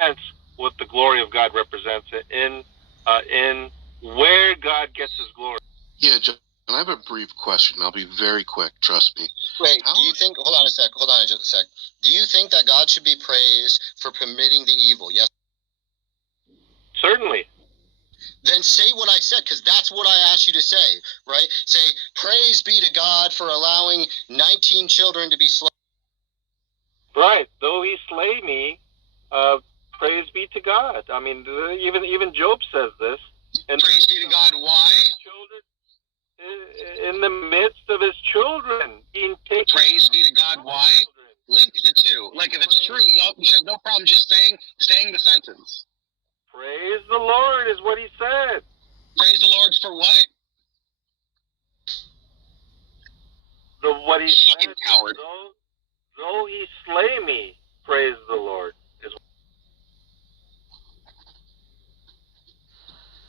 sense what the glory of God represents in where God gets His glory. Yeah, John, I have a brief question. I'll be very quick. Trust me. Wait, do you think? Hold on a sec. Do you think that God should be praised for permitting the evil? Yes. Certainly. Then say what I said, because that's what I asked you to say, right? Say, praise be to God for allowing 19 children to be slain. Right. Though He slay me, praise be to God. I mean, even Job says this. And praise be to God. Why? Children, in the midst of His children being taken. Praise be to God. Why? Link the two. Like if it's true, you have no problem just saying the sentence. Praise the Lord is what He said. Praise the Lord for what? What He said. Coward. Though He slay me, praise the Lord.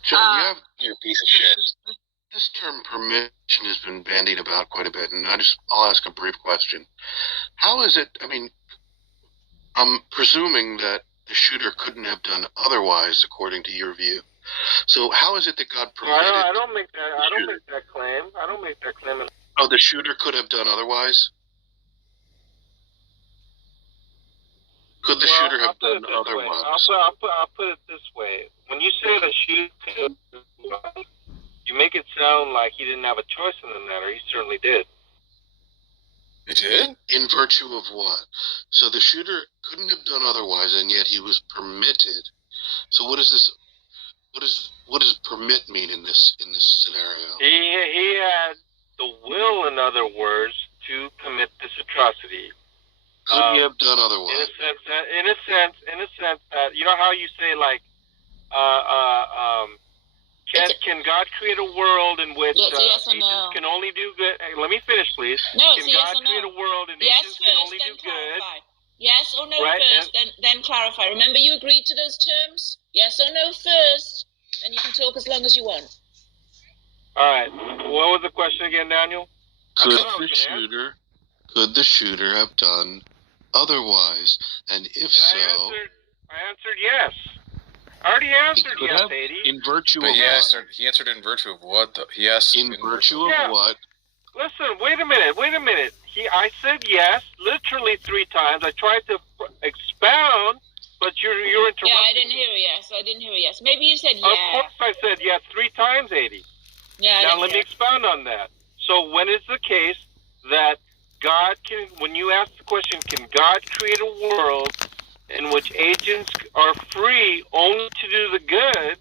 John, you're a piece of shit. This term permission has been bandied about quite a bit, and I'll ask a brief question. How is it, I'm presuming that the shooter couldn't have done otherwise, according to your view. So how is it that God permitted? I don't make that claim. I don't make that claim. Oh, the shooter could have done otherwise? Could the shooter have done otherwise? I'll put it this way. When you say the shooter, you make it sound like he didn't have a choice in the matter. He certainly did. He did? In virtue of what? So the shooter couldn't have done otherwise, and yet he was permitted. So what is this? What does permit mean in this scenario? He had the will, in other words, to commit this atrocity. Could he have done otherwise? In a sense that, you know how you say, like, can God create a world in which yes or no. can only do good? Hey, let me finish, please. No, can yes God or no. create a world in yes which first, can only then do clarify. good? Yes or no right? first, then clarify. Remember, you agreed to those terms. Yes or no first, and you can talk as long as you want. All right. What was the question again, Daniel? Could the shooter have done otherwise? And if so, I answered yes. I already answered yes, 80. In virtue of what? He answered in virtue of what? Yes. In virtue of what? Listen, wait a minute. I said yes, literally 3 times. I tried to expound, but you're interrupting. Yeah, I didn't hear a yes. Maybe you said yes. Of course I said yes 3 times, 80. Yeah. Now let me expound on that. So when is the case that God can, when you ask the question, can God create a world in which agents are free only to do the good,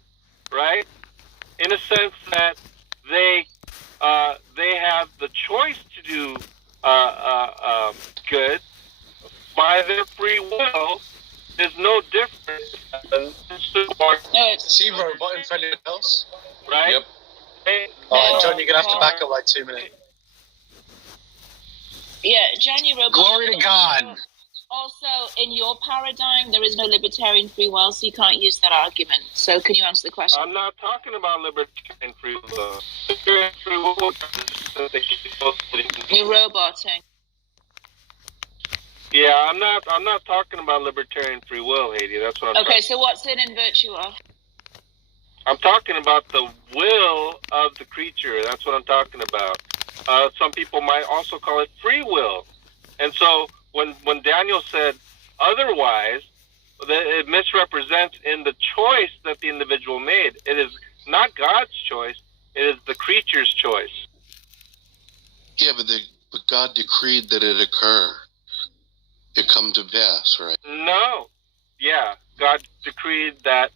right? In a sense that they have the choice to do good by their free will, is no different than See robot in front of your house? Right? Yep. John, you're going to have to back up like 2 minutes. Yeah, John, you wrote. Glory to God. Also, in your paradigm, there is no libertarian free will, so you can't use that argument. So, can you answer the question? I'm not talking about libertarian free will. Libertarian free will. You're roboting. Yeah, I'm not talking about libertarian free will, Haiti. That's what I'm. Okay, so what's it in virtue of? I'm talking about the will of the creature. That's what I'm talking about. Some people might also call it free will. And so when Daniel said otherwise, it misrepresents in the choice that the individual made. It is not God's choice. It is the creature's choice. Yeah, but God decreed that it occur. It come to pass, right? No. Yeah, God decreed that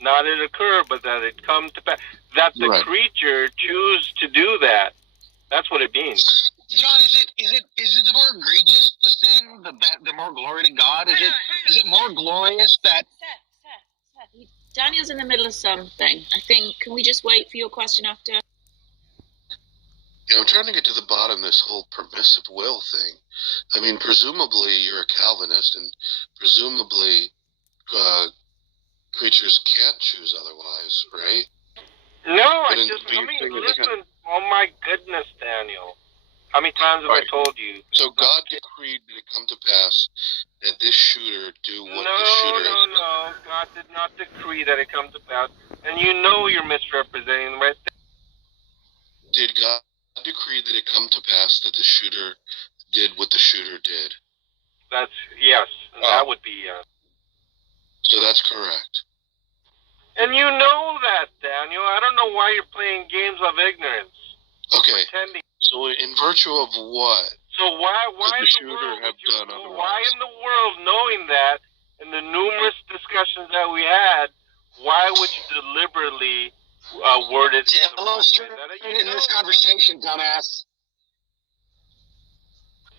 not it occur, but that it come to pass. That the creature choose to do that. That's what it means. John, is it more egregious to sing the more glory to God? Is it more glorious that? Seth. Daniel's in the middle of something. I think. Can we just wait for your question after? Yeah, I'm trying to get to the bottom of this whole permissive will thing. I mean, presumably you're a Calvinist, and presumably creatures can't choose otherwise, right? No, listen. Oh my goodness, Daniel. How many times have I told you? So God decreed that it come to pass that this shooter do what the shooter has done. God did not decree that it come to pass, and you know you're misrepresenting right there. Did God decree that it come to pass that the shooter did what the shooter did? That's yes, and that would be yes. So that's correct. And you know that, Daniel. I don't know why you're playing games of ignorance. Okay. Pretending. So in virtue of what? So why could the shooter have done otherwise? Why in the world, knowing that, in the numerous discussions that we had, why would you deliberately word it? In this conversation, dumbass.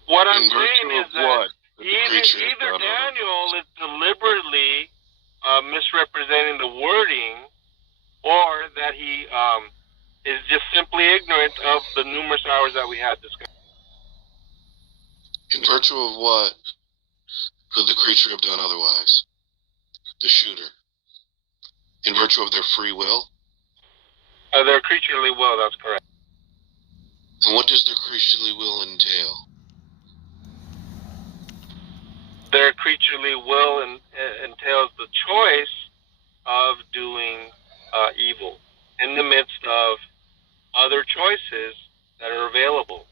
What I'm In saying virtue is of that what? either Daniel is deliberately misrepresenting the wording, or that he is just simply ignorant of the numerous hours that we had discussed. In virtue of what could the creature have done otherwise? The shooter. In virtue of their free will? Their creaturely will, that's correct. And what does their creaturely will entail? Their creaturely will entails the choice of doing evil in the midst of other choices that are available.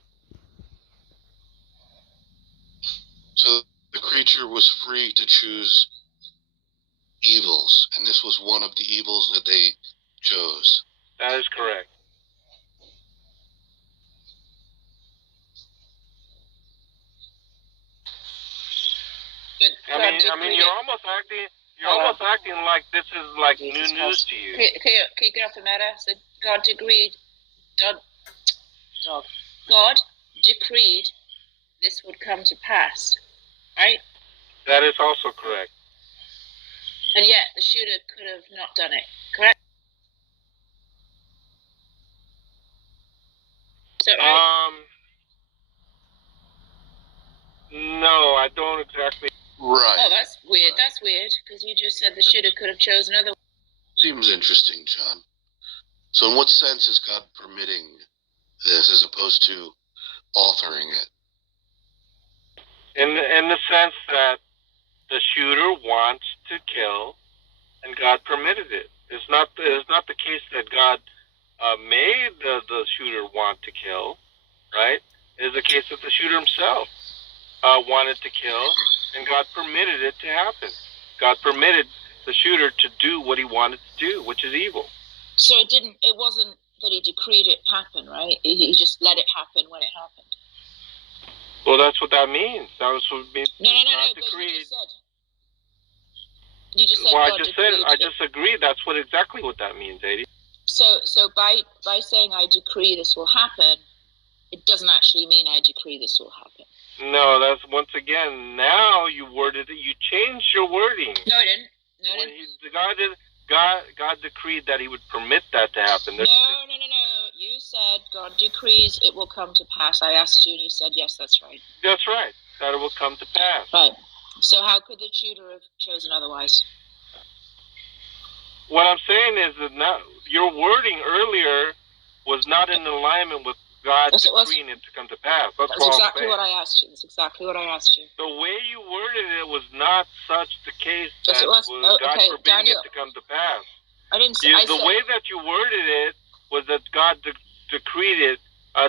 So the creature was free to choose evils, and this was one of the evils that they chose. That is correct. But I mean, you're almost acting like this is like new news to you. Can you get off the matter? So God decreed this would come to pass, right? That is also correct. And yet the shooter could have not done it, correct? So no, I don't exactly. Right. Oh, that's weird. That's weird, because you just said the shooter could have chosen other. Seems interesting, John. So in what sense is God permitting this as opposed to authoring it? In the sense that the shooter wants to kill, and God permitted it. It's not the case that God made the shooter want to kill, right? It is the case that the shooter himself wanted to kill, and God permitted it to happen. God permitted the shooter to do what he wanted to do, which is evil. So it wasn't that he decreed it happen, right? He just let it happen when it happened. Well, that's what that means. That was what it means. No, God but decreed. You just said well, God I just agreed. That's exactly what that means, Adi. So by saying I decree this will happen, it doesn't actually mean I decree this will happen. No, that's once again. Now you worded it. You changed your wording. No, I didn't. God decreed that he would permit that to happen. No. You said God decrees it will come to pass. I asked you, and you said yes. That's right. That's right. That it will come to pass. Right. So how could the shooter have chosen otherwise? What I'm saying is that your wording earlier was not in alignment with God decreeing it to come to pass. That's exactly what I asked you. That's exactly what I asked you. The way you worded it was not such the case that it was God forbidding it to come to pass. I didn't say the way that you worded it was that God decreed it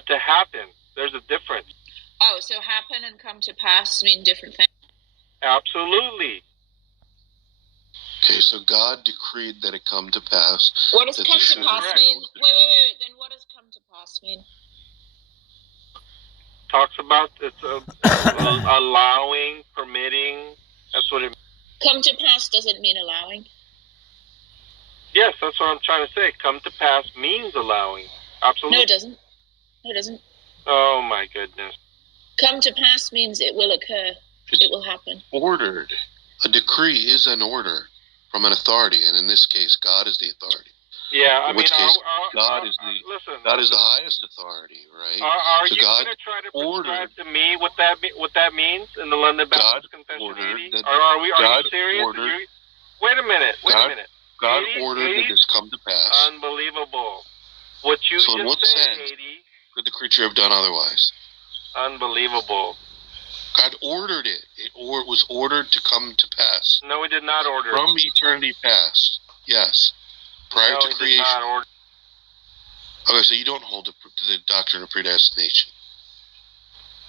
to happen. There's a difference. Oh, so happen and come to pass mean different things? Absolutely. Okay, so God decreed that it come to pass. What does come to pass mean? Wait. Then what does come to pass mean? Talks about it's allowing, permitting. That's what it means. Come to pass doesn't mean allowing. Yes, that's what I'm trying to say. Come to pass means allowing. Absolutely. No, it doesn't. Oh my goodness. Come to pass means it will occur. It will happen. Ordered. A decree is an order from an authority, and in this case, God is the authority. Yeah, in which case, God is the highest authority, right? Are you going to try to prescribe to me what that means in the London Baptist Confession? Are you serious? Wait a minute. God ordered that this come to pass. Unbelievable. What you in what just said, sense could the creature have done otherwise? Unbelievable. God ordered it. It was ordered to come to pass. No, he did not order it. From eternity past. Yes. Prior to he creation. did not order. Okay, so you don't hold to the doctrine of predestination.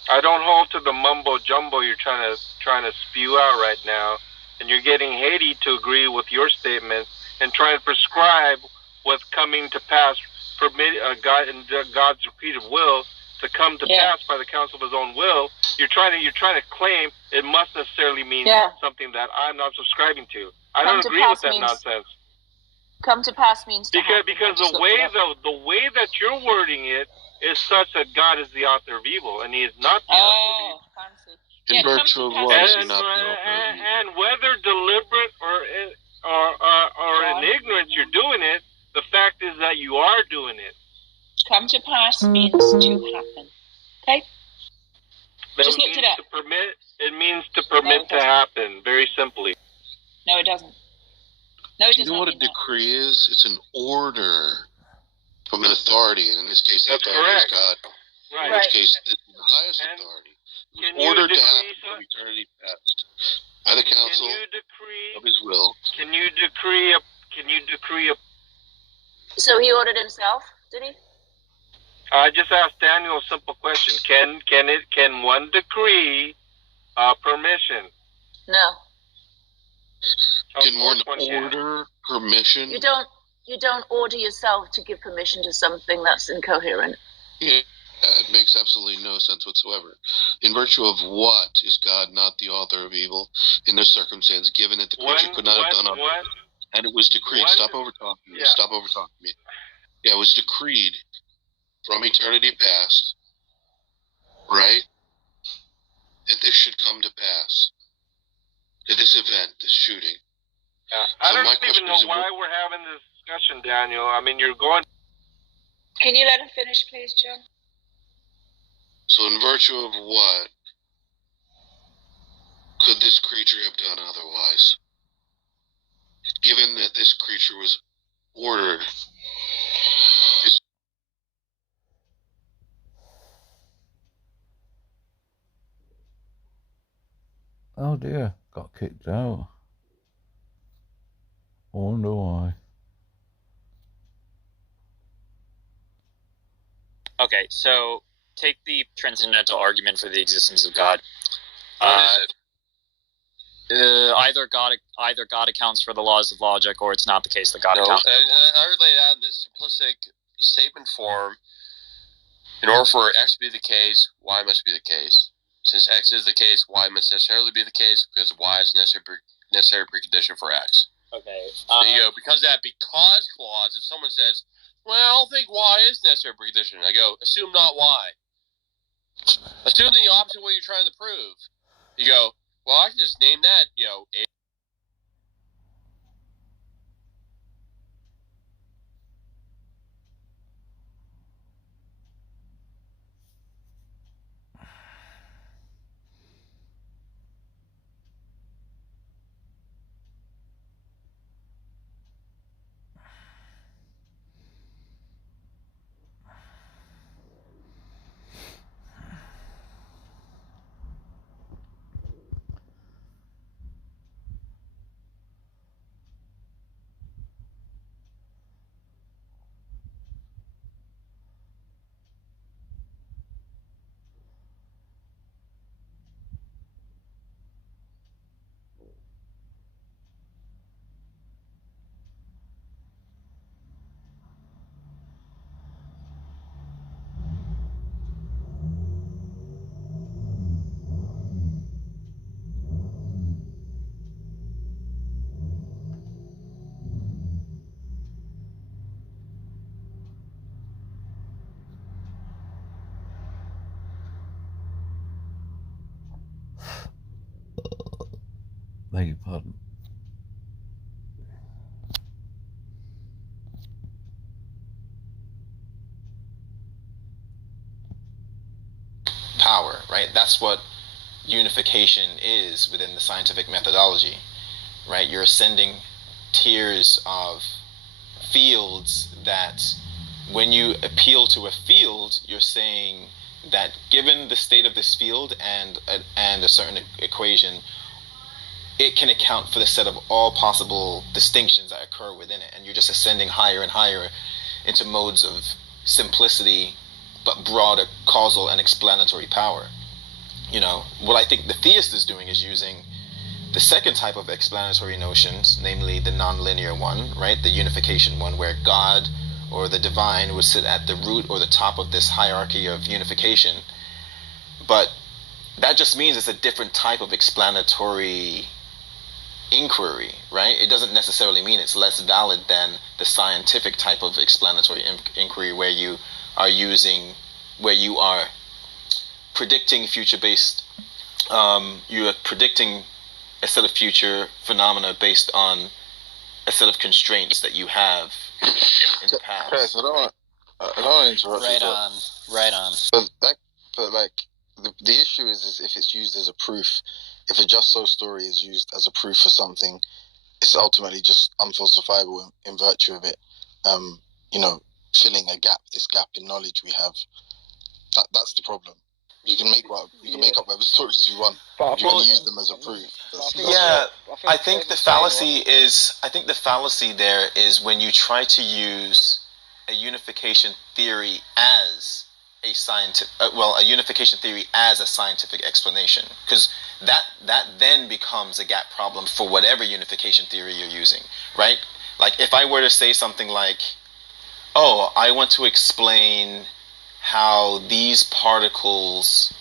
I don't hold to the mumbo jumbo you're trying to spew out right now, and you're getting Haiti to agree with your statement and trying to prescribe what's coming to pass, God's repeated will to come to pass by the counsel of His own will. You're trying to claim it must necessarily mean something that I'm not subscribing to. I don't agree with that nonsense. Come to pass means to because the way that you're wording it is such that God is the author of evil, and He is not the author of evil. Fancy. In virtue of what is He not the author of evil? And whether deliberate or in ignorance you're doing it, the fact is that you are doing it. Come to pass means to happen. Okay? Just looked it up. It means to permit to happen, very simply. No, it doesn't. No, it doesn't. You know what a decree is? It's an order from an authority, and in this case, the authority is God. Right. In this case, it's the highest authority. It was ordered to happen from eternity past by the counsel of His will. Can you decree a? So He ordered Himself, did He? I just asked Daniel a simple question. Can one decree permission? No. Can one order permission? You don't order yourself to give permission to something that's incoherent. Yeah, it makes absolutely no sense whatsoever. In virtue of what is God not the author of evil in this circumstance, given that the creature could not have done otherwise? And it was decreed. Stop over talking me. Stop over talking me. Yeah, it was decreed from eternity past, right? That this should come to pass. That this event, this shooting. I don't even know why we're having this discussion, Daniel. I mean, you're going. Can you let him finish, please, John? So, in virtue of what could this creature have done otherwise? Given that this creature was ordered. Oh dear, got kicked out. I wonder why. Okay, so take the transcendental argument for the existence of God. Either God accounts for the laws of logic, or it's not the case that God accounts. I relate out in this simplistic statement form. In order for X to be the case, Y must be the case. Since X is the case, Y must necessarily be the case because Y is a necessary precondition for X. Okay. There you go. Because clause, if someone says, well, I don't think Y is necessary precondition, I go, assume not Y. Assume the opposite of what you're trying to prove. You go, well, I can just name that, A. Beg your pardon. Power, right? That's what unification is within the scientific methodology, right? You're ascending tiers of fields that when you appeal to a field, you're saying that given the state of this field and a certain equation, it can account for the set of all possible distinctions that occur within it, and you're just ascending higher and higher into modes of simplicity but broader causal and explanatory power. You know, what I think the theist is doing is using the second type of explanatory notions, namely the nonlinear one, right, the unification one, where God or the divine would sit at the root or the top of this hierarchy of unification. But that just means it's a different type of explanatory inquiry, right? It doesn't necessarily mean it's less valid than the scientific type of explanatory inquiry where you are predicting future-based, you are predicting a set of future phenomena based on a set of constraints that you have in the past. Chris, I don't want to interrupt you. Right on. But like, the issue is if it's used as a proof, if a just so story is used as a proof for something, it's ultimately just unfalsifiable in virtue of it, filling this gap in knowledge we have. That's the problem. You can make up whatever stories you want. But you can use them as a proof. I think the fallacy there is when you try to use a unification theory as a unification theory as a scientific explanation, because that then becomes a gap problem for whatever unification theory you're using, right? Like if I were to say something like, oh, I want to explain how these particles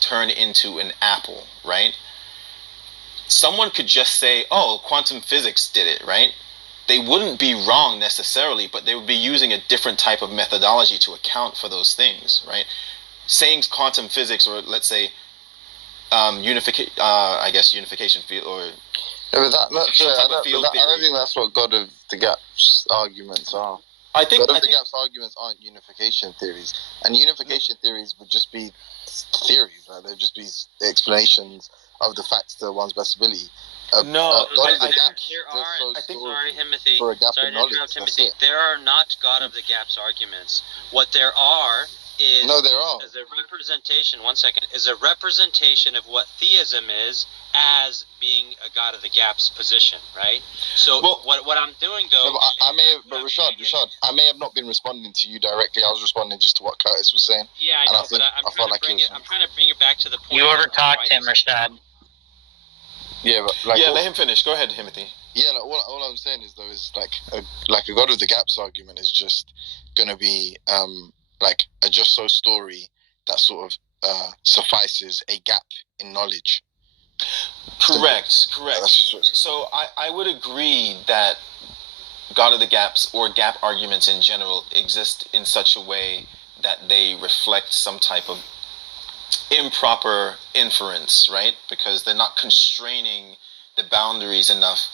turn into an apple, right? Someone could just say, oh, quantum physics did it, right? They wouldn't be wrong necessarily, but they would be using a different type of methodology to account for those things, right? Saying quantum physics, or let's say unification field, or I don't think that's what God of the Gap's arguments are. God of the Gap's arguments aren't unification theories, and unification theories would just be theories, right? They'd just be explanations of the facts to one's best ability. Sorry, Timothy. For a gap Sorry in to knowledge, interrupt, that's Timothy. it. There are not God of the Gap's arguments. What there are is No, there are. is a representation. One second, is a representation of what theism is as being a God of the Gap's position, right? So what I'm doing though. No, but Rashad, I may have not been responding to you directly. I was responding just to what Curtis was saying. Yeah, I know, but I'm trying to bring it back to the point. You overtalked him, Rashad. Yeah, but let him finish. Go ahead, Timothy. Yeah, all I'm saying is though is like a God of the Gaps argument is just gonna be like a just so story that sort of suffices a gap in knowledge. Correct. So I would agree that God of the Gaps or gap arguments in general exist in such a way that they reflect some type of improper inference, right? Because they're not constraining the boundaries enough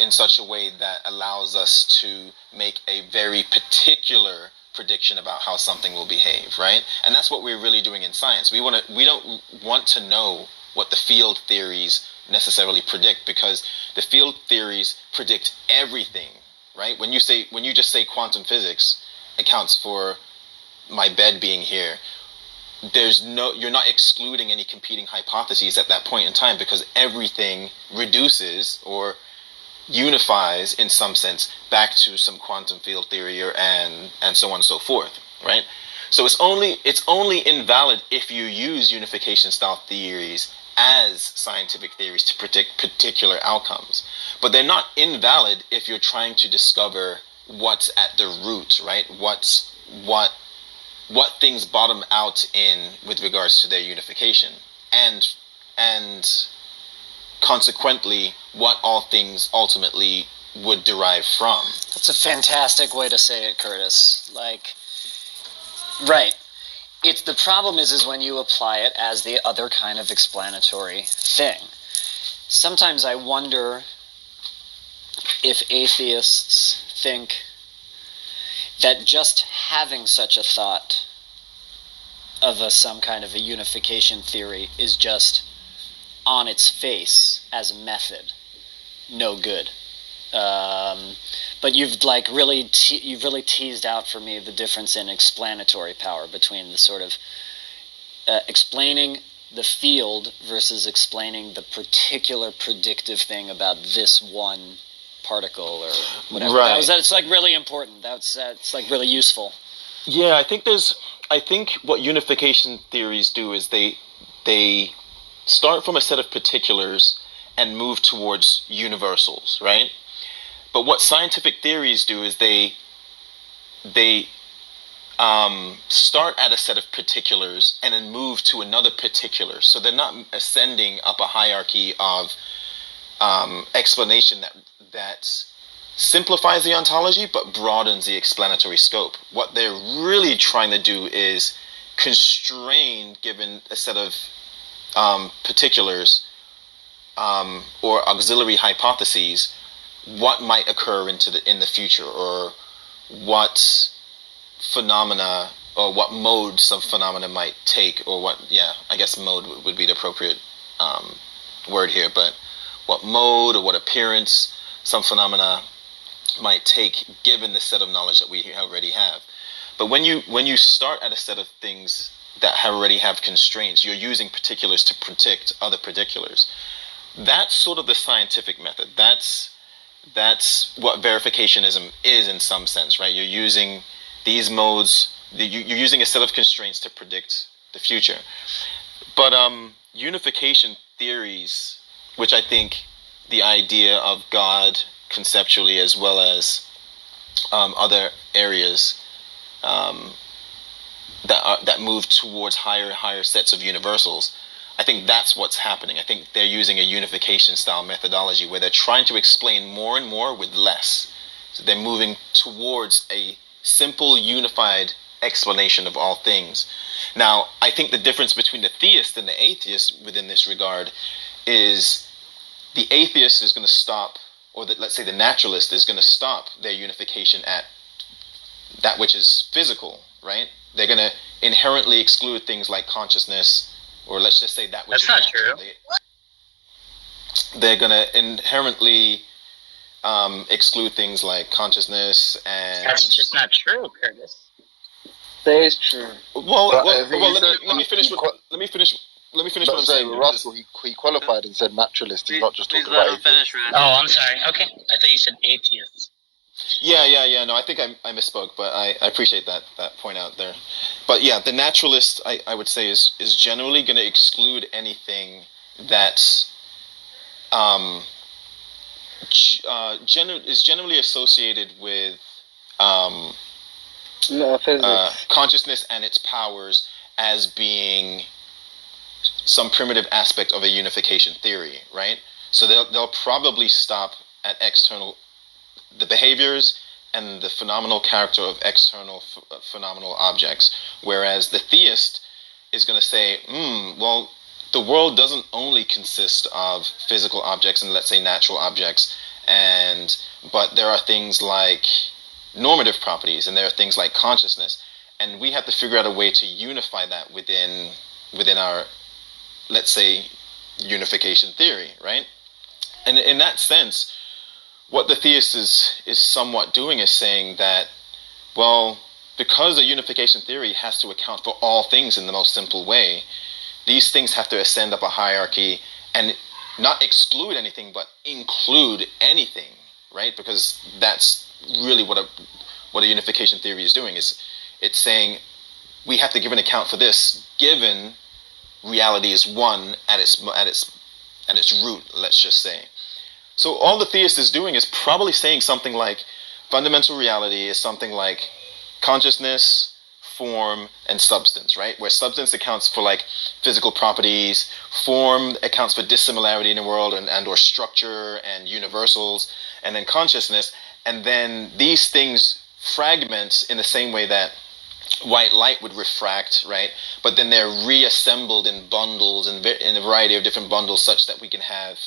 in such a way that allows us to make a very particular prediction about how something will behave, right? And that's what we're really doing in science. We don't want to know what the field theories necessarily predict, because the field theories predict everything, right? When you just say quantum physics accounts for my bed being here, you're not excluding any competing hypotheses at that point in time, because everything reduces or unifies in some sense back to some quantum field theory and so on and so forth, right? So it's only invalid if you use unification style theories as scientific theories to predict particular outcomes. But they're not invalid if you're trying to discover what's at the root, right? What things bottom out in with regards to their unification, and consequently what all things ultimately would derive from. That's a fantastic way to say it, Curtis. Right. It's the problem is when you apply it as the other kind of explanatory thing. Sometimes I wonder if atheists think that just having such a thought of some kind of a unification theory is just on its face as a method no good. But you've really teased out for me the difference in explanatory power between the sort of explaining the field versus explaining the particular predictive thing about this one particle or whatever. Right. That's like really important. That's like really useful. Yeah, I think what unification theories do is they start from a set of particulars and move towards universals, right? But what scientific theories do is they start at a set of particulars and then move to another particular. So they're not ascending up a hierarchy of explanation that simplifies the ontology but broadens the explanatory scope. What they're really trying to do is constrain, given a set of particulars or auxiliary hypotheses, what might occur in the future, or what phenomena or what mode some phenomena might take, or what, I guess mode would be the appropriate word here, but what mode or what appearance some phenomena might take given the set of knowledge that we already have. But when you start at a set of things that already have constraints, you're using particulars to predict other particulars. That's sort of the scientific method. That's what verificationism is in some sense, right? You're using these modes, you're using a set of constraints to predict the future. But unification theories, which I think the idea of God conceptually as well as other areas that move towards higher sets of universals, I think that's what's happening. I think they're using a unification style methodology where they're trying to explain more and more with less. So they're moving towards a simple, unified explanation of all things. Now, I think the difference between the theist and the atheist within this regard is the atheist is going to stop, or let's say the naturalist is going to stop their unification at that which is physical, right? They're going to inherently exclude things like consciousness, or let's just say that which is natural. That's not true. They're going to inherently exclude things like consciousness and... That's just not true, Curtis. That is true. Let me finish what I'm saying. Russell, he qualified and said naturalist. He's not just talking about atheist. Oh, I'm sorry. Okay. I thought you said atheist. Yeah. No, I think I misspoke, but I appreciate that point out there. But yeah, the naturalist, I would say, is generally going to exclude anything that's is generally associated with consciousness and its powers as being some primitive aspect of a unification theory, right? So they'll probably stop at the behaviors and the phenomenal character of external phenomenal objects, whereas the theist is going to say, well, the world doesn't only consist of physical objects and, let's say, natural objects, but there are things like normative properties, and there are things like consciousness, and we have to figure out a way to unify that within our, let's say, unification theory, right? And in that sense, what the theist is somewhat doing is saying that, well, because a unification theory has to account for all things in the most simple way, these things have to ascend up a hierarchy and not exclude anything, but include anything, right? Because that's really what a unification theory is doing. Is it's saying we have to give an account for this, given reality is one at its root, let's just say. So all the theist is doing is probably saying something like fundamental reality is something like consciousness, form, and substance, right? Where substance accounts for like physical properties, form accounts for dissimilarity in the world and or structure and universals, and then consciousness, and then these things fragment in the same way that white light would refract, right? But then they're reassembled in bundles and in a variety of different bundles, such that we can have,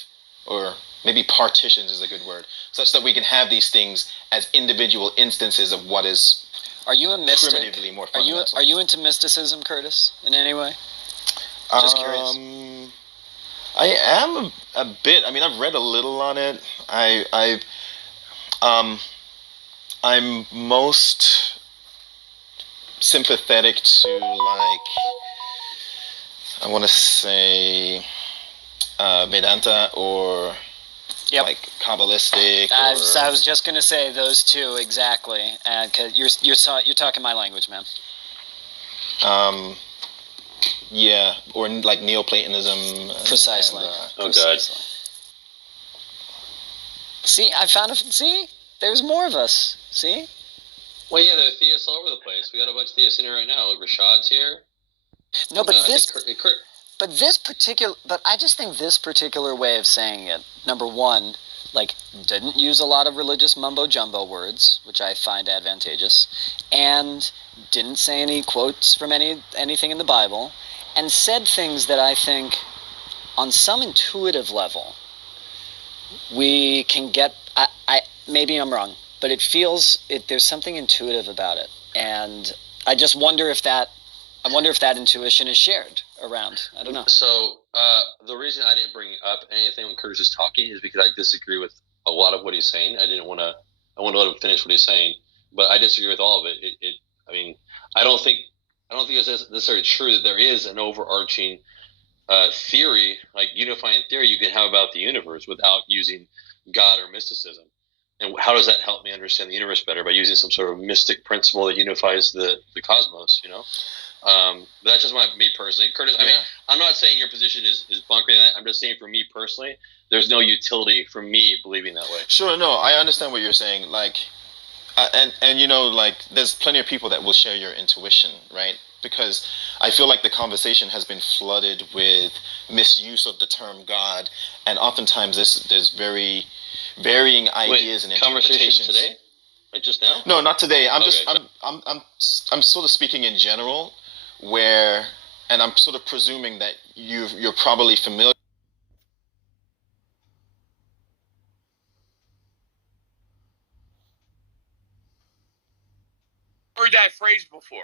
or maybe partitions is a good word, such that we can have these things as individual instances of what is. Are you a mystic? Primitively more fundamental. Are you into mysticism, Curtis, in any way? Just curious. I am a bit. I mean, I've read a little on it. I'm most sympathetic to, like, I want to say Vedanta or like Kabbalistic. I was just gonna say those two exactly, because you're talking my language, man. Yeah, or like Neoplatonism. Precisely. Precisely. See, I found See, there's more of us. See. Well, yeah, there are theists all over the place. We got a bunch of theists in here right now. Like Rashad's here. No, but but I just think this particular way of saying it, number one, like, didn't use a lot of religious mumbo-jumbo words, which I find advantageous, and didn't say any quotes from anything in the Bible, and said things that I think, on some intuitive level, we can get, maybe I'm wrong, but it feels, there's something intuitive about it, and I just wonder if that intuition is shared around. I don't know. So the reason I didn't bring up anything when Curtis is talking is because I disagree with a lot of what he's saying. I want to let him finish what he's saying, but I disagree with all of it. I mean, I don't think it's necessarily true that there is an overarching theory, like unifying theory, you can have about the universe without using God or mysticism. And how does that help me understand the universe better? By using some sort of mystic principle that unifies the cosmos, you know? But that's just me personally. Curtis, I mean, I'm not saying your position is bunkering that. I'm just saying for me personally, there's no utility for me believing that way. Sure, no, I understand what you're saying. Like, and you know, like, there's plenty of people that will share your intuition, right? Because I feel like the conversation has been flooded with misuse of the term God, and oftentimes there's very varying ideas and interpretations. Today? Like just now? No, not today. I'm sort of speaking in general, and I'm sort of presuming that you're probably familiar. Heard that phrase before.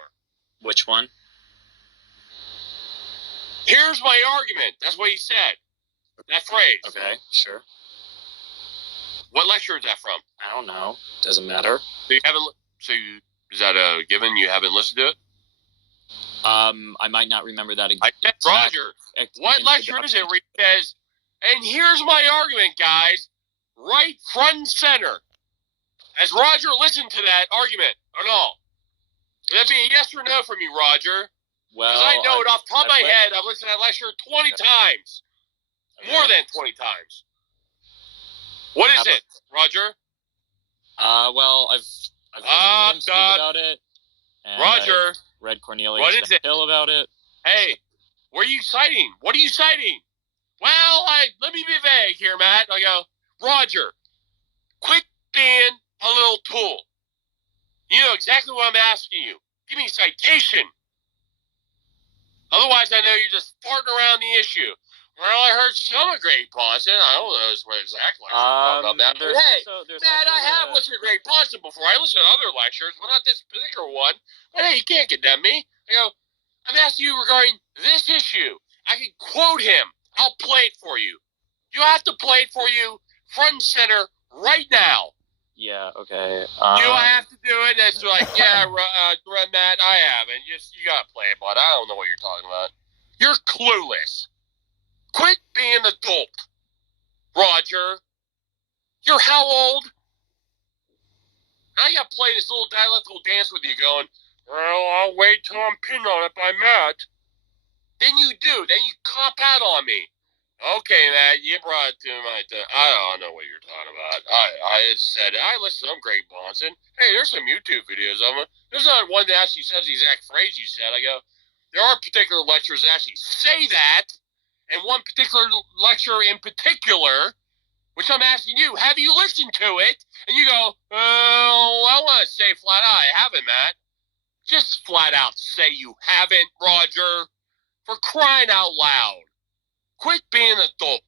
Which one? Here's my argument. That's what he said. That phrase. Okay, sure. What lecture is that from? I don't know. Doesn't matter. So you haven't. Is that a given? You haven't listened to it? I might not remember that again. Roger, what lecture is it where he says, and here's my argument, guys, right front and center? Has Roger listened to that argument at all? Would that be a yes or no from you, Roger? Well, because I know it off the top of my head. I've listened to that lecture 20 times. More than 20 times. What is it, Roger? Well, I've listened about it. And Roger. I've read Cornelius Hill about it. Hey, what are you citing? What are you citing? Well, let me be vague here, Matt. I go, Roger, quit being a little tool. You know exactly what I'm asking you. Give me a citation. Otherwise, I know you're just farting around the issue. Well, I heard some of Greg Ponson. I don't know exactly about that. But hey, Matt, I have listened to Greg Ponson before. I listened to other lectures, but not this particular one. But hey, you can't condemn me. I go, I'm asking you regarding this issue. I can quote him. I'll play it for you. You have to play it for you front and center right now. Yeah, okay. Do I have to do it? It's like, yeah, Matt, I haven't. You got to play it, bud. I don't know what you're talking about. You're clueless. Quit being an adult, Roger. You're how old? I got to play this little dialectical dance with you going, well, I'll wait till I'm pinned on it by Matt. Then you do. Then you cop out on me. Okay, Matt, you brought it to my... I don't know what you're talking about. I said, I listened to Greg Bonson. Hey, there's some YouTube videos of him. There's not one that actually says the exact phrase you said. I go, there are particular lectures that actually say that, and one particular lecture in particular, which I'm asking you, have you listened to it? And you go, oh, I want to say flat out, I haven't, Matt. Just flat out say you haven't, Roger. For crying out loud. Quit being an adult.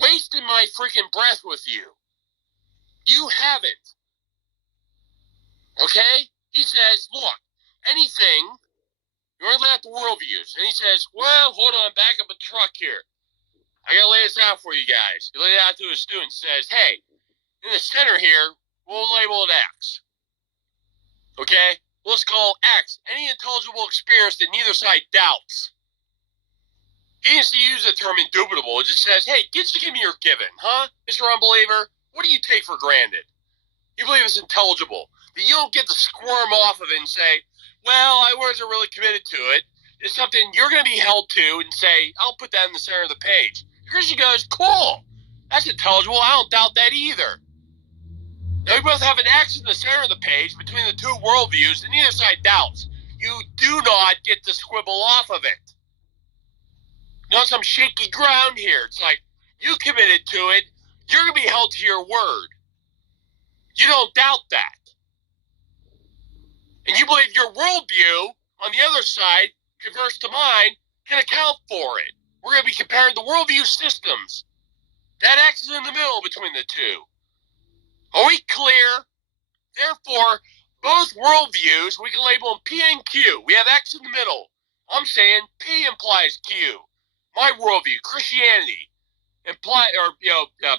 Wasting my freaking breath with you. You haven't. Okay? He says, look, anything, you're only at the worldviews. And he says, well, hold on, back up a truck here. I gotta lay this out for you guys. He laid it out to his students, says, hey, in the center here, we'll label it X. Okay? let's call X, any intelligible experience that neither side doubts. He needs to use the term indubitable. It just says, hey, just give me your given, huh, Mr. Unbeliever? What do you take for granted? You believe it's intelligible. That you don't get to squirm off of it and say, well, I wasn't really committed to it. It's something you're going to be held to and say, I'll put that in the center of the page. Christian goes, cool. That's intelligible. I don't doubt that either. Now, we both have an X in the center of the page between the two worldviews, and neither side doubts. You do not get to squibble off of it. Not some shaky ground here. It's like, you committed to it. You're going to be held to your word. You don't doubt that. And you believe your worldview on the other side, converse to mine, can account for it. We're going to be comparing the worldview systems. That X is in the middle between the two. Are we clear? Therefore, both worldviews, we can label them P and Q. We have X in the middle. I'm saying P implies Q. My worldview, Christianity,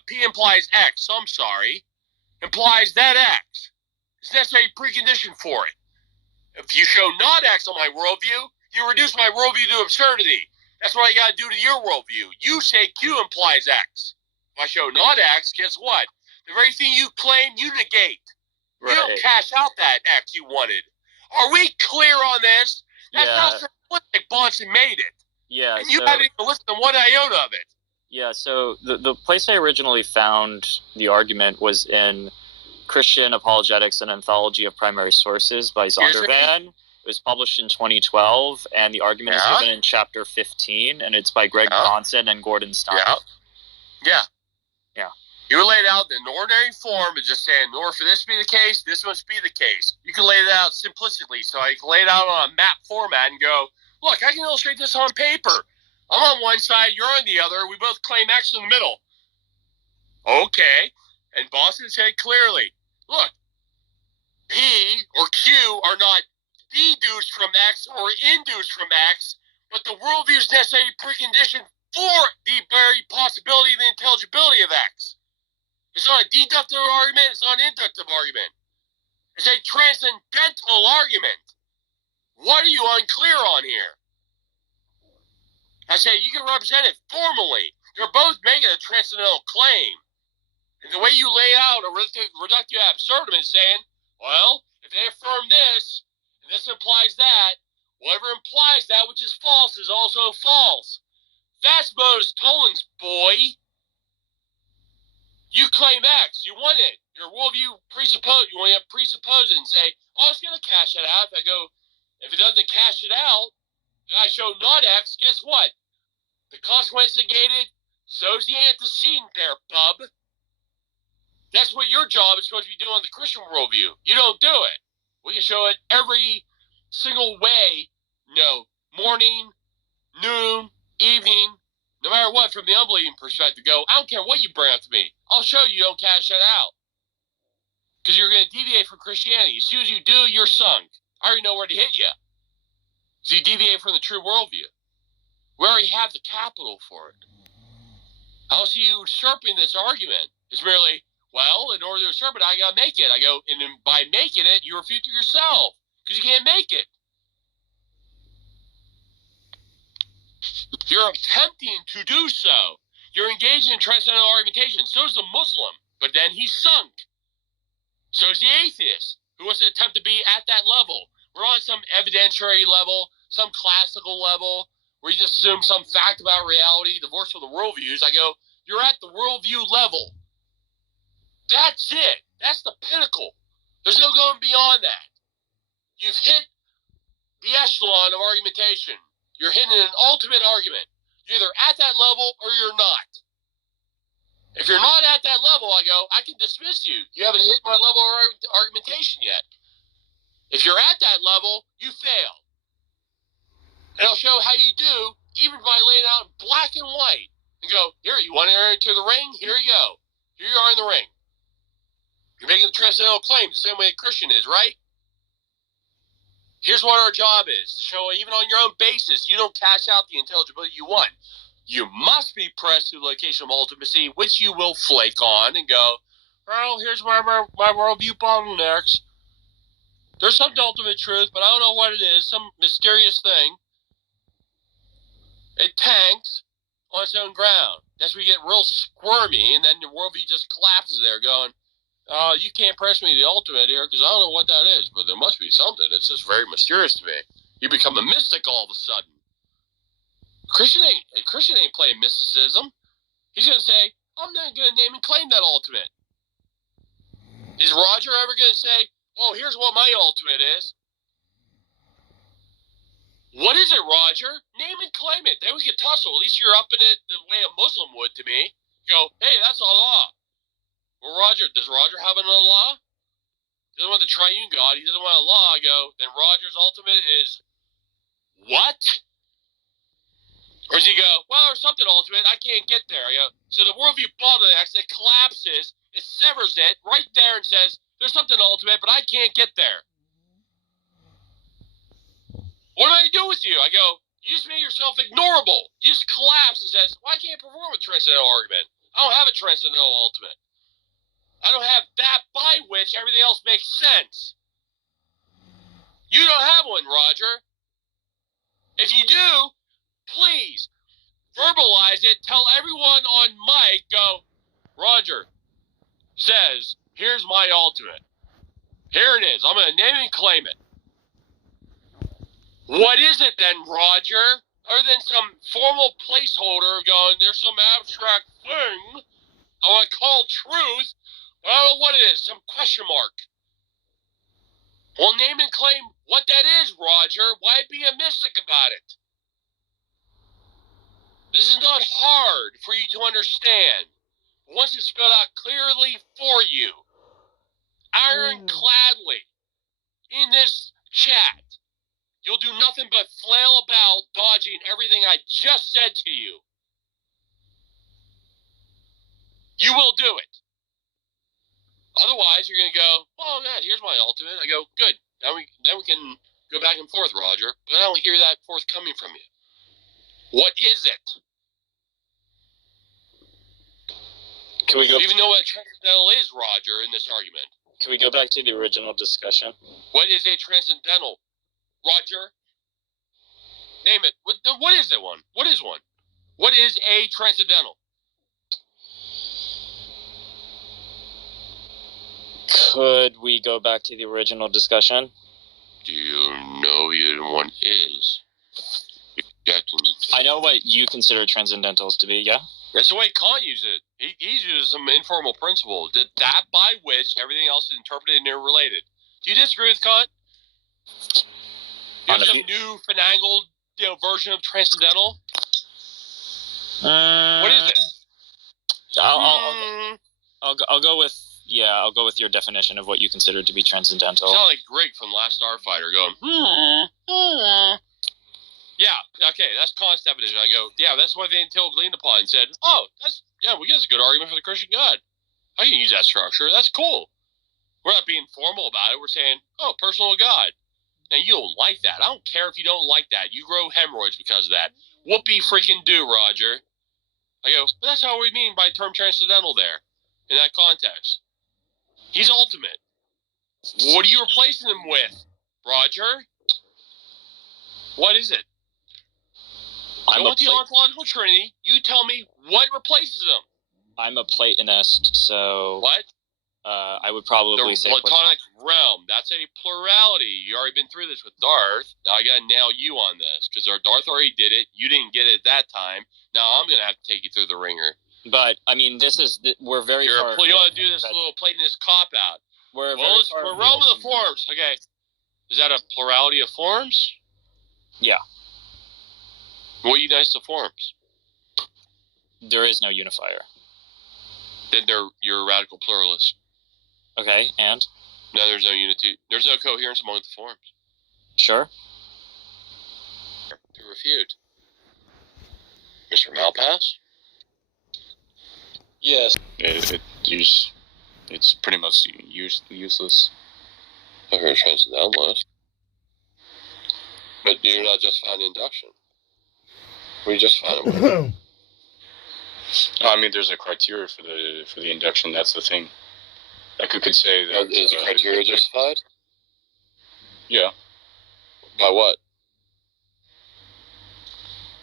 P implies X. I'm sorry. Implies that X is necessary precondition for it. If you show not X on my worldview, you reduce my worldview to absurdity. That's what I got to do to your worldview. You say Q implies X. If I show not X, guess what? The very thing you claim, you negate. Right. You don't cash out that X you wanted. Are we clear on this? That's how simplistic Bonson made it. Yeah. And you haven't even listened to one iota of it. Yeah, so the place I originally found the argument was in Christian Apologetics and Anthology of Primary Sources by Zondervan. It was published in 2012, and the argument is given in chapter 15, and it's by Greg Bonson and Gordon Stein. Yeah. Yeah. You lay it out in an ordinary form of just saying, in order for this to be the case, this must be the case. You can lay it out simplistically, so I can lay it out on a map format and go, look, I can illustrate this on paper. I'm on one side, you're on the other. We both claim X in the middle. Okay. And Boston said clearly, look, P or Q are not deduced from X or induced from X, but the worldview is necessary precondition for the very possibility of the intelligibility of X. It's not a deductive argument, it's not an inductive argument. It's a transcendental argument. What are you unclear on here? I say you can represent it formally. You're both making a transcendental claim. And the way you lay out a reductio ad absurdum is saying, well, if they affirm this, and this implies that, whatever implies that which is false is also false. That's modus tollens, boy. You claim X, you want it. Your worldview presuppose, you want to presuppose it and say, oh, it's going to cash it out. If I go, if it doesn't cash it out, and I show not X, guess what? The consequence negated, so's the antecedent there, bub. That's what your job is supposed to be doing on the Christian worldview. You don't do it. We can show it every single way, morning, noon, evening, no matter what, from the unbelieving perspective. Go, I don't care what you bring up to me. I'll show you don't cash that out. Because you're going to deviate from Christianity. As soon as you do, you're sunk. I already know where to hit you. So you deviate from the true worldview. We already have the capital for it. I don't see you usurping this argument. It's merely, well, in order to usurp it, I got to make it. I go, and then by making it, you refute to yourself. Because you can't make it. You're attempting to do so. You're engaged in transcendental argumentation. So is the Muslim. But then he's sunk. So is the atheist, who wants to attempt to be at that level. We're on some evidentiary level, some classical level, where you just assume some fact about reality, divorced from the worldviews. I go, you're at the worldview level. That's it. That's the pinnacle. There's no going beyond that. You've hit the echelon of argumentation. You're hitting an ultimate argument. You're either at that level or you're not. If you're not at that level, I go, I can dismiss you. You haven't hit my level of argumentation yet. If you're at that level, you fail. And I'll show how you do, even by laying out black and white. And go, here, you want to enter the ring? Here you go. Here you are in the ring. You're making the transcendental claim the same way a Christian is, right? Here's what our job is, to show even on your own basis, you don't cash out the intelligibility you want. You must be pressed to the location of ultimacy, which you will flake on and go, well, here's my worldview bottlenecks. There's some ultimate truth, but I don't know what it is. Some mysterious thing. It tanks on its own ground. That's where you get real squirmy, and then your worldview just collapses there, going, you can't press me the ultimate here because I don't know what that is, but there must be something. It's just very mysterious to me. You become a mystic all of a sudden. Christian ain't playing mysticism. He's going to say, I'm not going to name and claim that ultimate. Is Roger ever going to say, oh, here's what my ultimate is? What is it, Roger? Name and claim it. Then we can tussle. At least you're up in it the way a Muslim would to me. Go, hey, that's Allah. Well, does Roger have another law? He doesn't want the triune God. He doesn't want Allah. I go, then Roger's ultimate is what? Or does he go, well, there's something ultimate. I can't get there. I go, so the worldview bottlenecks, it collapses, it severs it right there and says, there's something ultimate, but I can't get there. What do I do with you? I go, you just made yourself ignorable. You just collapse and says, well, I can't perform a transcendental argument. I don't have a transcendental ultimate. I don't have that by which everything else makes sense. You don't have one, Roger. If you do, please verbalize it. Tell everyone on mic, go, Roger says, here's my ultimate. Here it is. I'm going to name and claim it. What is it then, Roger? Other than some formal placeholder going, there's some abstract thing I want to call truth. I don't know what it is, some question mark. Well, name and claim what that is, Roger. Why be a mystic about it? This is not hard for you to understand. Once it's spelled out clearly for you, ironcladly, in this chat, you'll do nothing but flail about dodging everything I just said to you. You will do it. Otherwise, you're going to go, oh, man, here's my ultimate. I go, good. Then we can go back and forth, Roger. But I don't hear that forthcoming from you. What is it? Can we go? Even know what a transcendental is, Roger, in this argument. Can we go back to the original discussion? What is a transcendental, Roger? Name it. What is it one? What is one? What is a transcendental? Could we go back to the original discussion? Do you know what one is? I know what you consider transcendentals to be, yeah? That's the way Kant used it. He uses some informal principle. That by which everything else is interpreted and related. Do you disagree with Kant? Do you have some new finagled version of transcendental? What is it? I'll go with I'll go with your definition of what you consider to be transcendental. You sound like Greg from Last Starfighter going, Yeah, okay, that's Kant's definition. I go, yeah, that's what they Till gleaned upon and said, we get a good argument for the Christian God. I can use that structure. That's cool. We're not being formal about it. We're saying, personal God. Now, you don't like that. I don't care if you don't like that. You grow hemorrhoids because of that. Whoopee freaking do, Roger. I go, but that's how we mean by term transcendental there, in that context. He's ultimate. What are you replacing him with, Roger? What is it? I want the ontological trinity. You tell me what replaces them. I'm a Platonist, so... What? I would probably say... The Platonic realm. That's a plurality. You already been through this with Darth. Now I got to nail you on this, because our Darth already did it. You didn't get it that time. Now I'm going to have to take you through the ringer. But, I mean, we're very far... You want to do this little Platonist cop-out. We're realm of the forms. Okay. Is that a plurality of forms? Yeah. What unites the forms? There is no unifier. Then you're a radical pluralist. Okay, and? No, there's no unity. There's no coherence among the forms. Sure. To refute. Mr. Malpass? Yes. It's pretty much useless. I've heard transcendentalist. But you're not justifying induction. We just found him. I mean, there's a criteria for the induction. That's the thing. Like, you could say that is the criteria justified? Yeah. By what?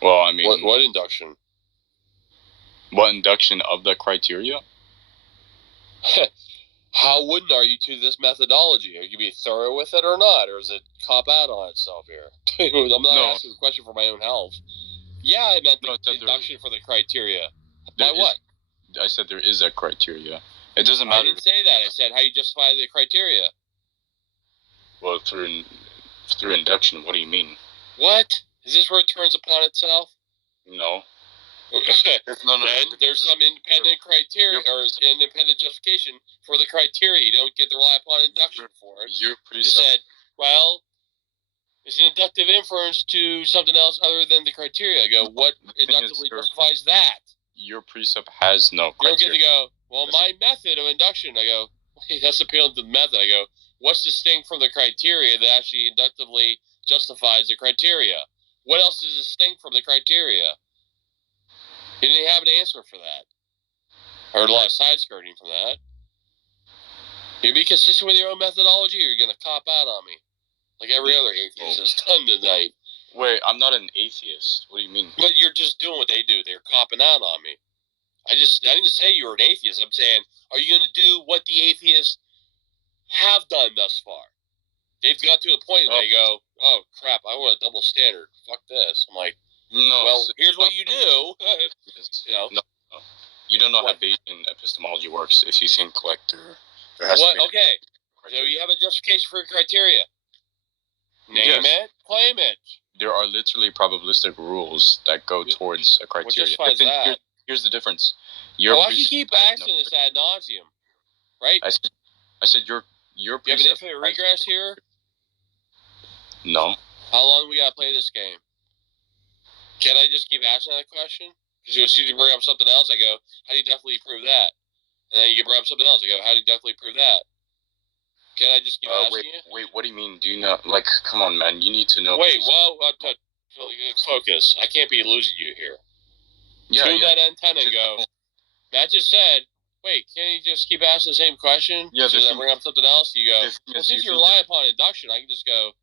Well, I mean, what induction? What induction of the criteria? How wooden are you to this methodology? Are you be thorough with it or not, or is it cop out on itself here? I'm not asking the question for my own health. Yeah, I meant the induction for the criteria. By what? I said there is a criteria. It doesn't matter. I didn't say that. I said how you justify the criteria. Well, through induction. What do you mean? What? Is this where it turns upon itself? No. No. Then there's some independent criteria or independent justification for the criteria. You don't get to rely upon induction for it. You said, well, it's an inductive inference to something else other than the criteria. I go, what inductively justifies that? Your precept has no criteria. You don't get to go, well, my method of induction. I go, hey, that's appealing to the method. I go, what's distinct from the criteria that actually inductively justifies the criteria? What else is distinct from the criteria? You didn't have an answer for that. I heard a lot of side skirting from that. You be consistent with your own methodology, or you're going to cop out on me, like every other atheist has done tonight. Wait, I'm not an atheist. What do you mean? But you're just doing what they do. They're copping out on me. I didn't say you were an atheist. I'm saying, are you going to do what the atheists have done thus far? They've got to a point that they go, oh, crap, I want a double standard. Fuck this. I'm like, no. Well, here's what you do. No. You don't know how Bayesian epistemology works if you think like there has to be... Okay. So you have a justification for criteria. Name it, claim it. There are literally probabilistic rules that go towards a criteria. What justifies that? Here's the difference. Why do you keep asking this ad nauseum? Right? I said your you have an infinite regress here? No. How long do we got to play this game? Can I just keep asking that question? Because as soon as you bring up something else, I go, how do you definitely prove that? And then you bring up something else, I go, how do you definitely prove that? Can I just keep asking you? Wait, what do you mean? Do you know, like, come on, man, you need to know. Focus. I can't be losing you here. Yeah, Tune that antenna and go, Matt just said, wait, can you just keep asking the same question? Yeah, so then bring up something else, you go, well, since you rely upon induction, I can just go,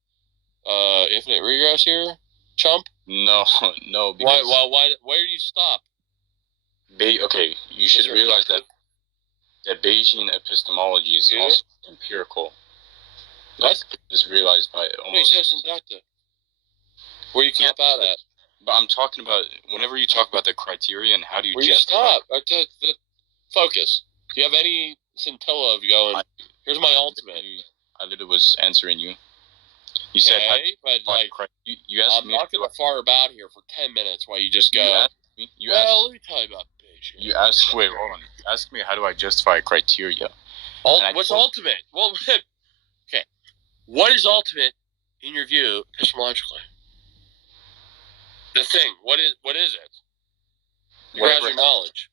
infinite regress here, chump? No, because... Why, where do you stop? Okay, you should realize that Bayesian epistemology is also empirical. What? Is realized by almost... No, he says inductive. Where you cop out at? But I'm talking about, whenever you talk about the criteria and how do you stop? Focus. Do you have any scintilla of going, here's my ultimate? I literally was answering you. You said, but like, you asked me. I'm not going to fart about here for 10 minutes while you just go, let me tell you about Bayesian. You asked, wait, hold on. You asked me, how do I justify criteria? What's ultimate? Well, okay. What is ultimate in your view, epistemologically? The thing. What is it? Your knowledge.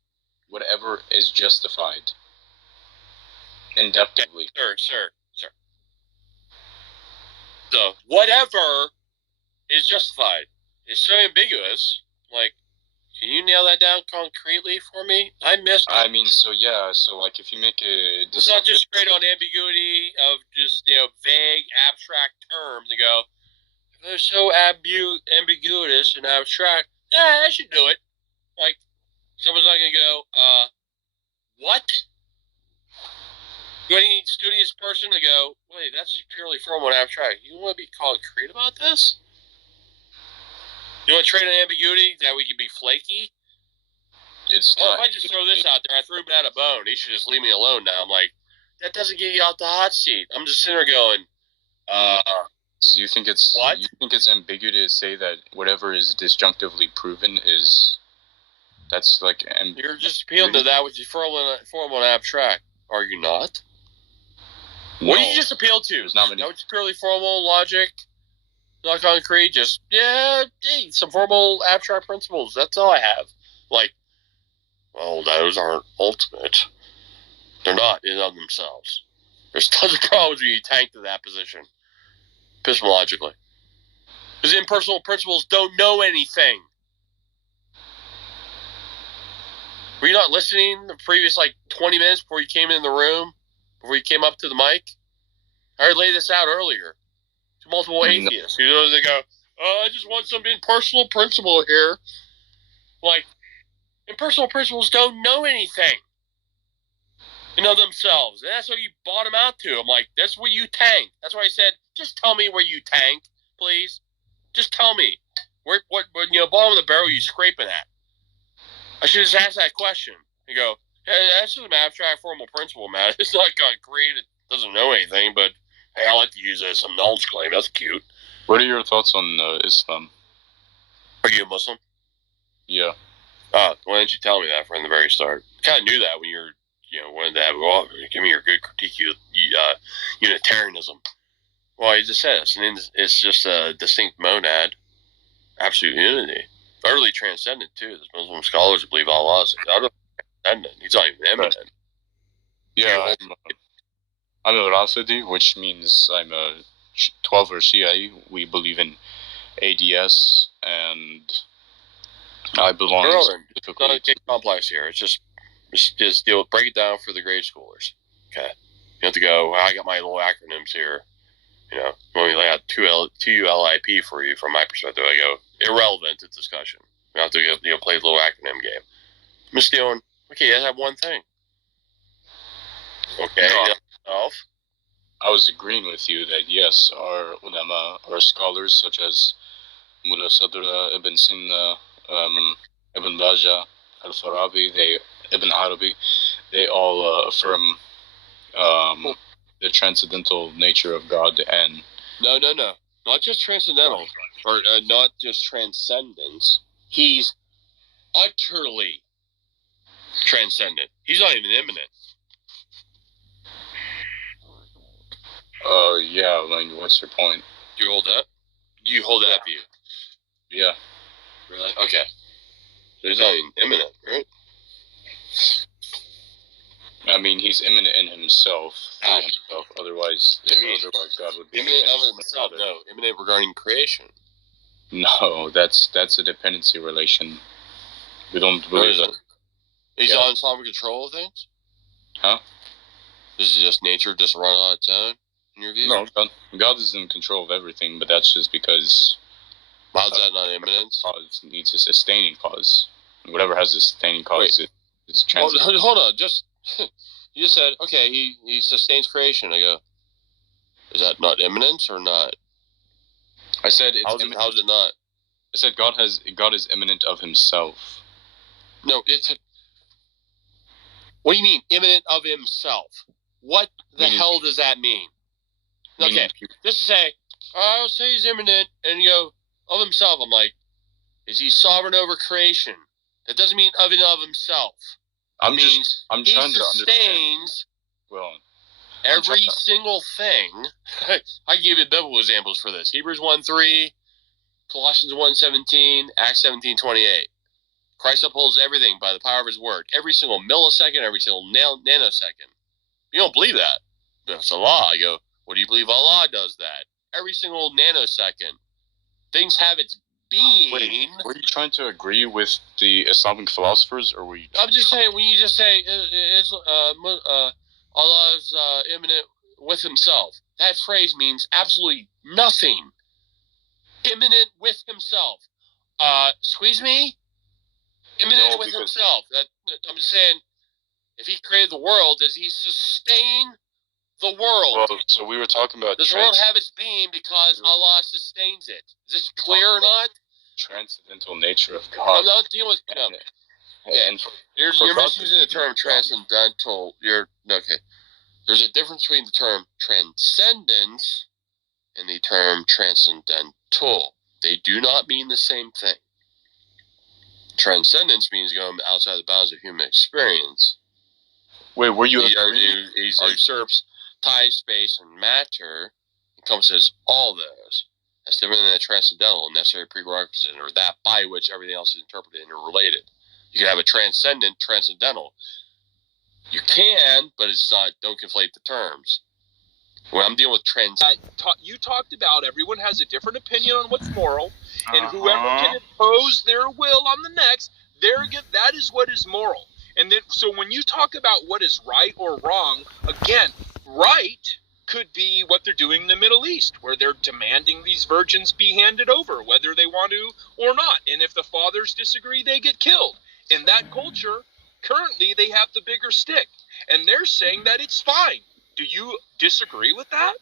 Whatever is justified. Inductively. Sir. The whatever is justified. It's so ambiguous. Like, can you nail that down concretely for me? I missed it. I mean, so like if you make a... It's not just straight on ambiguity of just, vague, abstract terms and go, if they're so ambiguous and abstract, I should do it. Like, someone's not going to go, what? You any studious person to go, wait, that's just purely formal and abstract. You want to be concrete about this? You want to trade on ambiguity that we can be flaky? If I just throw this out there, I threw Matt a bone. He should just leave me alone now. I'm like, that doesn't get you out the hot seat. I'm just sitting there going, So you think it's what? You think it's ambiguous to say that whatever is disjunctively proven is that's like you're just appealing to that which is formal and abstract. Are you not? No. What did you just appeal to? There's not many. That was purely formal logic, not concrete. Just some formal abstract principles. That's all I have. Like, well, those aren't ultimate. They're not in of themselves. There's tons of problems when you tank to that position, epistemologically, because impersonal principles don't know anything. Were you not listening the previous 20 minutes before you came in the room? Before you came up to the mic? I already laid this out earlier. multiple atheists. You know, they go, "Oh, I just want some impersonal principle here." Like, impersonal principles don't know anything. You know themselves, and that's what you bought them out to. I'm like, that's what you tank. That's why I said, just tell me where you tank, please. Just tell me what bottom of the barrel you scraping at. I should just ask that question. You go, hey, that's just an abstract formal principle, man. It's not concrete. It doesn't know anything, but hey, I like to use it as some knowledge claim. That's cute. What are your thoughts on Islam? Are you a Muslim? Yeah. Why didn't you tell me that from the very start? Kind of knew that when you're, wanted to have, well, give me your good critique of Unitarianism. Well, I just said it's just a distinct monad, absolute unity. Utterly transcendent, too. There's Muslim scholars who believe Allah is utterly transcendent. He's not even immanent. Yeah, I'm a Rafidi, which means I'm a 12er Shia. We believe in ADS, and I belong It's not a complex here. It's just break it down for the grade schoolers. Okay, you have to go. Well, I got my little acronyms here. When we lay out two ULIP for you from my perspective, I go irrelevant to discussion. You have to play the little acronym game. I'm just doing okay. I have one thing. Okay, I was agreeing with you that yes, our ulama, our scholars such as Mullah Sadr, Ibn Sina, Ibn Baja, Al-Farabi, Ibn Arabi, they all affirm the transcendental nature of God. And no, not just transcendental, or not just transcendence. He's utterly transcendent. He's not even immanent. Yeah. What's your point? Do you hold that? Do you hold that view? Yeah. Really? Okay. So he's not even immanent, right? I mean, he's immanent in himself. Otherwise, God would be immanent of himself. No, immanent regarding creation. No, that's a dependency relation. We don't believe that. He's not in sovereign control of things? Huh? Is it just nature just run on its own, in your view? No, God is in control of everything, but that's just because... How's that not immanence? Cause needs a sustaining cause. And whatever has a sustaining cause is transcendent. Hold on, you just said, okay, he sustains creation. I go, is that not immanence or not? I said it's how's it not? I said God is immanent of himself. No, what do you mean, immanent of himself? What the hell does that mean? Okay, just to say, I'll say he's immanent, and you go, of himself. I'm like, is he sovereign over creation? That doesn't mean of and of himself. I'm trying to understand. He sustains every single thing. I can give you biblical examples for this. Hebrews 1:3, Colossians 1:17, Acts 17:28. Christ upholds everything by the power of his word. Every single millisecond, every single nanosecond. You don't believe that. But it's Allah. I go, what do you believe Allah does that? Every single nanosecond. Things have its being. Wait, were you trying to agree with the Islamic philosophers, or were you? I'm just saying, when you just say Allah is immanent with himself, that phrase means absolutely nothing. Immanent with himself. Squeeze me? Immanent with himself. I'm just saying, if he created the world, does he sustain the world? Well, so we were talking about... Does the world have its being because Allah sustains it? Is this clear or not? Transcendental nature of God. I'm not dealing with... And you're misusing the term transcendental. Okay. There's a difference between the term transcendence and the term transcendental. They do not mean the same thing. Transcendence means going outside the bounds of human experience. Wait, were you... He usurps time, space, and matter, encompasses all those. That's different than a transcendental, necessary prerequisite, or that by which everything else is interpreted and related. You can have a transcendent, transcendental. You can, but it's not. Don't conflate the terms. When I'm dealing with you talked about everyone has a different opinion on what's moral, and whoever can impose their will on the next, that is what is moral. And then, so when you talk about what is right or wrong, again, right could be what what they're doing in the Middle East, where they're demanding these virgins be handed over, whether they want to or not. And if the fathers disagree, they get killed. In that culture, currently they have the bigger stick, and they're saying that it's fine. Do you disagree with that?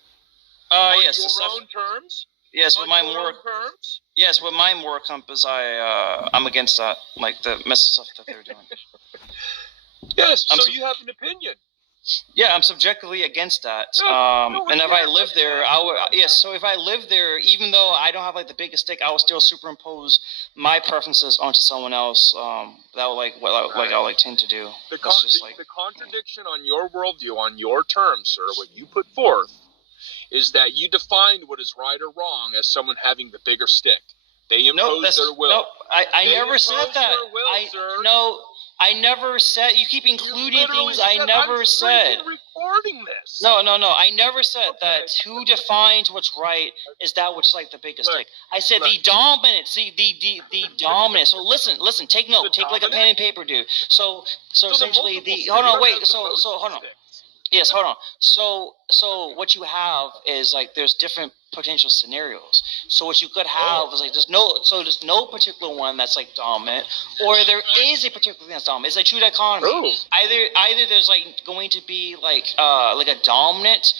On yes. your own terms? Yes, with my moral terms? Yes, with my moral compass, I'm against that, like the mess stuff that they're doing. Yes, so you have an opinion. Yeah, I'm subjectively against that. And if I live there, So if I live there, even though I don't have like the biggest stick, I will still superimpose my preferences onto someone else. That would I tend to do. The contradiction on your worldview, on your terms, sir, what you put forth, is that you defined what is right or wrong as someone having the bigger stick. They impose their will. No, I never said that. I never said. You keep including things I never said. Recording this. No. I never said that. Who defines what's right is that which is like the biggest stick. I said the dominant. See the dominant. So listen. Take note. Take like a pen and paper, dude. So essentially hold on. Wait. So hold on. Yes, hold on. So what you have is like there's different potential scenarios. So what you could have is like there's no particular one that's like dominant, or there is a particular thing that's dominant. It's like true dichotomy. Either there's like going to be like a dominant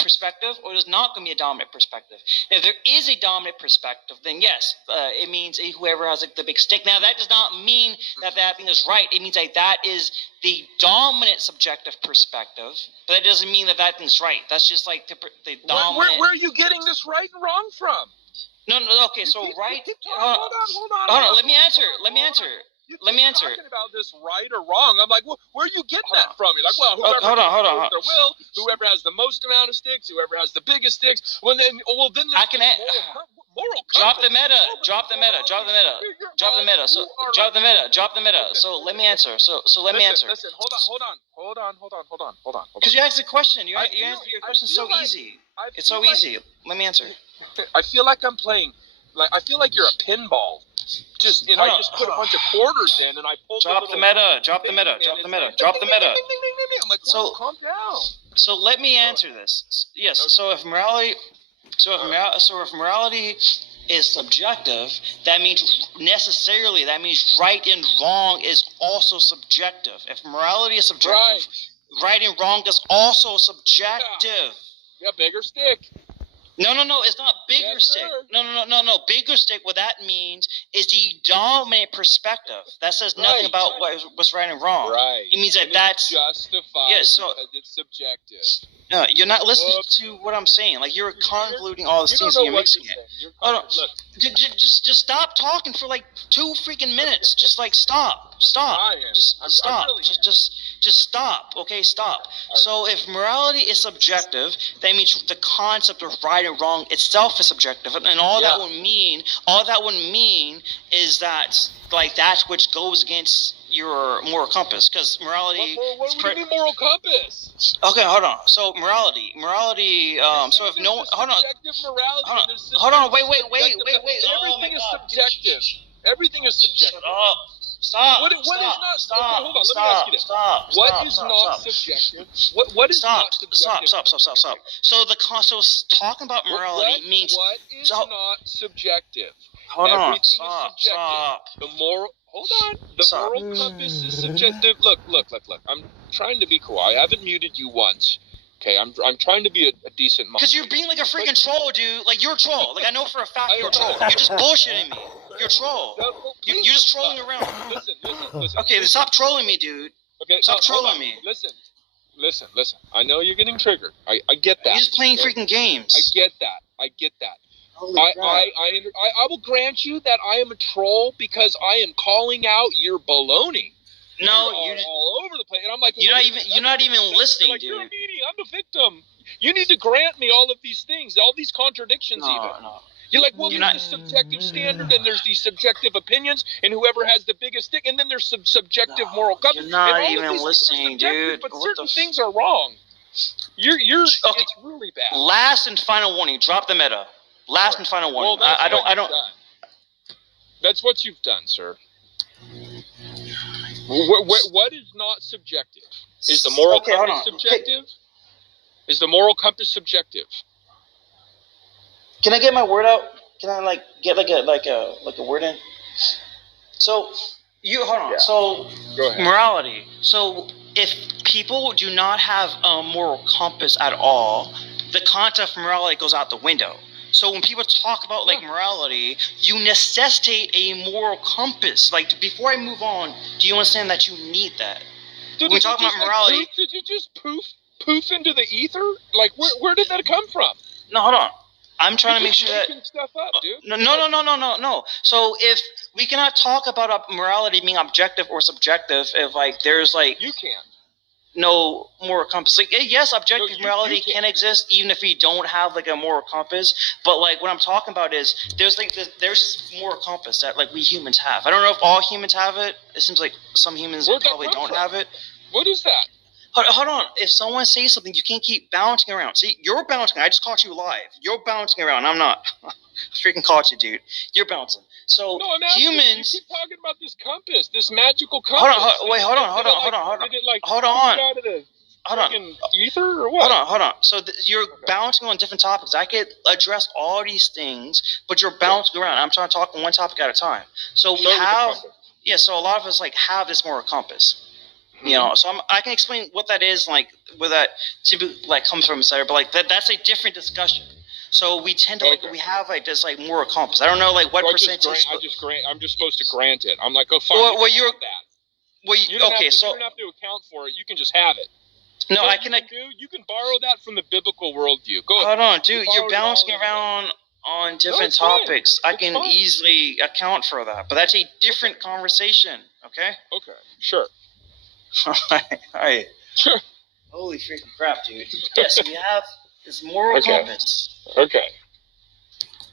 perspective, or there's not going to be a dominant perspective. If there is a dominant perspective, then yes, it means whoever has like the big stick. Now that does not mean that thing is right. It means like that is the dominant subjective perspective, but that doesn't mean that thing's right. That's just like the dominant. Where are you getting this right and wrong from? No. Okay, so right. Hold on. Let me answer. Talking about this right or wrong. I'm like, well, where are you getting that from? You're like, well, whoever hold on. Their will, whoever has the most amount of sticks, whoever has the biggest sticks. Then there's I can moral drop the meta. Drop the meta. So let me answer. So let me answer. Listen. Hold on. Because you asked a question. You answer your question so easy. It's so easy. Let me answer. I feel like I'm playing. I feel like you're a pinball. I just put a bunch of quarters in, and I pulled. Drop the meta. I'm like, calm down. So let me answer this. Yes. So if morality is subjective, that means right and wrong is also subjective. If morality is subjective, right and wrong is also subjective. Yeah, bigger stick. No, it's not bigger stick. No. Bigger stick, what that means is the dominant perspective. That says nothing about what's right and wrong. Right. It means that's justified because it's subjective. No, you're not listening to what I'm saying. Like, you're convoluting all these things and you're mixing it. Look. Just stop talking for like 2 freaking minutes. Just like stop. Just stop. Just stop. Okay, stop. So if morality is subjective, that means the concept of right and wrong itself is subjective, and all that would mean is that like that which goes against your moral compass, because morality. What do you mean moral compass? Okay, hold on. So morality. So if no, hold on. Hold on. Wait. Everything is subjective. Everything is subjective. Shut up. Stop. What is not? Hold on. Let me ask you this. What is not subjective? What is not subjective? Stop. So talking about morality means what is not subjective. Hold on. Stop. The moral. Hold on. The moral compass is subjective. Look. I'm trying to be cool. I haven't muted you once. Okay, I'm trying to be a decent mom. Because you're being like a freaking troll, dude. Like, you're a troll. Like, I know for a fact you're a troll. You're just bullshitting me. You're a troll. You're just trolling around. Listen. Okay, then stop trolling me, dude. Okay, stop trolling me. Listen. I know you're getting triggered. I get that. You're just playing freaking games. I get that. I will grant you that I am a troll because I am calling out your baloney. No, you're all over the place, and I'm like, you're not even listening, like, dude. You're a meanie. I'm a victim. You need to grant me all of these things, all these contradictions. No. You're like, well, there's the subjective standard, and there's the subjective opinions, and whoever has the biggest stick, and then there's subjective moral compass. You're not even listening, dude. But certain things are wrong. You're okay. It's really bad. Last and final warning. Drop the meta. Last and final warning. Well, I don't. That's what you've done, sir. What is not subjective? Is the moral compass subjective? Is the moral compass subjective? Can I get my word out? Can I get like a word in? So hold on. Yeah. So morality. So if people do not have a moral compass at all, the concept of morality goes out the window. So when people talk about morality, you necessitate a moral compass. Like, before I move on, do you understand that you need that? When we talk about morality, did you just poof into the ether? Like, where did that come from? No, hold on. I'm trying to make sure that stuff up, dude. No. So if we cannot talk about morality being objective or subjective, if there's you can. No moral compass. Yes, objective morality can exist even if we don't have a moral compass. But what I'm talking about is there's this moral compass that we humans have. I don't know if all humans have it. It seems like some humans probably don't have it. What is that? Hold on. If someone says something, you can't keep bouncing around. See, you're bouncing. I just caught you live. You're bouncing around. I'm not. I freaking caught you, dude. You're bouncing. So no, I'm asking, humans. You keep talking about this compass, this magical compass. Hold on. Did it hold on. Out of the ether or what? Hold on. So you're bouncing on different topics. I could address all these things, but you're bouncing around. I'm trying to talk on one topic at a time. So we have, so a lot of us have this moral compass. You know, so I can explain what that is, where that comes from, etc. But that's a different discussion. So we tend to we have this moral compass. I don't know what percentage. I'm just supposed to grant it. I'm like, oh, fine. Well, you don't have to account for it. You can just have it. No, I can. You can borrow that from the biblical worldview. Go ahead. Hold on, dude. You're bouncing around on different topics. I can easily account for that, but that's a different conversation. Okay. Okay. Sure. All right. Sure. Holy freaking crap, dude. Yes, we have this moral compass. Okay.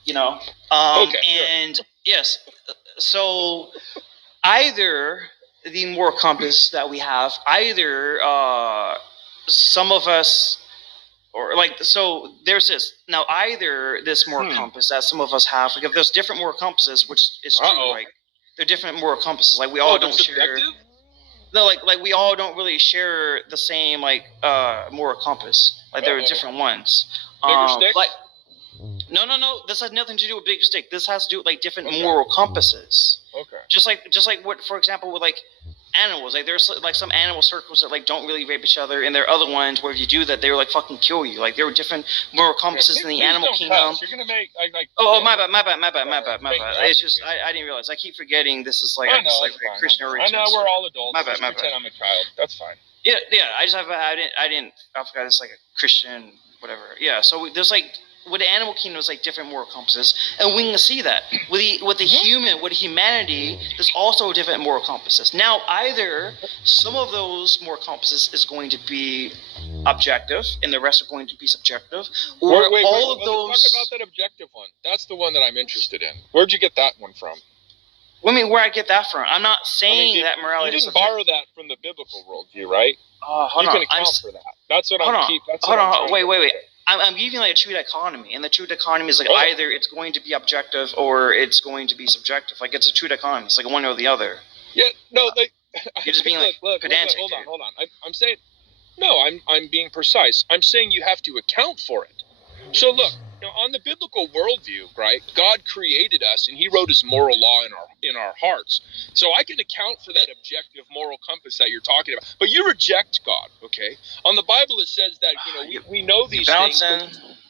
You know. And yes, so either the moral compass that we have, either some of us, or so there's this. Now, either this moral compass that some of us have, if there's different moral compasses, which is true, they're different moral compasses. We all don't share. No, we all don't really share the same moral compass. There are different ones. Bigger sticks? No. This has nothing to do with big stick. This has to do with different moral compasses. Okay. Just like what, for example, with animals. There's some animal circles that don't really rape each other, and there are other ones where if you do that, they will fucking kill you. There are different moral compasses in the animal kingdom. You're gonna make my bad. It's just I didn't realize. I keep forgetting this is a Christian origin. I know we're all adults. My bad. Pretend I'm a child. That's fine. Yeah. I forgot it's a Christian whatever. Yeah. So there's with the animal kingdom, it's different moral compasses, and we can see that with humanity, there's also different moral compasses. Now, either some of those moral compasses is going to be objective, and the rest are going to be subjective, or all of those. Let's talk about that objective one. That's the one that I'm interested in. Where'd you get that one from? Where I get that from? I'm not saying that morality. You didn't borrow that from the biblical worldview, right? Hold you on. can account for that. That's what Wait. I'm giving a true dichotomy, and the true dichotomy is either it's going to be objective or it's going to be subjective. It's a true dichotomy. It's one or the other. Yeah, no, you're just being pedantic. Hold on. I'm saying no. I'm being precise. I'm saying you have to account for it. So look, on the biblical worldview, right? God created us, and He wrote His moral law in our hearts. So I can account for that objective moral compass that you're talking about. But you reject God, okay? On the Bible, it says that we know these things,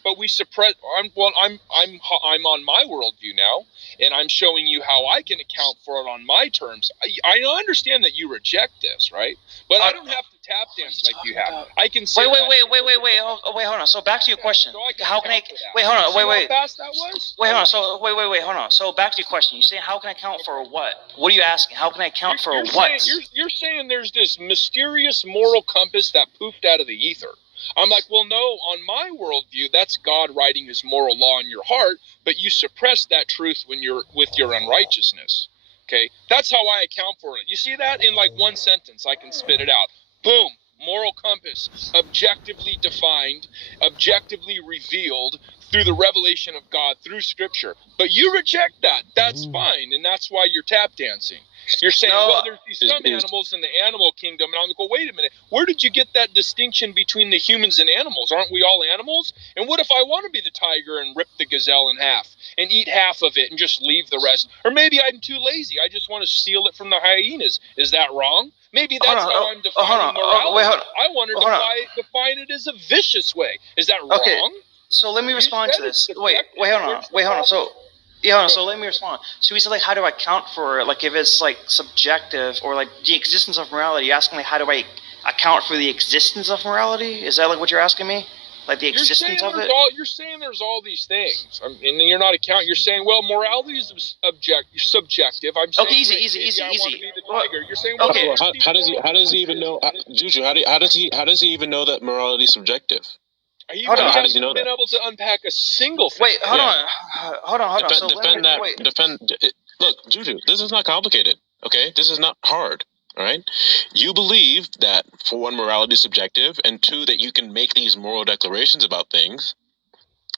but we suppress. I'm on my worldview now, and I'm showing you how I can account for it on my terms. I understand that you reject this, right? But I don't have to tap dance like you have. I can say. Wait, hold on. So back to your question. How can I? Wait, hold on. Wait. How fast that was? Wait, hold on. So wait, hold on. So back to your question. You say how can I account for what? What are you asking? How can I account for what? You're saying there's this mysterious moral compass that poofed out of the ether. I'm like, well, no, on my worldview, that's God writing His moral law in your heart, but you suppress that truth when you're with your unrighteousness. Okay, that's how I account for it. You see that in one sentence, I can spit it out. Boom, moral compass, objectively defined, objectively revealed through the revelation of God, through Scripture. But you reject that. That's fine, and that's why you're tap dancing. You're saying, well, there's these some animals in the animal kingdom, and I'm going, wait a minute, where did you get that distinction between the humans and animals? Aren't we all animals? And what if I want to be the tiger and rip the gazelle in half and eat half of it and just leave the rest? Or maybe I'm too lazy. I just want to steal it from the hyenas. Is that wrong? Maybe that's how I'm defining morality. I want to define it as a vicious way. Is that wrong? So let me respond to this. Wait, hold on. So let me respond. So we said, like, how do I account for it? Like, if it's like subjective or like the existence of morality, you're asking, like, how do I account for the existence of morality? Is that like what you're asking me? Like the existence of it? You're saying there's all these things, and you're not accounting. You're saying, well, morality is subjective. I'm saying, okay, easy. I want to be the tiger. You're saying, well, okay. How does he even know, Juju? How does he even know that morality is subjective? He hasn't been able to unpack a single thing. Wait, hold on. Look, Juju, this is not complicated. Okay, this is not hard. All right, you believe that, for one, morality is subjective, and two, that you can make these moral declarations about things.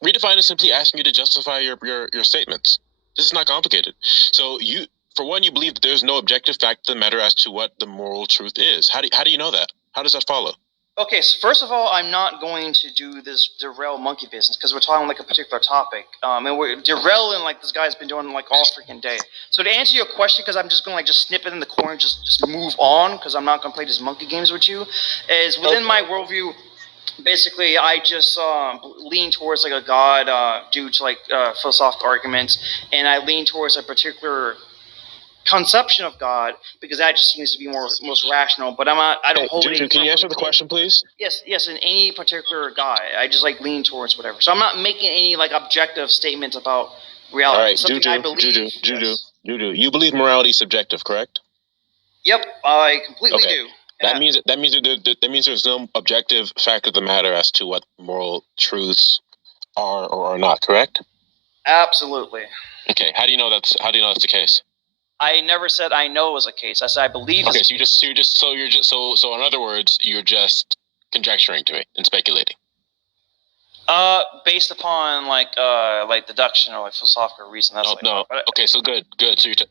Redefine is simply asking you to justify your statements. This is not complicated. So you, for one, you believe that there's no objective fact of the matter as to what the moral truth is. How do you know that? How does that follow? Okay, so first of all, I'm not going to do this derail monkey business because we're talking like a particular topic, and we're derailing like this guy's been doing like all freaking day. So to answer your question, because I'm just going to like just snip it in the corner and just move on because I'm not going to play these monkey games with you, is within my worldview. Basically, I just lean towards like a god due to like philosophical arguments, and I lean towards a particular conception of God because that just seems to be most rational. But I don't hold. Juju, can you answer the question, please? Yes. In any particular guy, I just like lean towards whatever. So I'm not making any like objective statements about reality. All right, something Juju, I believe. Juju. You believe morality is subjective, correct? Yep, I completely do. That means there's no objective fact of the matter as to what moral truths are or are not, correct? Absolutely. Okay. How do you know that's the case? I never said I know it was a case. I said I believe. Okay, so in other words, you're just conjecturing to me and speculating. Based upon like deduction or like philosophical reason. That's Okay, so good.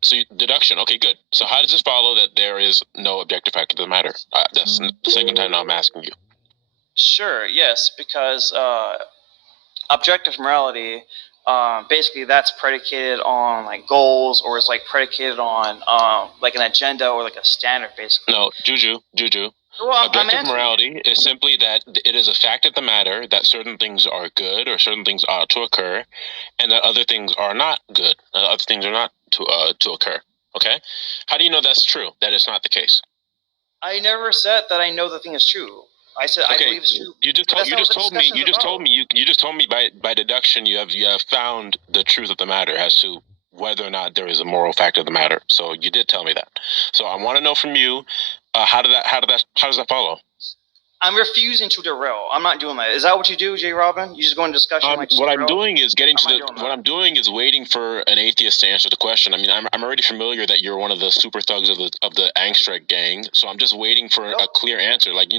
So deduction. Okay, good. So how does this follow that there is no objective fact of the matter? That's the second time now I'm asking you. Sure. Yes, because objective morality. Basically, that's predicated on like goals, or is like predicated on like an agenda or like a standard, basically. No, Juju. Well, objective morality is simply that it is a fact of the matter that certain things are good or certain things ought to occur, and that other things are not good, and other things are not to occur. Okay, how do you know that's true? That it's not the case? I never said that I know the thing is true. I said I believe it's true. You just told me by deduction you have found the truth of the matter as to whether or not there is a moral fact of the matter. So you did tell me that. So I want to know from you, how does that follow? I'm refusing to derail. I'm not doing that. Is that what you do, J. Robin? You just go in discussion like what I'm doing is waiting for an atheist to answer the question. I mean, I'm already familiar that you're one of the super thugs of the Angstreich gang, so I'm just waiting for a clear answer. Like,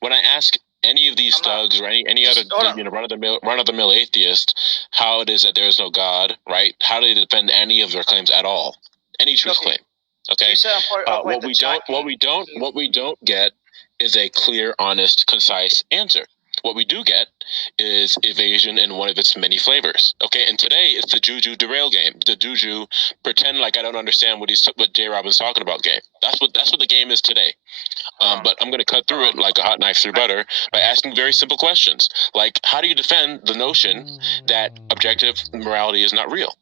when I ask any of these thugs or any other run of the mill atheist how it is that there is no God, right? How do they defend any of their claims at all? Any truth claim. Okay. What we don't get is a clear, honest, concise answer. What we do get is evasion in one of its many flavors. Okay, and today it's the Juju derail game, the Juju pretend like I don't understand what J. Robin's talking about game. That's what the game is today. But I'm going to cut through it like a hot knife through butter by asking very simple questions, like how do you defend the notion that objective morality is not real?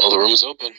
Well, the room is open.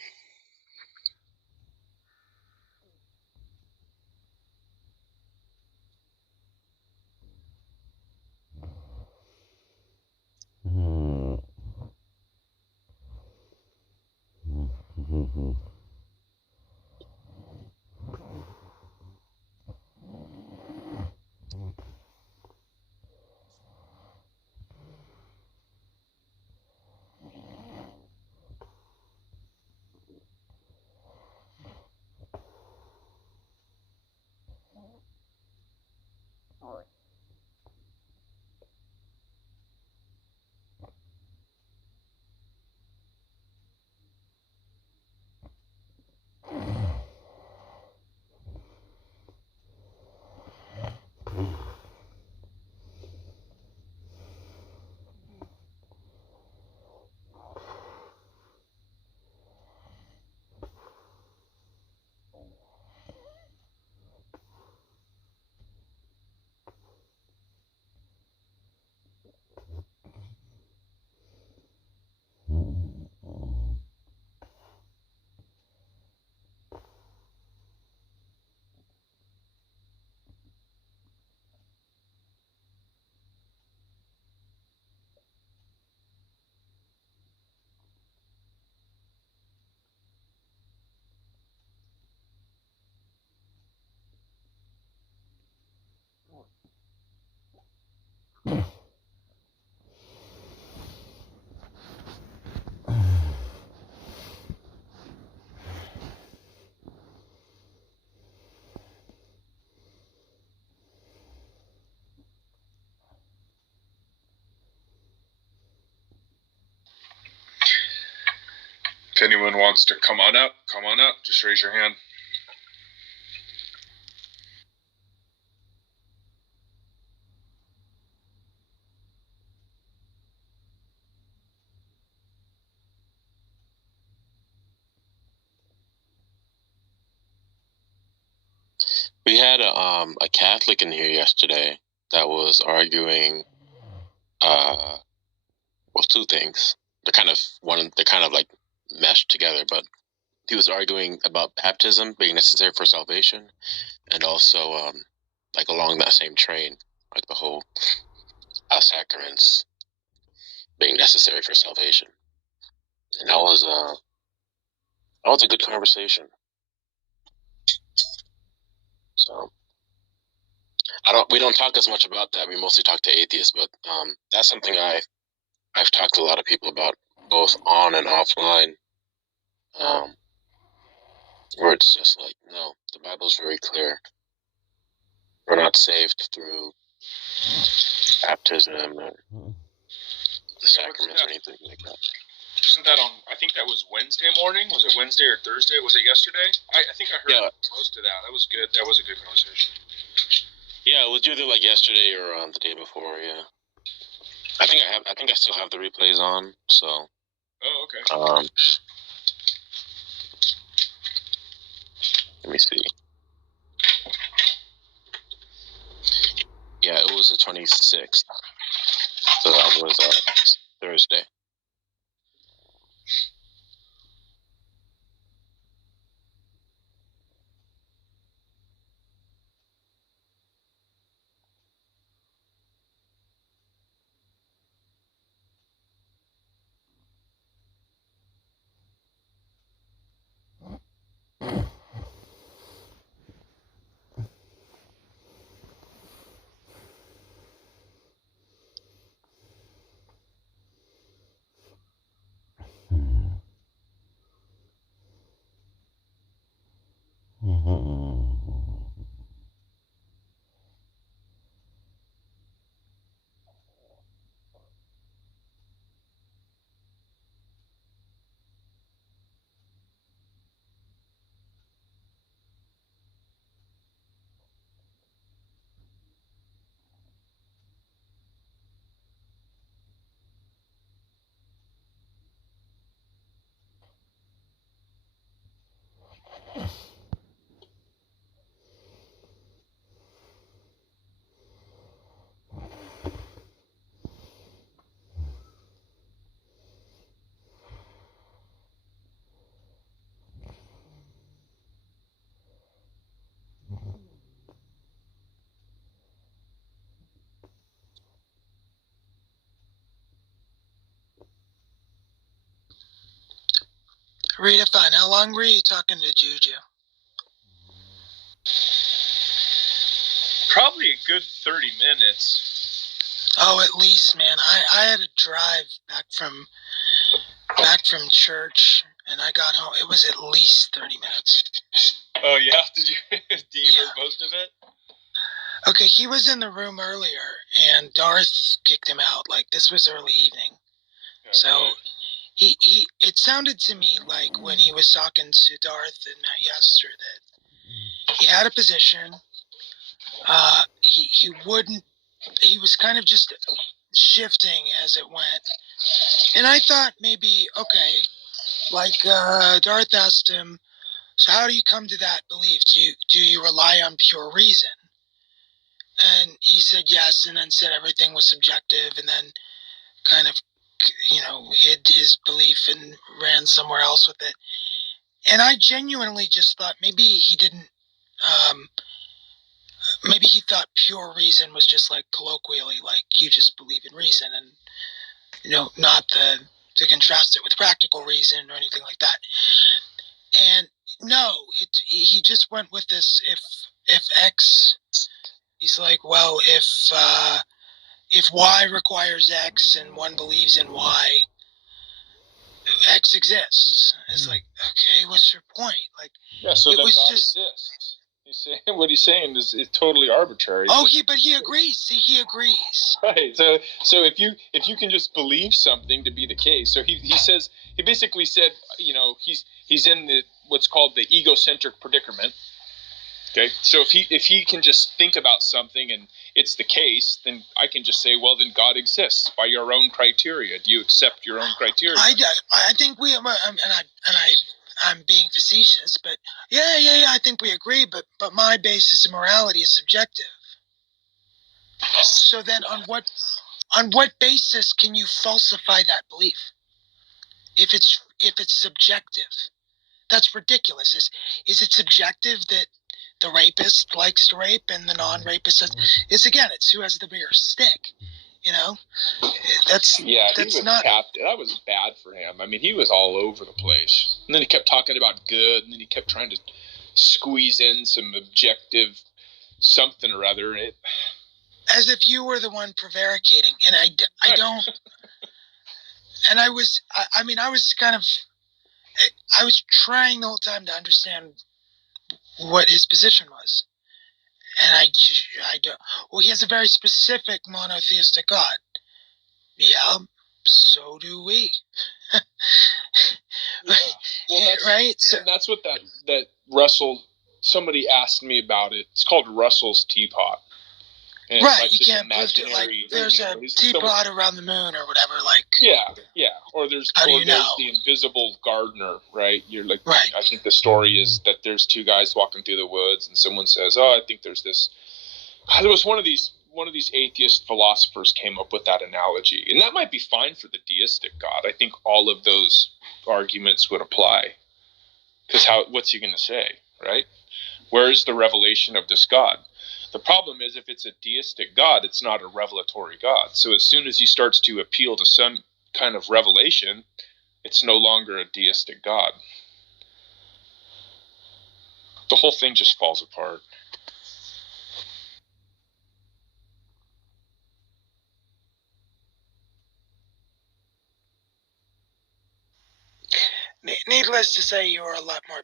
If anyone wants to come on up. Just raise your hand. We had a Catholic in here yesterday that was arguing, well, two things. They're kind of like meshed together, but he was arguing about baptism being necessary for salvation, and also like along that same train, like the whole sacraments being necessary for salvation. And that was a good conversation. So we don't talk as much about that. We mostly talk to atheists, but that's something I've talked to a lot of people about, both on and offline. Where it's just like, no, the Bible's very clear. We're not saved through baptism or the sacraments or anything like that. Wasn't that on? I think that was Wednesday morning. Was it Wednesday or Thursday? Was it yesterday? I think I heard most of that. That was good. That was a good conversation. Yeah, it was either like yesterday or the day before. Yeah, I think I still have the replays on. So. Oh, okay. Let me see. Yeah, it was the 26th. So that was Thursday. Redefine, how long were you talking to Juju? Probably a good 30 minutes. Oh, at least, man. I had to drive back from church, and I got home. It was at least 30 minutes. Oh, yeah? Did you hear most of it? Okay, he was in the room earlier, and Darth kicked him out. Like, this was early evening. Oh, so it sounded to me like when he was talking to Darth and Yester that he had a position. He was kind of just shifting as it went. And I thought maybe, okay, like Darth asked him, so how do you come to that belief? Do you rely on pure reason? And he said yes, and then said everything was subjective, and then kind of, hid his belief and ran somewhere else with it. And I genuinely just thought maybe he didn't, maybe he thought pure reason was just like colloquially, like you just believe in reason, and not to contrast it with practical reason or anything like that. And no, he just went with this. If X, he's like, well, if Y requires X and one believes in Y, X exists. It's like, okay, what's your point? Like, yeah, so it that was God just exists. What he's saying is totally arbitrary. Oh, but he agrees. See, he agrees. Right. So if you can just believe something to be the case, so he basically said, he's in what's called the egocentric predicament. Okay. So if he can just think about something and it's the case, then I can just say, well, then God exists by your own criteria. Do you accept your own criteria? I think we, I'm being facetious, but yeah, I think we agree. But my basis of morality is subjective. So then, on what basis can you falsify that belief? If it's subjective, that's ridiculous. Is it subjective that the rapist likes to rape and the non-rapist does? It's who has the bigger stick. That's not. That was bad for him. I mean, he was all over the place, and then he kept talking about good, and then he kept trying to squeeze in some objective something or other. As if you were the one prevaricating, and I don't. And I was trying the whole time to understand what his position was, and I don't. Well, he has a very specific monotheistic God. Yeah, so do we. Right. And that's what that Russell. Somebody asked me about it. It's called Russell's teapot. And right, you can't lift it like there's a teapot around the moon or whatever. Like or there's know? The invisible gardener, right? You're like, right. I think the story is that there's two guys walking through the woods, and someone says, "Oh, I think there's this." There was one of these atheist philosophers came up with that analogy, and that might be fine for the deistic God. I think all of those arguments would apply, because what's he going to say, right? Where is the revelation of this God? The problem is, if it's a deistic God, it's not a revelatory God. So as soon as he starts to appeal to some kind of revelation, it's no longer a deistic God. The whole thing just falls apart. Needless to say, you were a lot more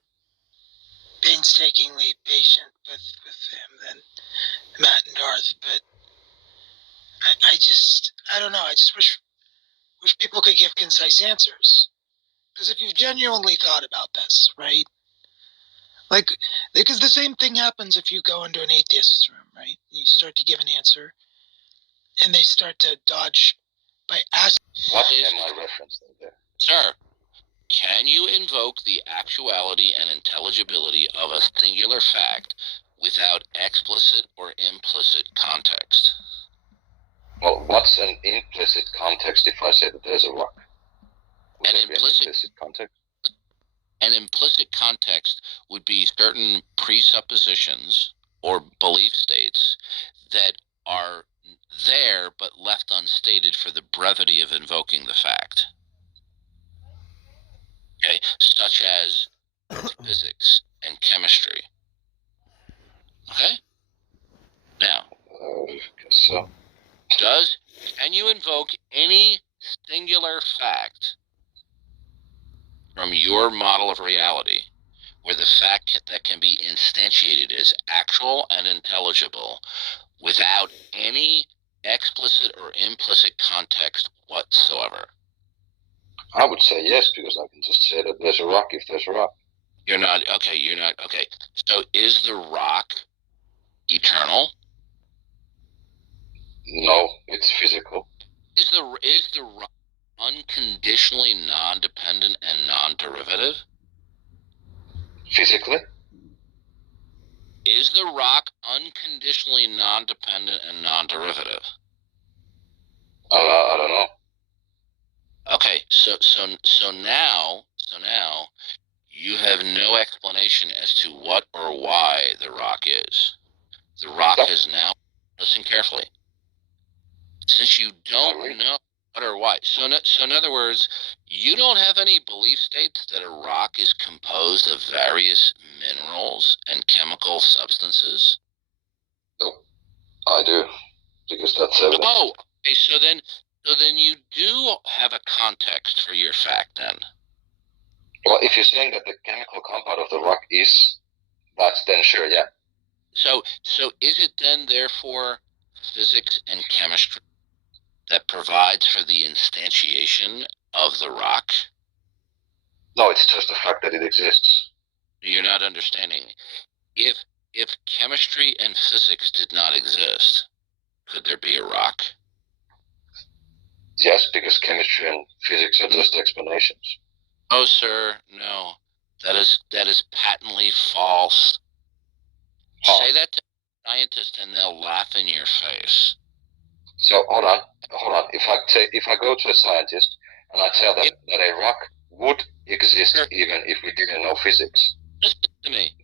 painstakingly patient with him than Matt and Darth, but I don't know. I just wish people could give concise answers. Because if you've genuinely thought about this, right? Like, because the same thing happens if you go into an atheist's room, right? You start to give an answer, and they start to dodge by asking. What is my reference there? Sir, can you invoke the actuality and intelligibility of a singular fact without explicit or implicit context? Well, what's an implicit context if I say that there's a rock? An implicit context? An implicit context would be certain presuppositions or belief states that are there but left unstated for the brevity of invoking the fact. Okay, such as physics and chemistry. Okay? Now, so can you invoke any singular fact from your model of reality where the fact that can be instantiated is actual and intelligible without any explicit or implicit context whatsoever? I would say yes, because I can just say that there's a rock if there's a rock. You're not okay. So is the rock eternal? No, it's physical. Is the rock unconditionally non-dependent and non-derivative? Physically? Is the rock unconditionally non-dependent and non-derivative? I don't know. Okay, so now you have no explanation as to what or why the rock is. The rock is now, listen carefully, since you don't know what or why. So in other words, you don't have any belief states that a rock is composed of various minerals and chemical substances? No, I do, because that's evidence. Oh, okay, so then you do have a context for your fact then. Well, if you're saying that the chemical compound of the rock is that, then sure, yeah. So is it then therefore physics and chemistry that provides for the instantiation of the rock? No, it's just the fact that it exists. You're not understanding. If chemistry and physics did not exist, could there be a rock? Yes, because chemistry and physics are just explanations. Oh, sir, no. That is patently false. Say that to a scientist and they'll laugh in your face. So hold on. If I go to a scientist and I tell them that a rock would exist even if we didn't know physics. Listen to me.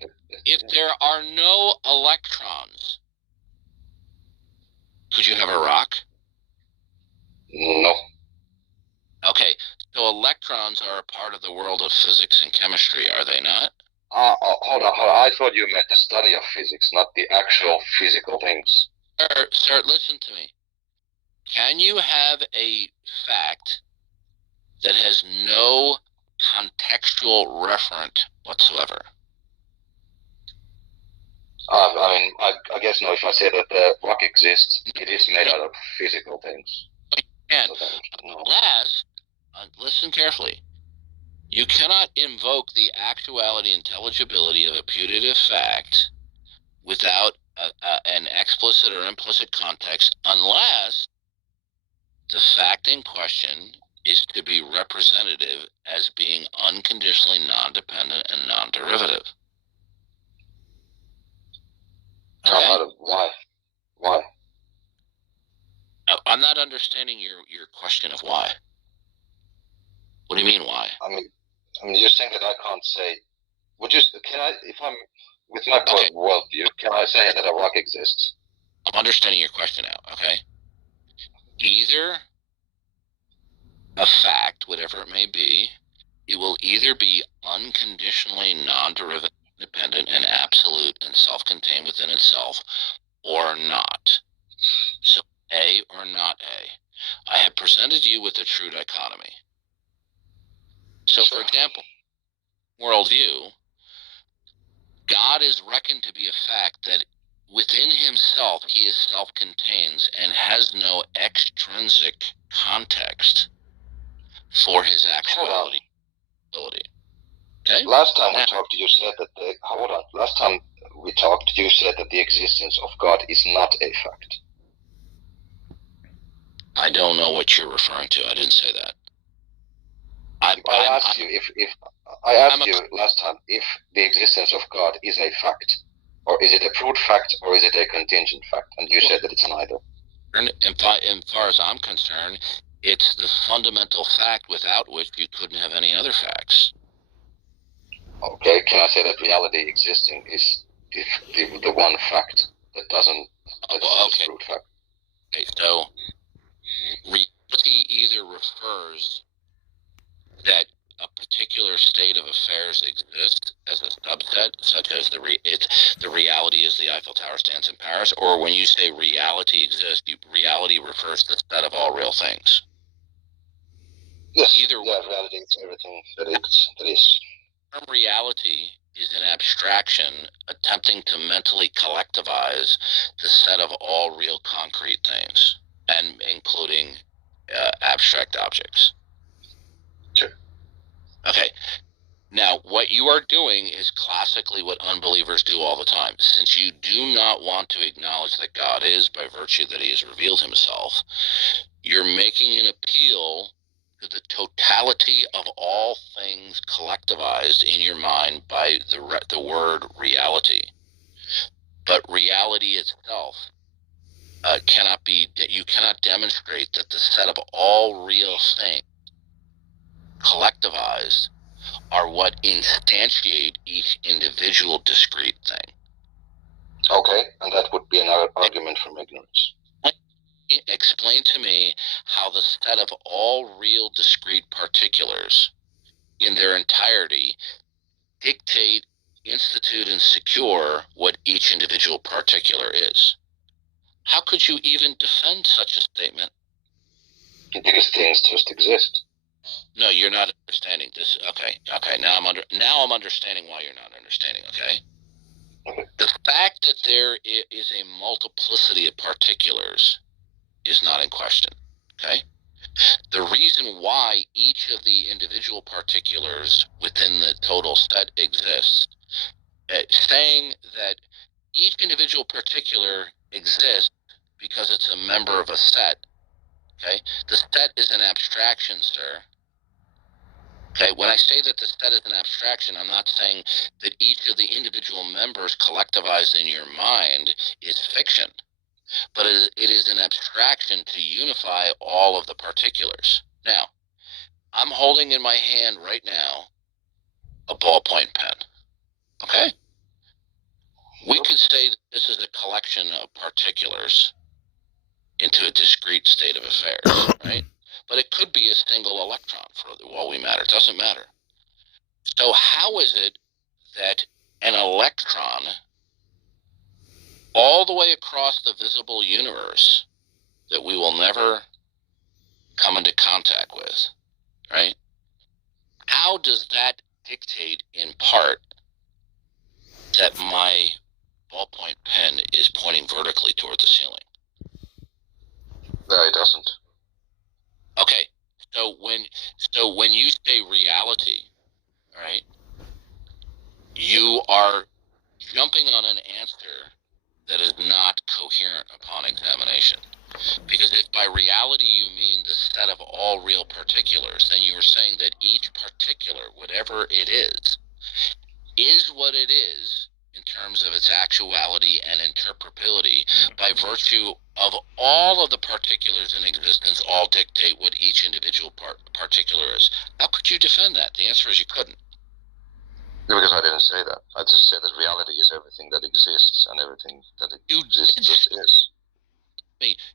If there are no electrons, could you have a rock? No. Okay, so electrons are a part of the world of physics and chemistry, are they not? Hold on. I thought you meant the study of physics, not the actual physical things. Sir, listen to me. Can you have a fact that has no contextual referent whatsoever? I guess no. If I say that the rock exists, it is made out of physical things. And unless, listen carefully, you cannot invoke the actuality intelligibility of a putative fact without an explicit or implicit context, unless the fact in question is to be representative as being unconditionally non-dependent and non-derivative. Okay? Why? I'm not understanding your question of why. What do you mean why? I mean, you're saying that I can't say. If I'm with my worldview, can I say that a rock exists? I'm understanding your question now. Okay. Either a fact, whatever it may be, it will either be unconditionally non-derivative, independent, and absolute and self-contained within itself, or not. So A or not A. I have presented you with a true dichotomy. So, for example, worldview, God is reckoned to be a fact that within himself he is self-contained and has no extrinsic context for his actuality. Okay? Last time we talked, you said that Last time we talked, you said that the existence of God is not a fact. I don't know what you're referring to. I didn't say that. I asked you last time if the existence of God is a fact, or is it a proved fact, or is it a contingent fact? And you said that it's neither. As far as I'm concerned, it's the fundamental fact without which you couldn't have any other facts. Okay, can I say that reality existing is the one fact that doesn't? Okay. Proved fact. Okay, so reality either refers that a particular state of affairs exists as a subset, such as the reality is the Eiffel Tower stands in Paris, or when you say reality exists, reality refers to the set of all real things. Yes. Either way, reality is everything that is. The term reality is an abstraction attempting to mentally collectivize the set of all real concrete things, and including abstract objects. Sure. Okay. Now, what you are doing is classically what unbelievers do all the time. Since you do not want to acknowledge that God is, by virtue that he has revealed himself, you're making an appeal to the totality of all things collectivized in your mind by the word reality. But reality itself you cannot demonstrate that the set of all real things collectivized are what instantiate each individual discrete thing. Okay, and that would be another argument from ignorance. Explain to me how the set of all real discrete particulars in their entirety dictate, institute, and secure what each individual particular is. How could you even defend such a statement? Because things just exist. No, you're not understanding this. Okay. Now I'm understanding why you're not understanding. Okay. The fact that there is a multiplicity of particulars is not in question. Okay? The reason why each of the individual particulars within the total set exists, saying that each individual particular exists because it's a member of a set. Okay? The set is an abstraction, sir. Okay, when I say that the set is an abstraction, I'm not saying that each of the individual members collectivized in your mind is fiction, but it is an abstraction to unify all of the particulars. Now, I'm holding in my hand right now a ballpoint pen. Okay? We could say that this is a collection of particulars into a discrete state of affairs, right? But it could be a single electron for all we matter. It doesn't matter. So how is it that an electron all the way across the visible universe that we will never come into contact with, right? How does that dictate in part that my ballpoint pen is pointing vertically toward the ceiling? No, it doesn't. Okay, so when you say reality, right, you are jumping on an answer that is not coherent upon examination. Because if by reality you mean the set of all real particulars, then you are saying that each particular, whatever it is what it is in terms of its actuality and interpretability by virtue of all of the particulars in existence all dictate what each individual particular is. How could you defend that? The answer is you couldn't. No, because I didn't say that. I just said that reality is everything that exists, and everything that exists just is.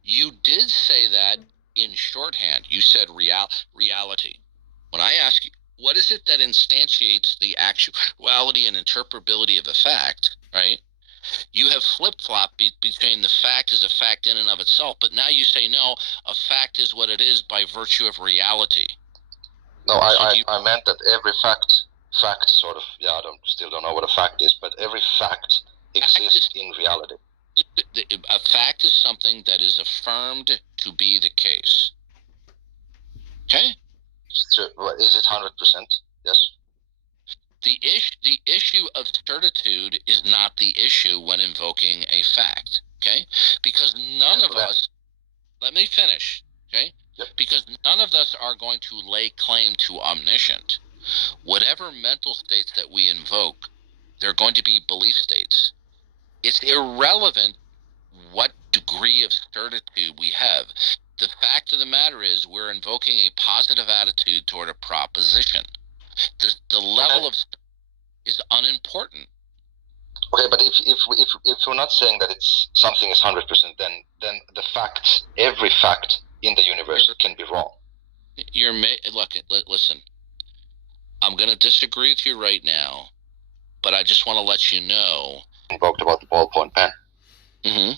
You did say that in shorthand. You said reality. When I ask you, what is it that instantiates the actuality and interpretability of a fact, right? You have flip-flopped between the fact is a fact in and of itself, but now you say, no, a fact is what it is by virtue of reality. No, I meant that every fact sort of, I still don't know what a fact is, but every fact exists in reality. A fact is something that is affirmed to be the case. Okay? So, is it 100%? Yes. The issue of certitude is not the issue when invoking a fact. Okay? Because none of us. Let me finish. Okay? Yep. Because none of us are going to lay claim to omniscient. Whatever mental states that we invoke, they're going to be belief states. It's irrelevant what degree of certitude we have. The fact of the matter is we're invoking a positive attitude toward a proposition. The level of is unimportant. Okay, but if we're not saying that it's something is 100%, then the facts, every fact in the universe can be wrong. Listen. I'm going to disagree with you right now, but I just want to let you know. Invoked about the ballpoint pen. Mm-hmm.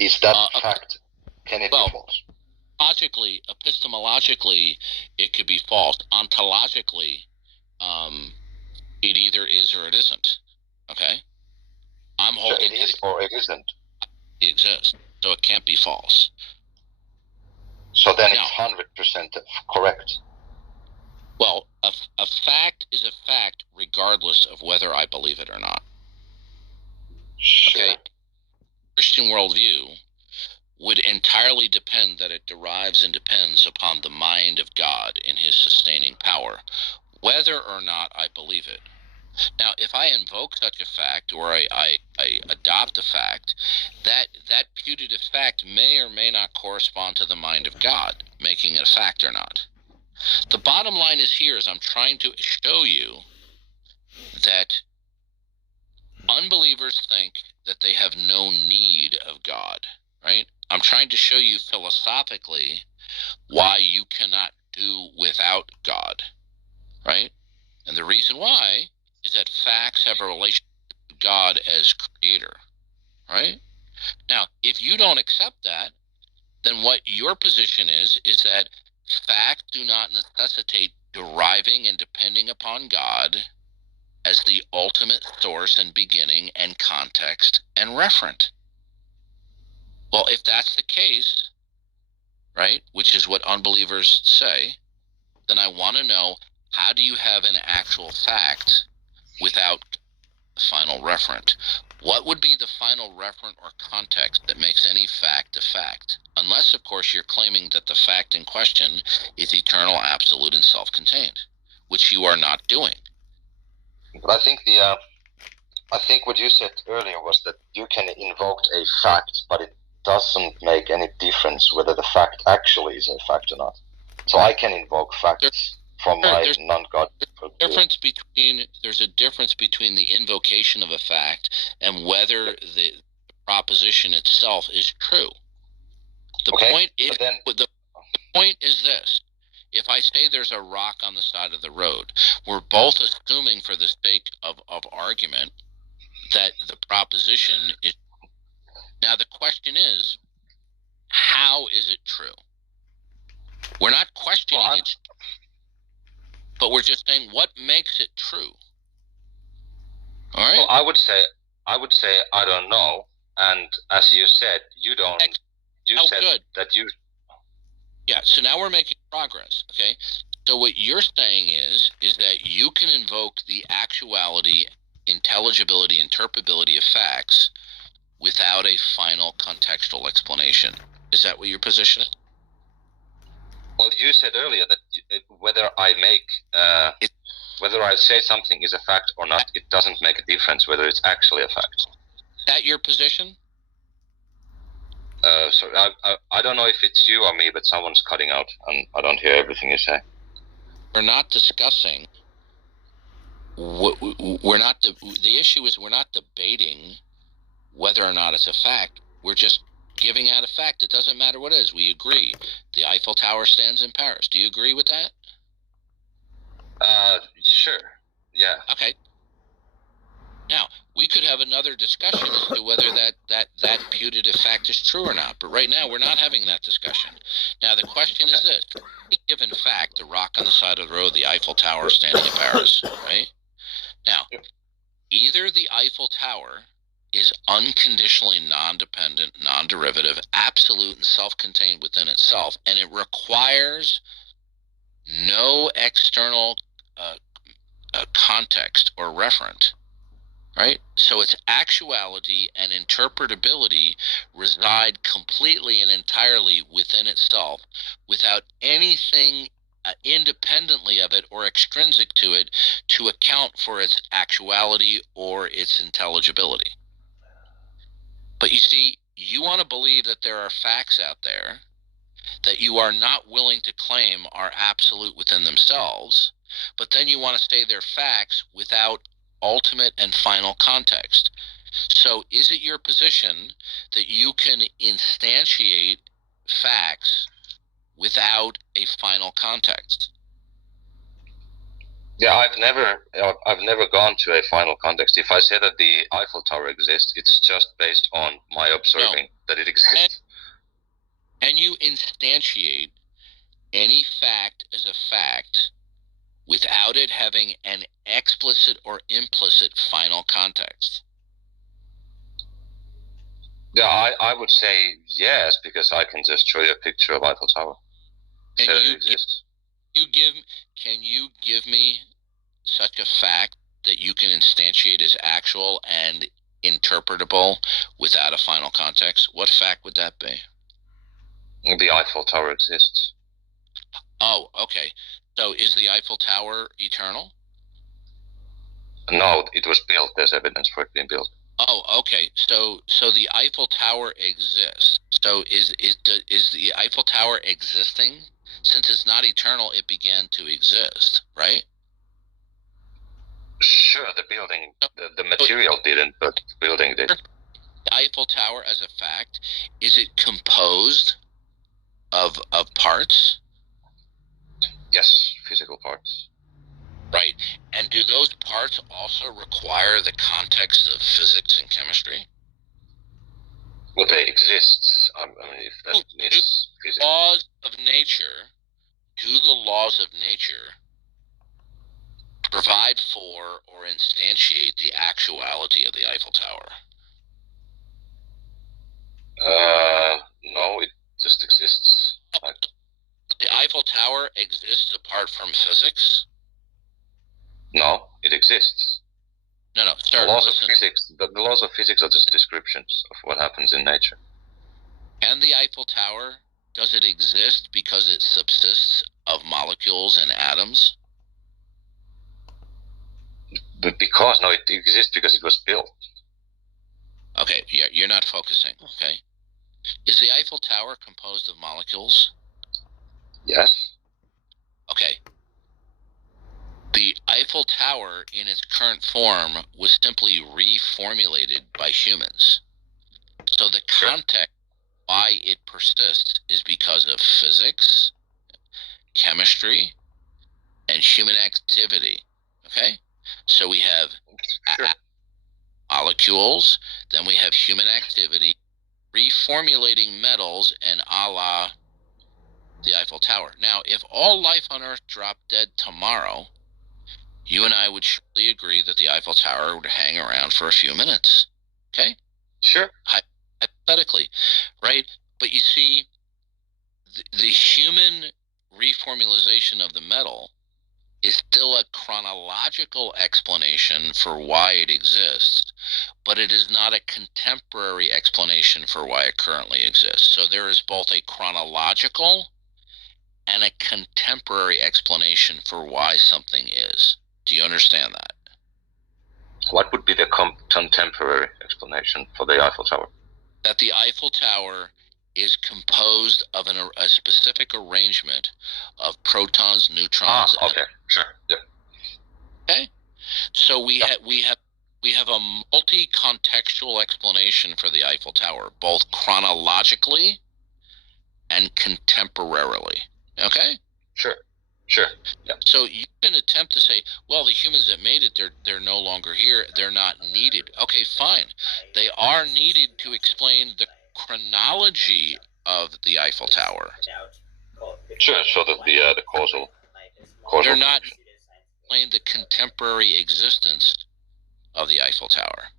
Is that fact? Can it be false? Logically, epistemologically, it could be false. Ontologically, it either is or it isn't. Okay? I'm holding so it is or it isn't. It exists, so it can't be false. So then it's 100% correct. Well, a fact is a fact regardless of whether I believe it or not. Sure. Okay? Christian worldview would entirely depend that it derives and depends upon the mind of God in his sustaining power, whether or not I believe it. Now, if I invoke such a fact or I adopt a fact, that putative fact may or may not correspond to the mind of God, making it a fact or not. The bottom line is here is I'm trying to show you that unbelievers think that they have no need of God, right? I'm trying to show you philosophically why you cannot do without God, right? And the reason why is that facts have a relationship to God as creator, right? Now, if you don't accept that, then what your position is that facts do not necessitate deriving and depending upon God, as the ultimate source and beginning and context and referent. Well, if that's the case, right, which is what unbelievers say, then I want to know, how do you have an actual fact without the final referent? What would be the final referent or context that makes any fact a fact? Unless, of course, you're claiming that the fact in question is eternal, absolute, and self-contained, which you are not doing. But I think what you said earlier was that you can invoke a fact, but it doesn't make any difference whether the fact actually is a fact or not. So I can invoke facts from my non-God. There's a difference between the invocation of a fact and whether the proposition itself is true. The point is this: if I say there's a rock on the side of the road, we're both assuming, for the sake of argument, that the proposition is. Now the question is, how is it true? We're not questioning it, but we're just saying what makes it true. All right. Well, I would say I don't know, and as you said, you don't. You said good. That you. Yeah. So now we're making progress. Okay. So what you're saying is that you can invoke the actuality, intelligibility, interpretability of facts without a final contextual explanation. Is that what your position is? Well, you said earlier that whether I say something is a fact or not, it doesn't make a difference whether it's actually a fact. Is that your position? So I don't know if it's you or me, but someone's cutting out, and I don't hear everything you say. We're not discussing. We're not. The issue is we're not debating whether or not it's a fact. We're just giving out a fact. It doesn't matter what it is. We agree. The Eiffel Tower stands in Paris. Do you agree with that? Sure. Yeah. Okay. Now, we could have another discussion as to whether that putative fact is true or not. But right now, we're not having that discussion. Now, the question is this. A given fact, the rock on the side of the road, the Eiffel Tower standing in Paris, right? Now, either the Eiffel Tower is unconditionally non-dependent, non-derivative, absolute, and self-contained within itself, and it requires no external context or referent, right? So its actuality and interpretability reside completely and entirely within itself, without anything independently of it or extrinsic to it to account for its actuality or its intelligibility. But you see, you want to believe that there are facts out there that you are not willing to claim are absolute within themselves, but then you want to say they're facts without ultimate and final context. So is it your position that you can instantiate facts without a final context? Yeah, I've never gone to a final context. If I say that the Eiffel Tower exists, it's just based on my observing that it exists. Can you instantiate any fact as a fact without it having an explicit or implicit final context? Yeah, I would say yes, because I can just show you a picture of Eiffel Tower. Can you give me such a fact that you can instantiate as actual and interpretable without a final context? What fact would that be? The Eiffel Tower exists. Oh, okay. So is the Eiffel Tower eternal? No, it was built. There's evidence for it being built. Oh, okay. So the Eiffel Tower exists. So is the Eiffel Tower existing? Since it's not eternal, it began to exist, right? Sure, the building, the material didn't, but the building did. The Eiffel Tower, as a fact, is it composed of parts? Yes, physical parts. Right. And do those parts also require the context of physics and chemistry? Well, they exist. I mean, if that is physics. Laws of nature. Do the laws of nature provide for or instantiate the actuality of the Eiffel Tower? No, it just exists. The Eiffel Tower exists apart from physics? No, it exists. No, sir, The laws listen. of physics. The laws of physics are just descriptions of what happens in nature. And the Eiffel Tower, does it exist because it subsists of molecules and atoms? But no, it exists because it was built. Okay, you're not focusing, okay? Is the Eiffel Tower composed of molecules? Yes. Okay. The Eiffel Tower in its current form was simply reformulated by humans. So the context why it persists is because of physics, chemistry, and human activity. Okay? So we have molecules, then we have human activity, reformulating metals, and a la the Eiffel Tower. Now, if all life on Earth dropped dead tomorrow, you and I would surely agree that the Eiffel Tower would hang around for a few minutes. Okay? Sure. Hypothetically, right? But you see, the human reformulation of the metal is still a chronological explanation for why it exists, but it is not a contemporary explanation for why it currently exists. So there is both a chronological and a contemporary explanation for why something is. Do you understand that? What would be the contemporary explanation for the Eiffel Tower? That the Eiffel Tower is composed of a specific arrangement of protons, neutrons. Okay, sure, yeah. Okay, so we have a multi-contextual explanation for the Eiffel Tower, both chronologically and contemporarily. Okay. Sure. Yeah. So you can attempt to say, well, the humans that made it, they're no longer here. They're not needed. Okay, fine. They are needed to explain the chronology of the Eiffel Tower. Sure, so that the causal. They're not explain the contemporary existence of the Eiffel Tower,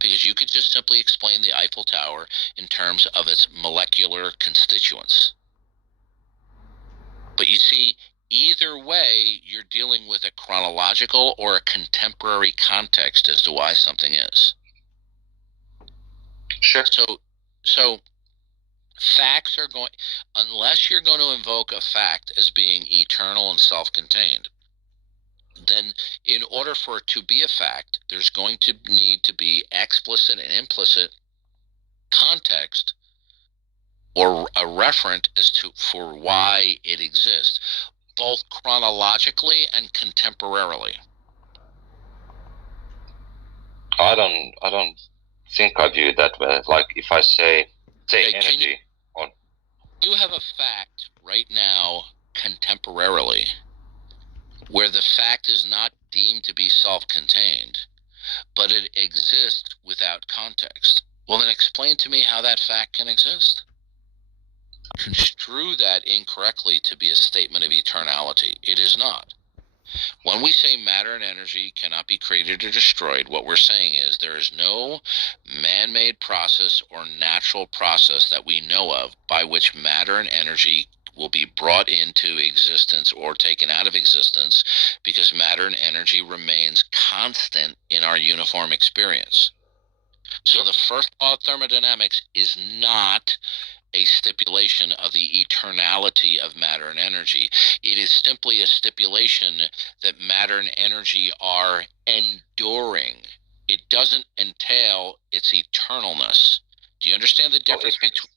because you could just simply explain the Eiffel Tower in terms of its molecular constituents. But you see, either way, you're dealing with a chronological or a contemporary context as to why something is. Sure. So facts are going, unless you're going to invoke a fact as being eternal and self-contained, then in order for it to be a fact, there's going to need to be explicit and implicit context or a referent as to for why it exists, both chronologically and contemporarily. I don't think I view it that way. Like if I say energy. You have a fact right now contemporarily where the fact is not deemed to be self-contained, but it exists without context. Well, then explain to me how that fact can exist. Construe that incorrectly to be a statement of eternality. It is not. When we say matter and energy cannot be created or destroyed, what we're saying is there is no man-made process or natural process that we know of by which matter and energy will be brought into existence or taken out of existence, because matter and energy remains constant in our uniform experience. So the first law of thermodynamics is not a stipulation of the eternality of matter and energy. It is simply a stipulation that matter and energy are enduring. It doesn't entail its eternalness. Do you understand the difference between...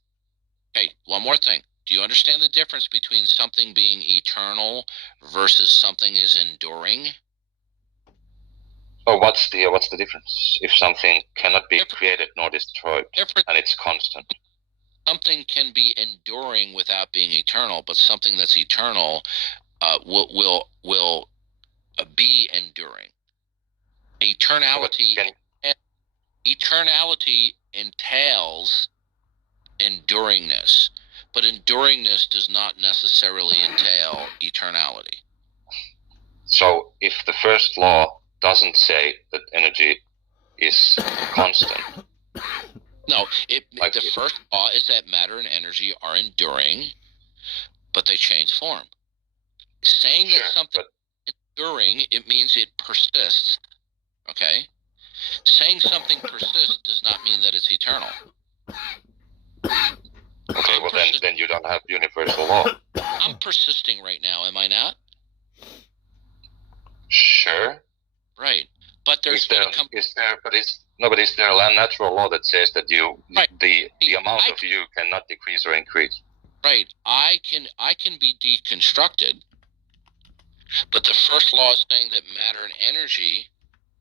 Okay, one more thing. Do you understand the difference between something being eternal versus something is enduring? Oh, what's the difference? If something cannot be created nor destroyed, and it's constant. Something can be enduring without being eternal, but something that's eternal will be enduring. Eternality entails enduringness, but enduringness does not necessarily entail eternality. So if the first law doesn't say that energy is constant. No, the first law is that matter and energy are enduring, but they change form. Saying that something is enduring, it means it persists. Okay? Saying something persists does not mean that it's eternal. Okay, well then you don't have universal law. I'm persisting right now, am I not? Sure. Right. But there's is there a natural law that says that the amount of you cannot decrease or increase? Right. I can be deconstructed, but the first law is saying that matter and energy,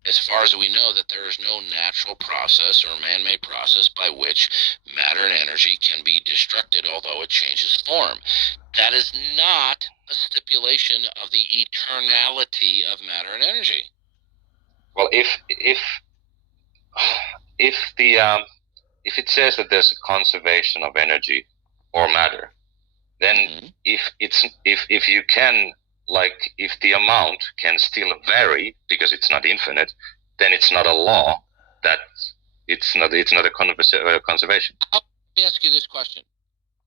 as far as we know, that there is no natural process or man-made process by which matter and energy can be destructed, although it changes form. That is not a stipulation of the eternality of matter and energy. Well, if it says that there's a conservation of energy or matter, then if you can, like, if the amount can still vary because it's not infinite, then it's not a law. That it's not a conservation. Let me ask you this question.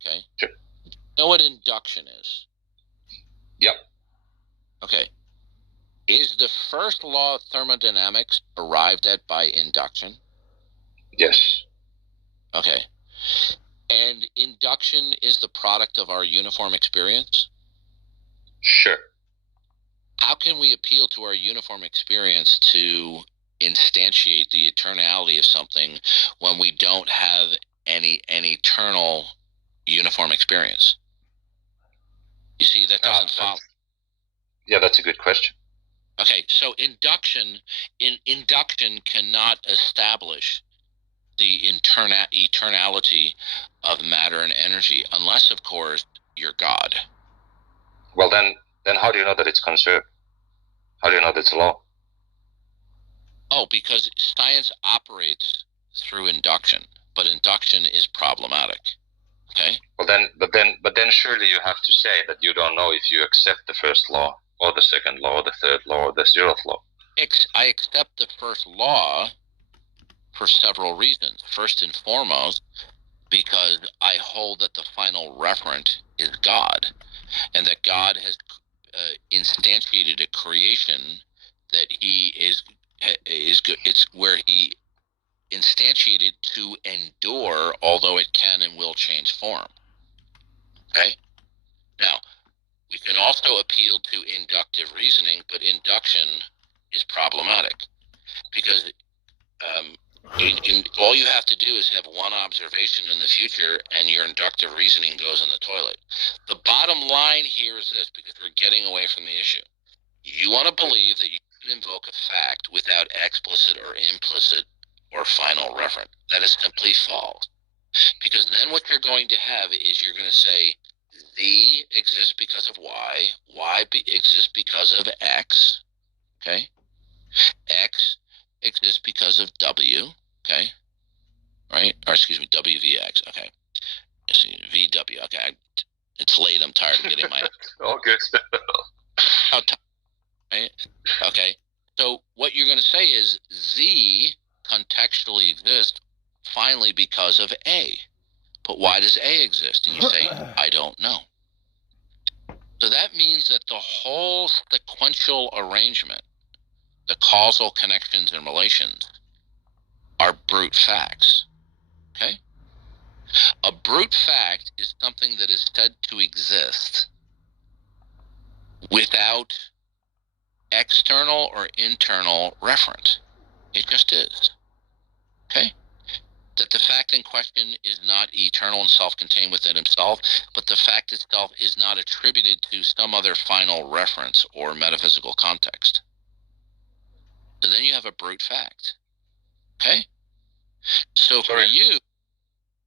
Okay. Sure. You know what induction is? Yep. Okay. Is the first law of thermodynamics arrived at by induction? Yes. Okay. And induction is the product of our uniform experience? Sure. How can we appeal to our uniform experience to instantiate the eternality of something when we don't have an eternal uniform experience? You see, that doesn't follow. Yeah, that's a good question. Okay, so induction cannot establish the eternality of matter and energy, unless, of course, you're God. Well, then how do you know that it's conserved? How do you know that it's a law? Oh, because science operates through induction, but induction is problematic. Okay. Well, then surely you have to say that you don't know if you accept the first law or the second law or the third law or the 0th law. I accept the first law for several reasons. First and foremost, because I hold that the final referent is God, and that God has instantiated a creation that He is good. It's where He instantiated to endure, although it can and will change form. Okay? Now, we can also appeal to inductive reasoning, but induction is problematic because all you have to do is have one observation in the future and your inductive reasoning goes in the toilet. The bottom line here is this, because we're getting away from the issue. You want to believe that you can invoke a fact without explicit or implicit or final reference. That is simply false. Because then what you're going to have is you're going to say Z exists because of Y exists because of X, okay? X exists because of W, okay? Right? Or excuse me, WVX, okay. VW, okay. It's late, I'm tired of getting my... All good. Right? Okay. So what you're going to say is Z contextually exists finally because of A. But why does A exist? And you say, I don't know. So that means that the whole sequential arrangement, the causal connections and relations, are brute facts. Okay? A brute fact is something that is said to exist without external or internal reference. It just is. Okay? That the fact in question is not eternal and self-contained within himself, but the fact itself is not attributed to some other final reference or metaphysical context. So then you have a brute fact. Okay? So for you,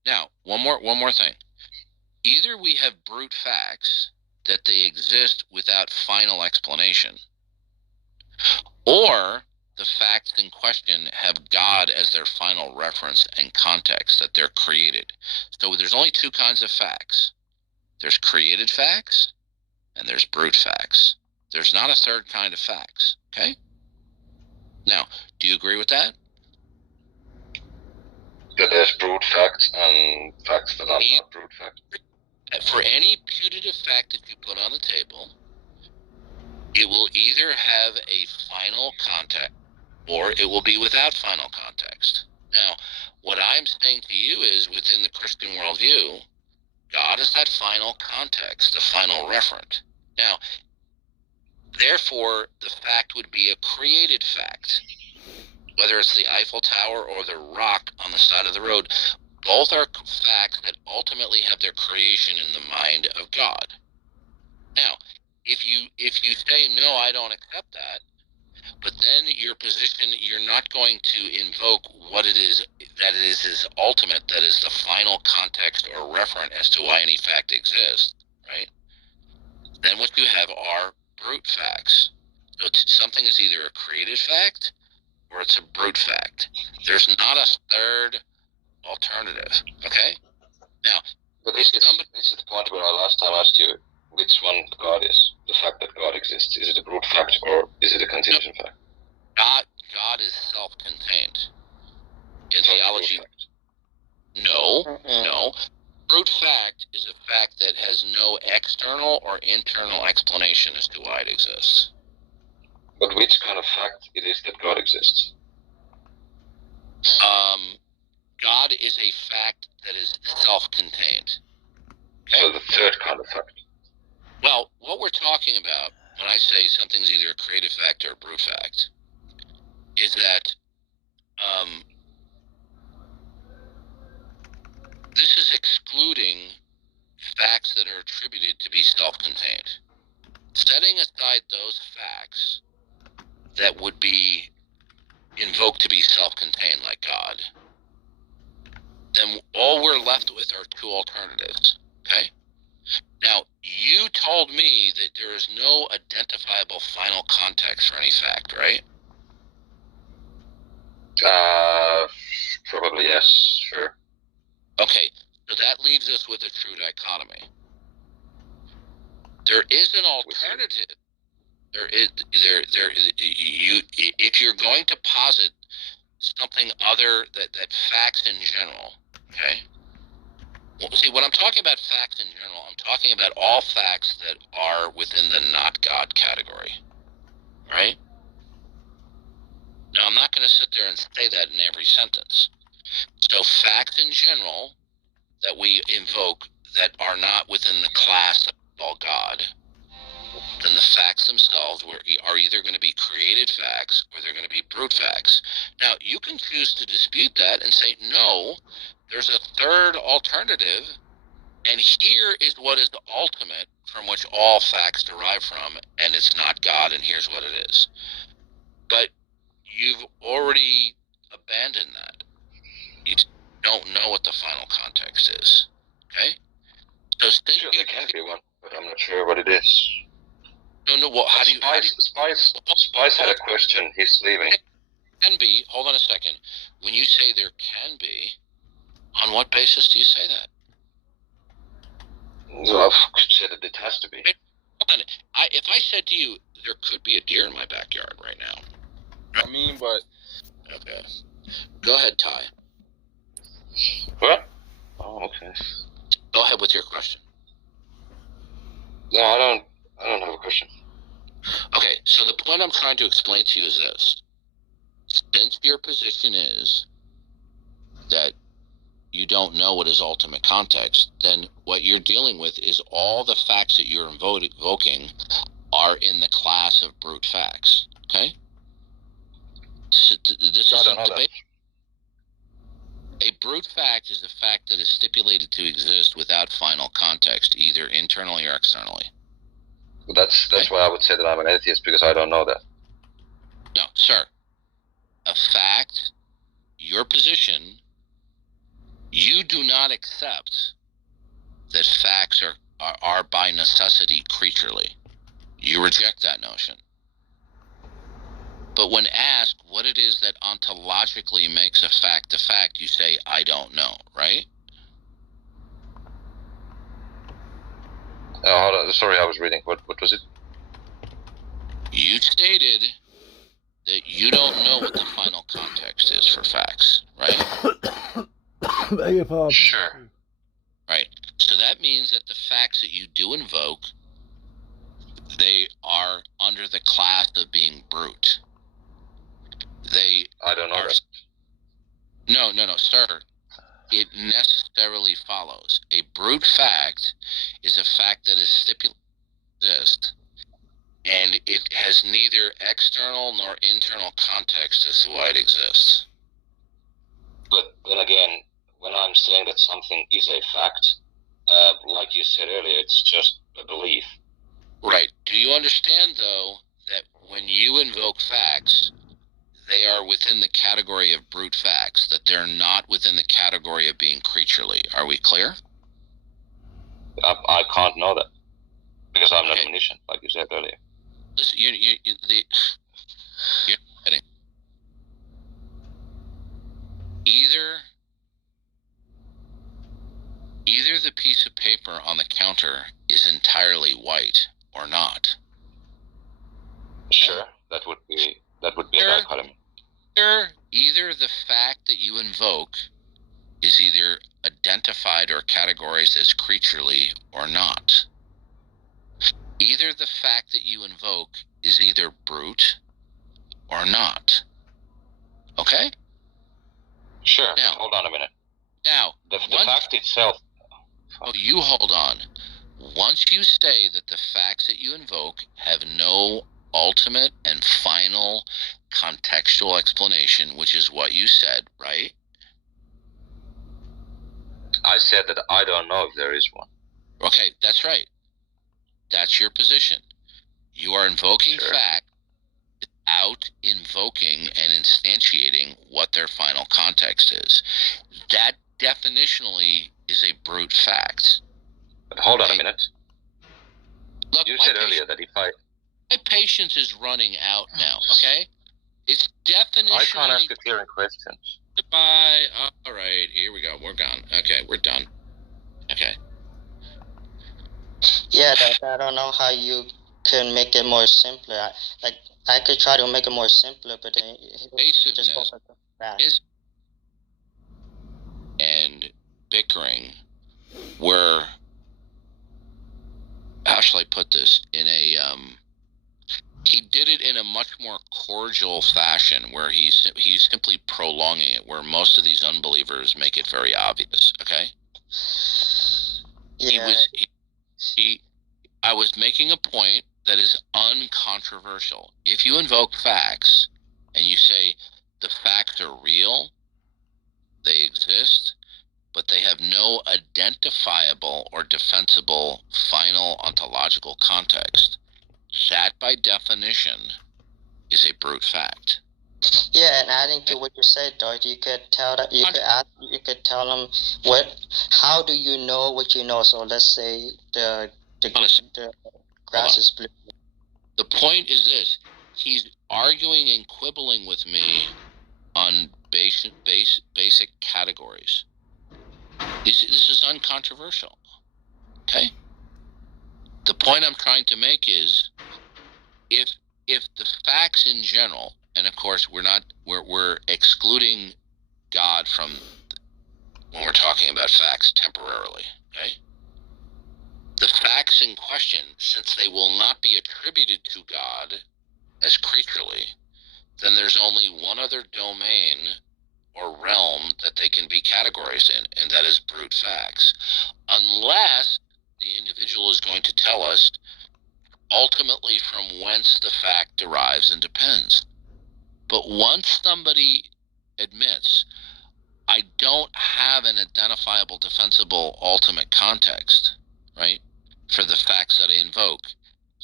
now, one more thing. Either we have brute facts that they exist without final explanation, or the facts in question have God as their final reference and context, that they're created. So there's only two kinds of facts. There's created facts and there's brute facts. There's not a third kind of facts. Okay? Now, do you agree with that? That there's brute facts and facts that are not brute facts. For any putative fact that you put on the table, it will either have a final context or it will be without final context. Now, what I'm saying to you is within the Christian worldview, God is that final context, the final referent. Now, therefore, the fact would be a created fact. Whether it's the Eiffel Tower or the rock on the side of the road, both are facts that ultimately have their creation in the mind of God. Now, if you say, no, I don't accept that, but then your position, you're not going to invoke what it is that it is ultimate, that is the final context or referent as to why any fact exists, right? Then what you have are brute facts. So something is either a created fact or it's a brute fact. There's not a third alternative, okay? Now, but this is the point where I last time asked you which one God is. The fact that God exists. Is it a brute fact or is it a contingent fact? God is self-contained. In theology, no. Brute fact is a fact that has no external or internal explanation as to why it exists. But which kind of fact it is that God exists? God is a fact that is self-contained. Okay? So the third kind of fact. Well, what we're talking about when I say something's either a creative fact or a brute fact is that this is excluding facts that are attributed to be self-contained. Setting aside those facts that would be invoked to be self-contained like God, then all we're left with are two alternatives, okay? Now, you told me that there is no identifiable final context for any fact, right? Probably yes, sure. Okay, so that leaves us with a true dichotomy. There is an alternative. If you're going to posit something other that facts in general, okay? Well, see, when I'm talking about facts in general, I'm talking about all facts that are within the not God category, right? Now, I'm not going to sit there and say that in every sentence. So facts in general that we invoke that are not within the class of all God, then the facts themselves are either going to be created facts or they're going to be brute facts. Now, you can choose to dispute that and say, no, there's a third alternative, and here is what is the ultimate from which all facts derive from, and it's not God, and here's what it is. But you've already abandoned that. You don't know what the final context is, okay? So sure, there can be one, but I'm not sure what it is. No. Well, how do you? Spice had a question. He's leaving. Can be. Hold on a second. When you say there can be, on what basis do you say that? Well, I've said that it has to be. Hold on. If I said to you, there could be a deer in my backyard right now. I mean, but okay. Go ahead, Ty. What? Oh, okay. Go ahead with your question. No, I don't have a question. Okay, so the point I'm trying to explain to you is this. Since your position is that you don't know what is ultimate context, then what you're dealing with is all the facts that you're invoking are in the class of brute facts, okay? This isn't debate. A brute fact is a fact that is stipulated to exist without final context, either internally or externally. Well, that's why I would say that I'm an atheist, because I don't know that. No, sir. A fact, your position, you do not accept that facts are by necessity creaturely. You reject that notion. But when asked what it is that ontologically makes a fact, you say, I don't know, right? Hold on. Sorry, I was reading. What was it? You stated that you don't know what the final context is for facts, right? Beg your pardon. Sure. Right. So that means that the facts that you do invoke, they are under the class of being brute. I don't know that. No, sir. It necessarily follows. A brute fact is a fact that is stipulated to exist, and it has neither external nor internal context as to why it exists. But then again, when I'm saying that something is a fact, like you said earlier, it's just a belief. Right. Do you understand, though, that when you invoke facts, they are within the category of brute facts, that they're not within the category of being creaturely? Are we clear? I can't know that, because I'm not omniscient, like you said earlier. Listen, you're getting either the piece of paper on the counter is entirely white or not. Sure, that would be a dichotomy. Either the fact that you invoke is either identified or categorized as creaturely or not. Either the fact that you invoke is either brute or not. Okay? Sure. Now, hold on a minute. Now, the fact itself. Oh, you hold on. Once you say that the facts that you invoke have no ultimate and final contextual explanation, which is what you said, right? I said that I don't know if there is one. Okay, that's right. That's your position. You are invoking fact without invoking and instantiating what their final context is. That definitionally is a brute fact. But hold on a minute. Look, you said earlier that if my patience is running out now, okay? It's definitionally... I can't ask a clearing question. Goodbye. All right, here we go. We're gone. Okay, we're done. Okay. Yeah, I don't know how you can make it more simpler. I could try to make it more simpler, but just focus on that. And bickering were, how shall I put this, in a he did it in a much more cordial fashion where he's simply prolonging it, where most of these unbelievers make it very obvious. Okay. Yeah. I was making a point that is uncontroversial. If you invoke facts and you say the facts are real, they exist, but they have no identifiable or defensible final ontological context, that by definition is a brute fact. Yeah, and adding to what you said, Dart, you could tell that you could tell them how do you know what you know? So let's say the grass is blue. The point is this: he's arguing and quibbling with me on basic categories. This is uncontroversial. Okay. The point I'm trying to make is, if the facts in general, and of course we're excluding God from when we're talking about facts temporarily, okay? The facts in question, since they will not be attributed to God as creaturely, then there's only one other domain or realm that they can be categorized in, and that is brute facts. Unless the individual is going to tell us ultimately from whence the fact derives and depends. But once somebody admits, I don't have an identifiable, defensible, ultimate context, right, for the facts that I invoke,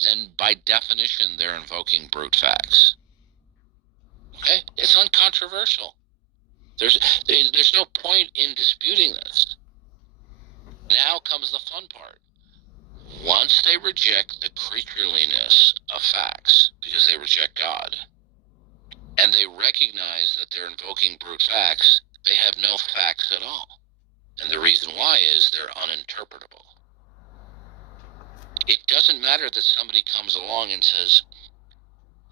then by definition they're invoking brute facts. Okay? It's uncontroversial. There's no point in disputing this. Now comes the fun part. Once they reject the creatureliness of facts, because they reject God, and they recognize that they're invoking brute facts, they have no facts at all. And the reason why is they're uninterpretable. It doesn't matter that somebody comes along and says,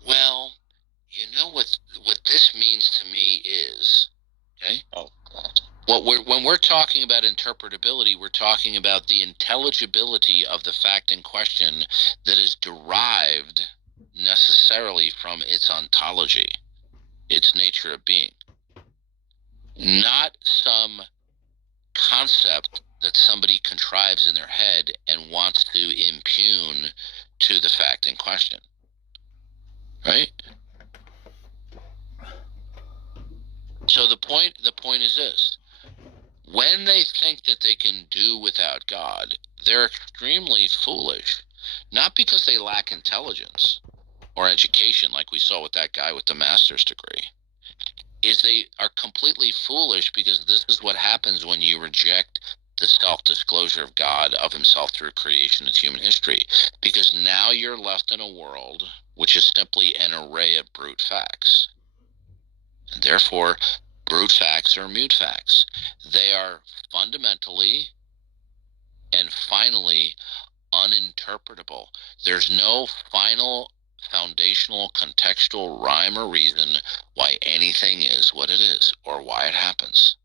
Well, you know what this means to me is, okay? Oh God. When we're talking about interpretability, we're talking about the intelligibility of the fact in question that is derived necessarily from its ontology, its nature of being, not some concept that somebody contrives in their head and wants to impugn to the fact in question, right? So the point is this: when they think that they can do without God, they're extremely foolish, not because they lack intelligence or education, like we saw with that guy with the master's degree. Is they are completely foolish because this is what happens when you reject the self-disclosure of God, of himself through creation and human history, because now you're left in a world which is simply an array of brute facts. And therefore, brute facts are mute facts. They are fundamentally and finally uninterpretable. There's no final foundational contextual rhyme or reason why anything is what it is or why it happens.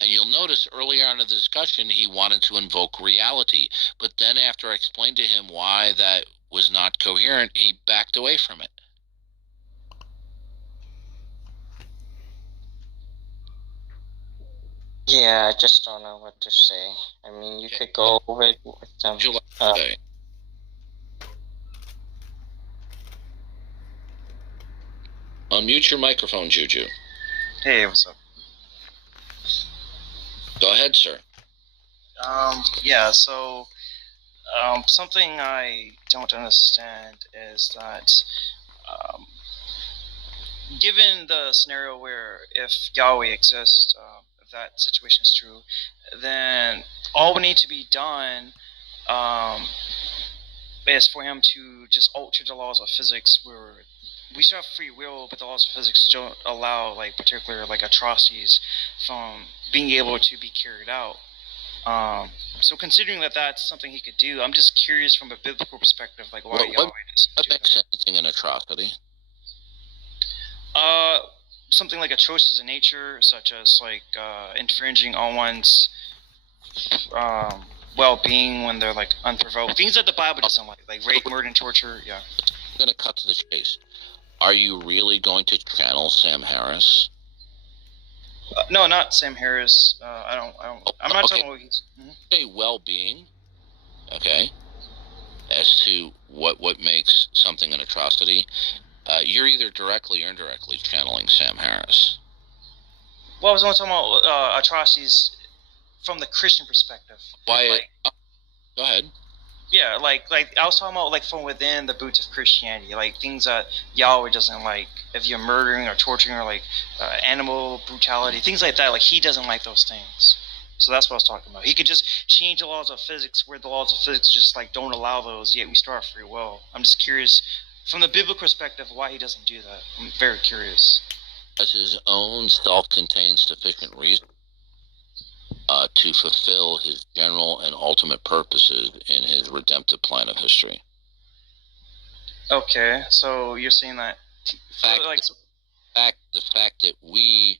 And you'll notice earlier on in the discussion he wanted to invoke reality, but then after I explained to him why that was not coherent, he backed away from it. Yeah, I just don't know what to say. I mean, you could go with them. Would you like to say? Unmute your microphone, Juju. Hey, what's up? Go ahead, sir. Yeah, so something I don't understand is that given the scenario where if Yahweh exists, if that situation is true, then all would need to be done is for him to just alter the laws of physics where we still have free will, but the laws of physics don't allow like particular like atrocities from being able to be carried out. So considering that that's something he could do, I'm just curious from a biblical perspective, like why Yahweh doesn't What do makes anything an atrocity? that. Something like atrocious in nature, such as like infringing on one's well-being when they're like unprovoked, things that the Bible doesn't like rape, murder, and torture. Yeah. I'm gonna cut to the chase. Are you really going to channel Sam Harris? No, not Sam Harris. I'm not talking about he's. Say well-being. Okay. As to what makes something an atrocity, you're either directly or indirectly channeling Sam Harris. Well, I was only talking about atrocities from the Christian perspective. Why? Go ahead. Yeah, like I was talking about like from within the boots of Christianity, like things that Yahweh doesn't like. If you're murdering or torturing or like animal brutality, things like that, like he doesn't like those things. So that's what I was talking about. He could just change the laws of physics where the laws of physics just like don't allow those, yet we still have free will. I'm just curious from the biblical perspective why he doesn't do that. I'm very curious. As his own self-contained sufficient reason to fulfill his general and ultimate purposes in his redemptive plan of history. Okay, so you're saying that the fact that we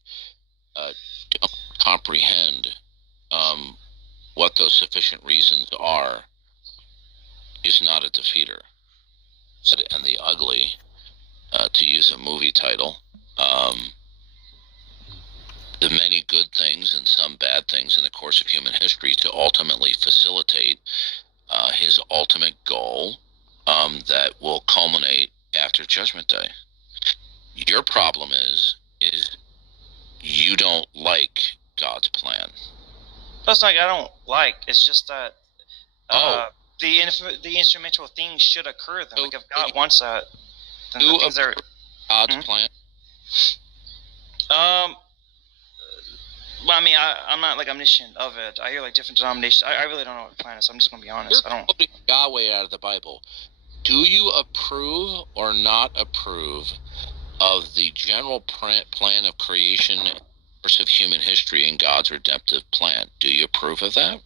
don't comprehend what those sufficient reasons are is not a defeater. And the ugly, to use a movie title, the many good things and some bad things in the course of human history to ultimately facilitate his ultimate goal that will culminate after Judgment Day. Your problem is you don't like God's plan. That's like I don't like. It's just that the instrumental things should occur. Then, like if God wants that, then the things are God's plan. Well, I mean, I'm not like omniscient of it. I hear like different denominations. I really don't know what the plan is. I'm just gonna be honest. I don't. Quoting Yahweh out of the Bible. Do you approve or not approve of the general plan of creation and course of human history in God's redemptive plan? Do you approve of that?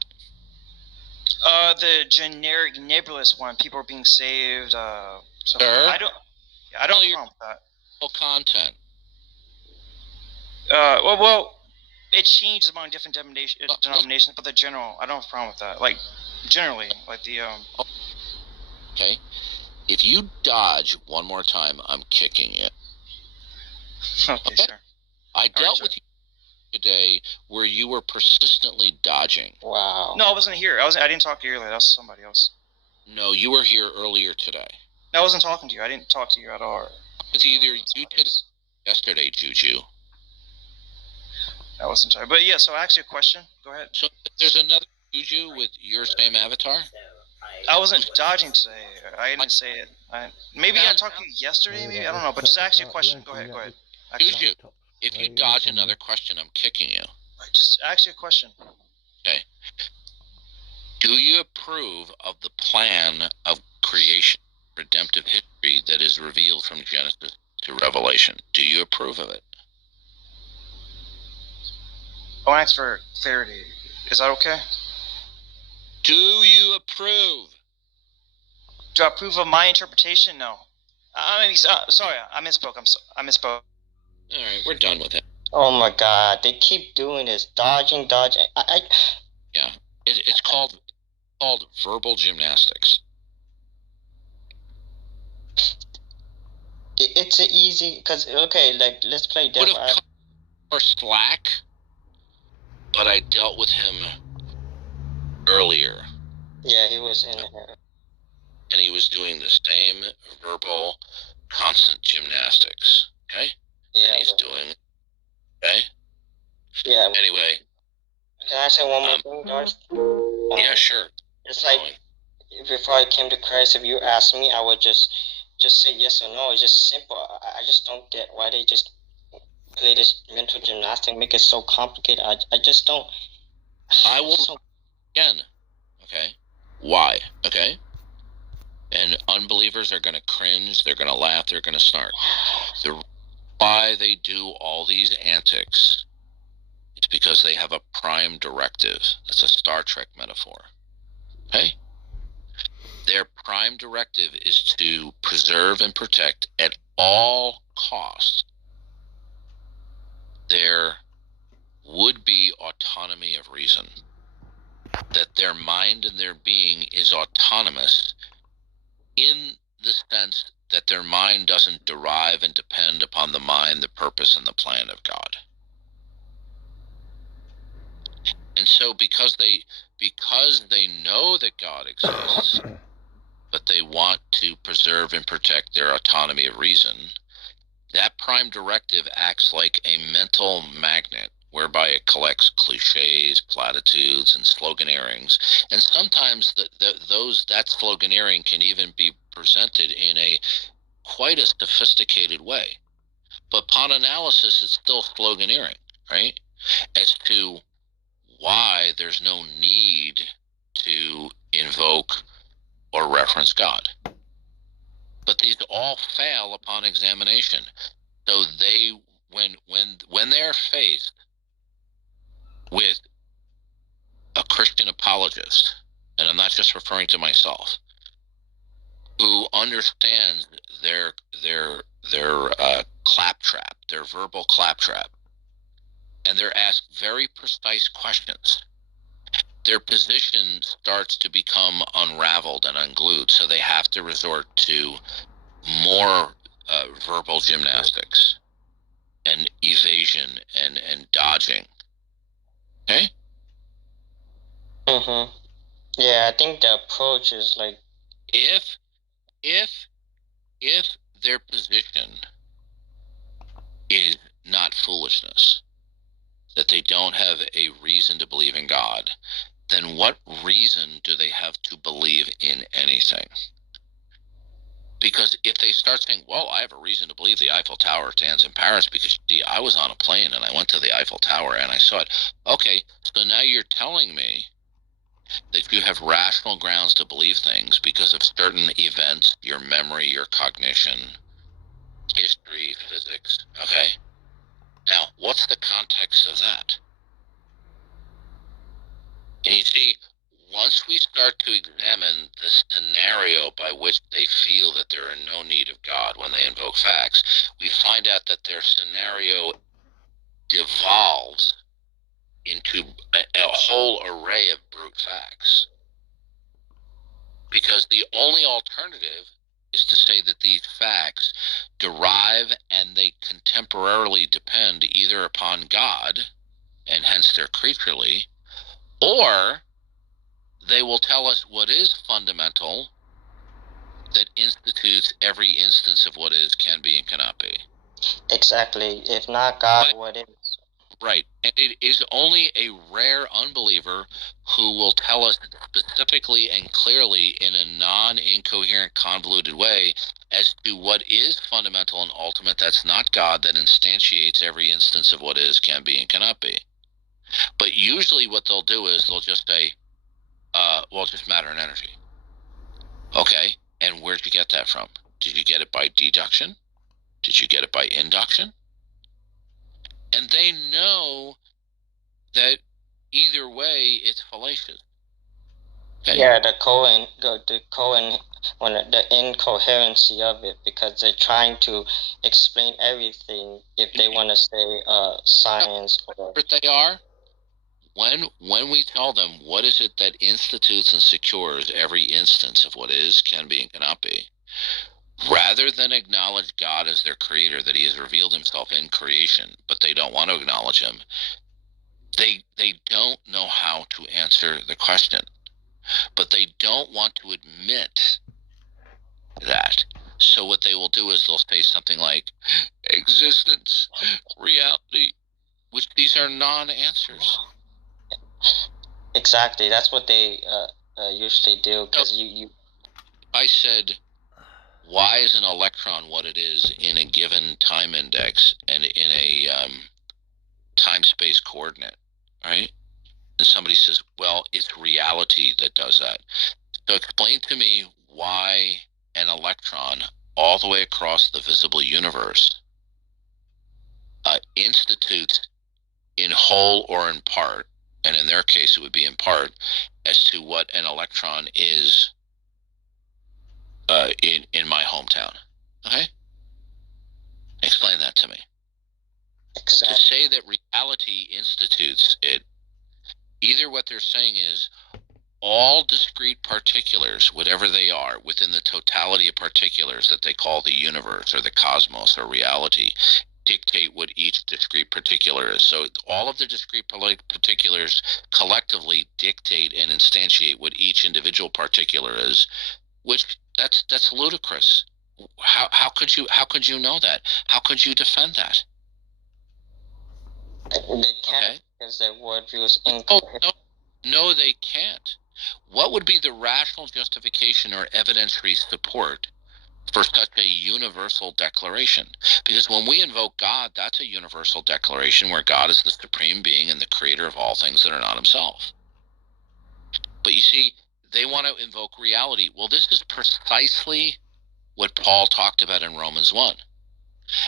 The generic nebulous one. People are being saved. So Sir? I don't. Yeah, I don't have a problem with that. Content. Well, it changes among different denominations, but the general, I don't have a problem with that. Like, generally, like the Okay. If you dodge one more time, I'm kicking you. Okay, sure. I dealt with you today where you were persistently dodging. Wow. No, I wasn't here. I didn't talk to you earlier. That was somebody else. No, you were here earlier today. No, I wasn't talking to you. I didn't talk to you at all. It's either you did yesterday, Juju. I wasn't sure. But yeah, so I asked you a question. Go ahead. So there's another Juju with your same avatar? I wasn't dodging today. I didn't say it. Maybe I talked to you yesterday, maybe? I don't know. But just ask you a question. Go ahead. Juju, if you dodge another question, I'm kicking you. Just ask you a question. Okay. Do you approve of the plan of creation, redemptive history that is revealed from Genesis to Revelation? Do you approve of it? I want to ask for clarity. Is that okay? Do you approve? Do I approve of my interpretation? No. Sorry, I misspoke. I misspoke. All right, we're done with it. Oh my God, they keep doing this, dodging. Yeah, it's called verbal gymnastics. It's an easy, because, okay, like, let's play devil. Or slack, but I dealt with him earlier. Yeah, he was in here. And he was doing the same verbal constant gymnastics. Okay? Yeah. And he's doing, okay? Yeah. Anyway. Can I say one more thing, Darth? Yeah, sure. It's like, before I came to Christ, if you asked me, I would just say yes or no. It's just simple. I just don't get why they just play this mental gymnastics, make it so complicated. I just don't. I will again. Okay. Why? Okay. And unbelievers are going to cringe. They're going to laugh. They're going to snark. Why they do all these antics? It's because they have a prime directive. That's a Star Trek metaphor. Okay? Their prime directive is to preserve and protect at all costs their would-be autonomy of reason. That their mind and their being is autonomous in the sense that their mind doesn't derive and depend upon the mind, the purpose, and the plan of God. And so because they know that God exists, but they want to preserve and protect their autonomy of reason, that prime directive acts like a mental magnet whereby it collects cliches, platitudes, and sloganeerings. And sometimes that sloganeering can even be presented in a quite a sophisticated way. But upon analysis, it's still sloganeering, right? As to why there's no need to invoke or reference God. But these all fail upon examination. So they, when they're faced with a Christian apologist, and I'm not just referring to myself, who understands their claptrap, their verbal claptrap, and they're asked very precise questions, their position starts to become unraveled and unglued, so they have to resort to more verbal gymnastics and evasion and dodging. Okay? Mm-hmm. Yeah, I think the approach is like, if their position is not foolishness, that they don't have a reason to believe in God, then what reason do they have to believe in anything? Because if they start saying, well, I have a reason to believe the Eiffel Tower stands in Paris because, gee, I was on a plane and I went to the Eiffel Tower and I saw it. Okay, so now you're telling me that you have rational grounds to believe things because of certain events, your memory, your cognition, history, physics. Okay? Now, what's the context of that? And you see, once we start to examine the scenario by which they feel that they're in no need of God when they invoke facts, we find out that their scenario devolves into a whole array of brute facts. Because the only alternative is to say that these facts derive and they contemporarily depend either upon God, and hence they're creaturely, or they will tell us what is fundamental that institutes every instance of what is, can be, and cannot be. Exactly. If not God, what is? Right. And it is only a rare unbeliever who will tell us specifically and clearly in a non-incoherent, convoluted way as to what is fundamental and ultimate that's not God, that instantiates every instance of what is, can be, and cannot be. But usually what they'll do is they'll just say, well, just matter and energy. Okay, and where'd you get that from? Did you get it by deduction? Did you get it by induction? And they know that either way it's fallacious. Okay? Yeah, the incoherency of it, because they're trying to explain everything if they want to say science or. But they are. When we tell them what is it that institutes and secures every instance of what is, can be, and cannot be, rather than acknowledge God as their creator, that he has revealed himself in creation, but they don't want to acknowledge him, they don't know how to answer the question. But they don't want to admit that. So what they will do is they'll say something like existence, reality, which these are non-answers. Exactly, that's what they usually do. Because you. I said, why is an electron what it is in a given time index and in a time-space coordinate, right? And somebody says, well, it's reality that does that. So explain to me why an electron all the way across the visible universe institutes in whole or in part, and in their case it would be in part, as to what an electron is in my hometown. Okay? Explain that to me. Exactly. To say that reality institutes it, either what they're saying is all discrete particulars, whatever they are, within the totality of particulars that they call the universe or the cosmos or reality, dictate what each discrete particular is. So all of the discrete particulars collectively dictate and instantiate what each individual particular is, which that's ludicrous. How could you know that? How could you defend that? They can't, because their worldview is incoherent. No, they can't. What would be the rational justification or evidentiary support for such a universal declaration? Because when we invoke God, that's a universal declaration where God is the supreme being and the creator of all things that are not himself. But you see, they want to invoke reality. Well, this is precisely what Paul talked about in Romans 1.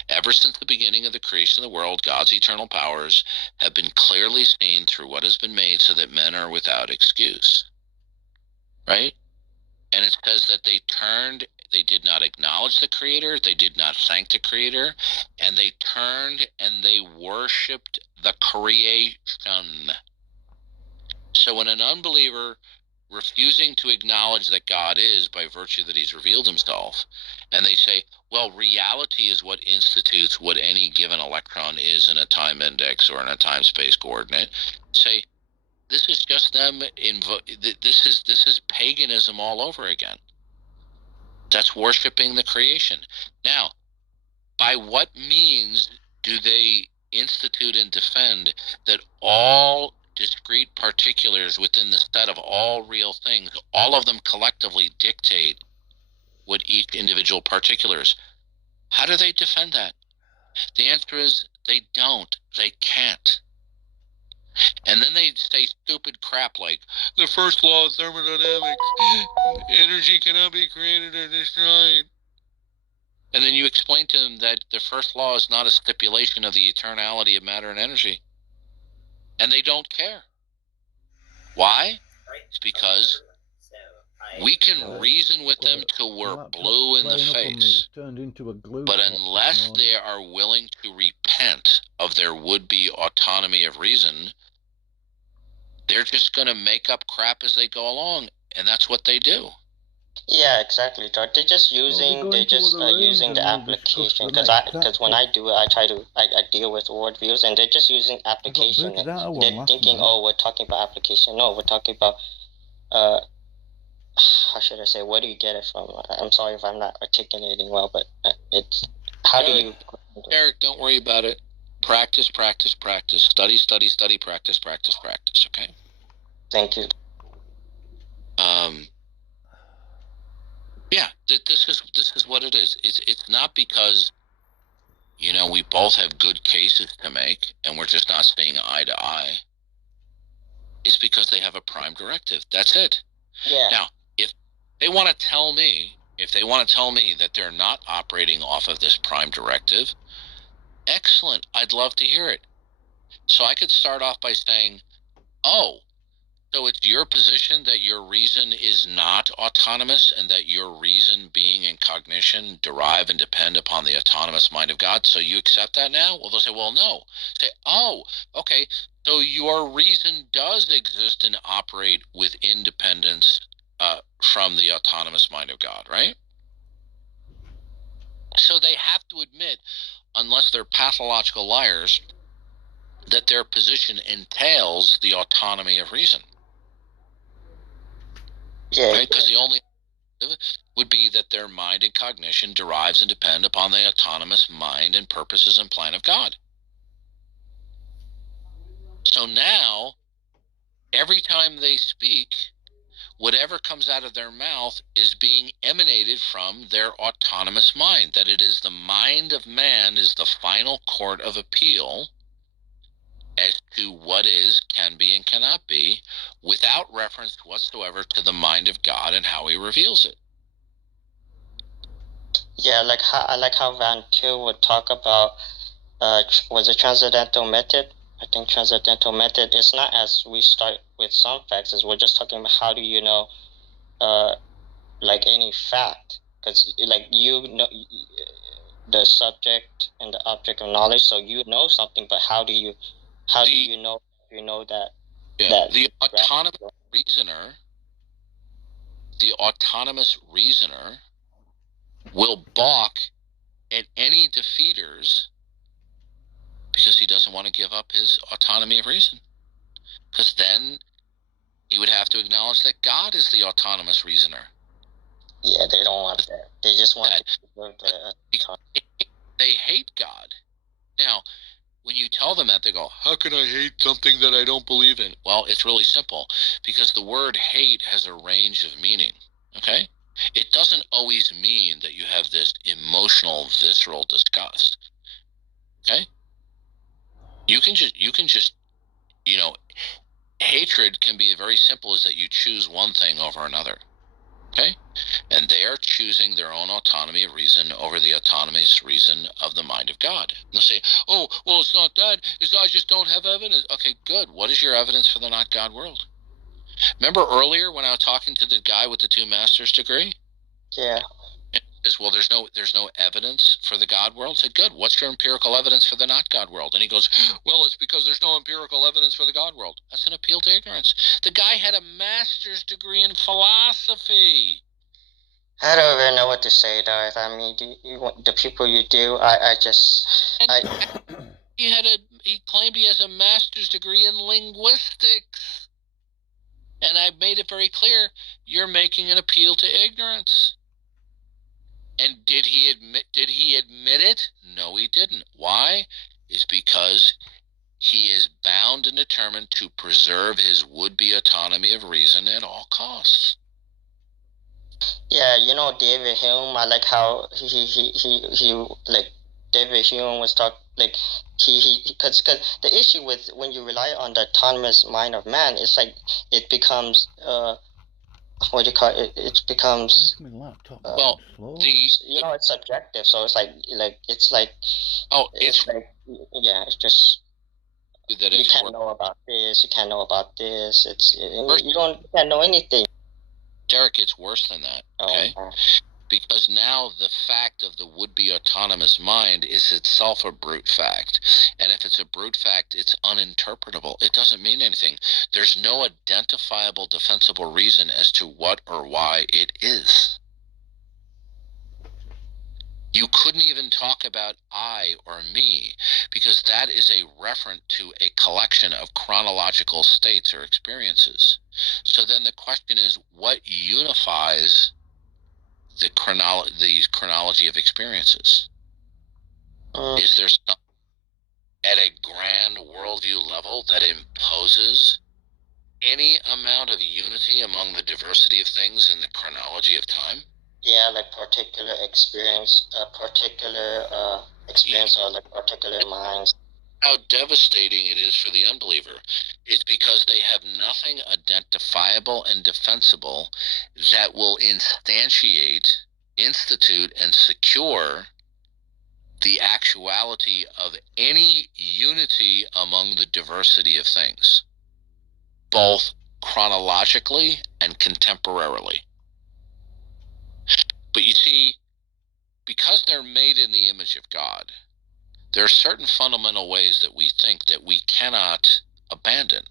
Ever since the beginning of the creation of the world, God's eternal powers have been clearly seen through what has been made, so that men are without excuse. Right? And it says that they did not acknowledge the Creator, they did not thank the Creator, and they turned and they worshipped the creation. So when an unbeliever refusing to acknowledge that God is, by virtue that he's revealed himself, and they say, well, reality is what institutes what any given electron is in a time index or in a time-space coordinate, say, this is just them. This is paganism all over again. That's worshiping the creation. Now, by what means do they institute and defend that all discrete particulars within the set of all real things, all of them collectively dictate what each individual particular is? How do they defend that? The answer is they don't. They can't. And then they say stupid crap like, the first law of thermodynamics, energy cannot be created or destroyed. And then you explain to them that the first law is not a stipulation of the eternality of matter and energy. And they don't care. Why? It's because we can reason with them till we're blue in the face, Turned into a glue but pot unless this morning. they are willing to repent of their would-be autonomy of reason, they're just going to make up crap as they go along, and that's what they do. Yeah, exactly. They're just using using the application because when I do it, I deal with worldviews and they're just using application. They're thinking, oh, we're talking about application. No, we're talking about how should I say? Where do you get it from? I'm sorry if I'm not articulating well, but it's how do you? Eric, don't worry about it. Practice, practice, practice. Study, study, study. Practice, practice, practice. Okay. Thank you. Yeah, this is what it is. It's not because we both have good cases to make and we're just not seeing eye to eye. It's because they have a prime directive. That's it. Yeah. Now, if they want to tell me that they're not operating off of this prime directive, excellent. I'd love to hear it. So I could start off by saying, oh, so it's your position that your reason is not autonomous and that your reason, being in cognition, derive and depend upon the autonomous mind of God. So you accept that now? Well, they'll say, well, no. Say, oh, okay. So your reason does exist and operate with independence from the autonomous mind of God, right? So they have to admit, unless they're pathological liars, that their position entails the autonomy of reason. Yeah. Right? Because the only would be that their mind and cognition derives and depend upon the autonomous mind and purposes and plan of God. So now, every time they speak, whatever comes out of their mouth is being emanated from their autonomous mind, that it is the mind of man is the final court of appeal as to what is, can be, and cannot be, without reference whatsoever to the mind of God and how he reveals it. Yeah, I like how Van Til would talk about was it transcendental method? I think transcendental method is not as we start with some facts, as we're just talking about how do you know like any fact, because like the subject and the object of knowledge, so you know something, but how do you know that? Yeah, that the autonomous reasoner will balk at any defeaters because he doesn't want to give up his autonomy of reason. Because then he would have to acknowledge that God is the autonomous reasoner. Yeah, they don't want that. They just want they hate God. Now, when you tell them that, they go, how can I hate something that I don't believe in? Well, it's really simple, because the word hate has a range of meaning, okay? It doesn't always mean that you have this emotional, visceral disgust, okay? You can just, hatred can be very simple, as that you choose one thing over another, okay? And they are choosing their own autonomy of reason over the autonomous reason of the mind of God. And they'll say, oh, well, it's not that. I just don't have evidence. Okay, good. What is your evidence for the not God world? Remember earlier when I was talking to the guy with the 2 master's degree? Yeah. As well, there's no evidence for the God world. I said, good. What's your empirical evidence for the not God world? And he goes, well, it's because there's no empirical evidence for the God world. That's an appeal to ignorance. The guy had a master's degree in philosophy. I don't even know what to say, Darth. I mean, the people you do, He claimed he has a master's degree in linguistics. And I made it very clear, you're making an appeal to ignorance. And did he admit it? No, he didn't. Why? It's because he is bound and determined to preserve his would-be autonomy of reason at all costs. Yeah, David Hume. I like how he like David Hume was talking like because the issue with when you rely on the autonomous mind of man is like it becomes what do you call it? It becomes well, it's subjective. So it's like it's like oh, it's like yeah, it's just that you can't know about this. You can't know about this. You can't know anything. Derek, it's worse than that. Okay. Because now the fact of the would-be autonomous mind is itself a brute fact. And if it's a brute fact, it's uninterpretable. It doesn't mean anything. There's no identifiable, defensible reason as to what or why it is. You couldn't even talk about I or me, because that is a referent to a collection of chronological states or experiences. So then the question is, what unifies the chronology of experiences? Is there some, at a grand worldview level, that imposes any amount of unity among the diversity of things in the chronology of time? Yeah, like particular experience, or like particular minds. How devastating it is for the unbeliever. It's because they have nothing identifiable and defensible that will instantiate, institute, and secure the actuality of any unity among the diversity of things, both chronologically and contemporarily. But you see, because they're made in the image of God, there are certain fundamental ways that we think that we cannot abandon.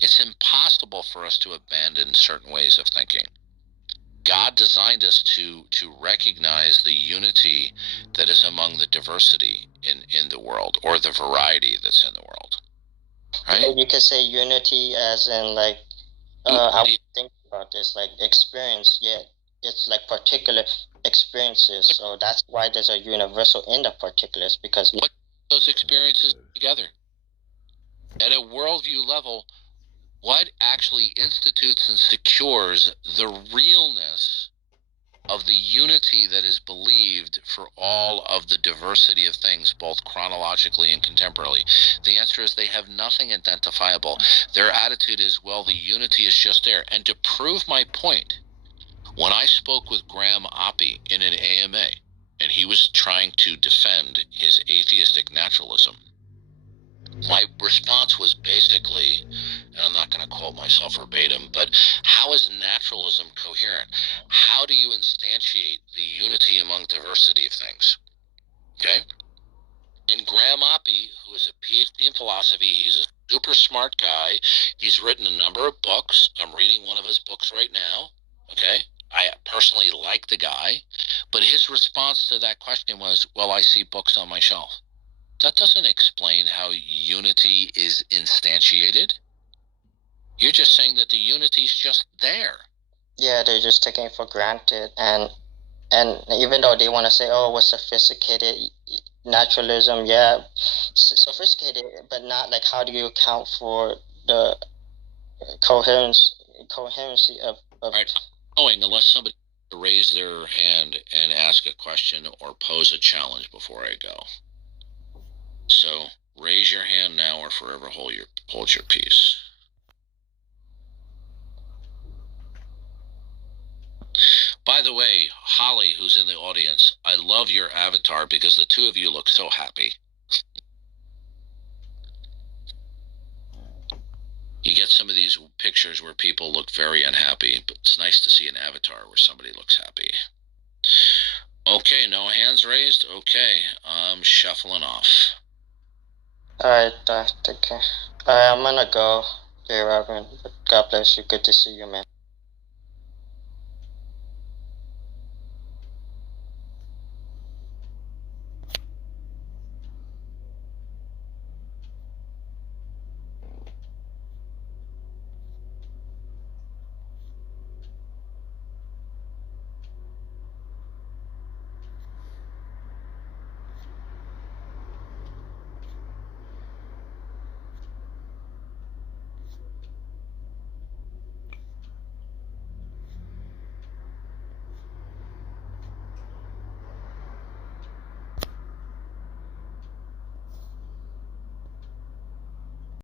It's impossible for us to abandon certain ways of thinking. God designed us to recognize the unity that is among the diversity in the world, or the variety that's in the world. Right? You could say unity as in like, I would think about this, like experience, yeah. It's like particular experiences, so that's why there's a universal in the particulars, because what those experiences together at a worldview level, what actually institutes and secures the realness of the unity that is believed for all of the diversity of things, both chronologically and contemporarily? The answer is they have nothing identifiable. Their attitude is, well, the unity is just there. And to prove my point, when I spoke with Graham Oppie in an AMA, and he was trying to defend his atheistic naturalism, my response was basically, and I'm not going to quote myself verbatim, but how is naturalism coherent? How do you instantiate the unity among diversity of things? Okay? And Graham Oppie, who is a PhD in philosophy, he's a super smart guy. He's written a number of books. I'm reading one of his books right now. Okay? I personally like the guy, but his response to that question was, well, I see books on my shelf. That doesn't explain how unity is instantiated. You're just saying that the unity's just there. Yeah, they're just taking it for granted, and even though they want to say, oh, we're sophisticated naturalism, yeah, sophisticated, but not like, how do you account for the coherency of All right, I'm going unless somebody raise their hand and ask a question or pose a challenge before I go. So raise your hand now or forever hold your peace. By the way, Holly, who's in the audience, I love your avatar because the two of you look so happy. You get some of these pictures where people look very unhappy, but it's nice to see an avatar where somebody looks happy. Okay, no hands raised? Okay, I'm shuffling off. Alright, take care. I'm gonna go. Okay, Robin. God bless you. Good to see you, man.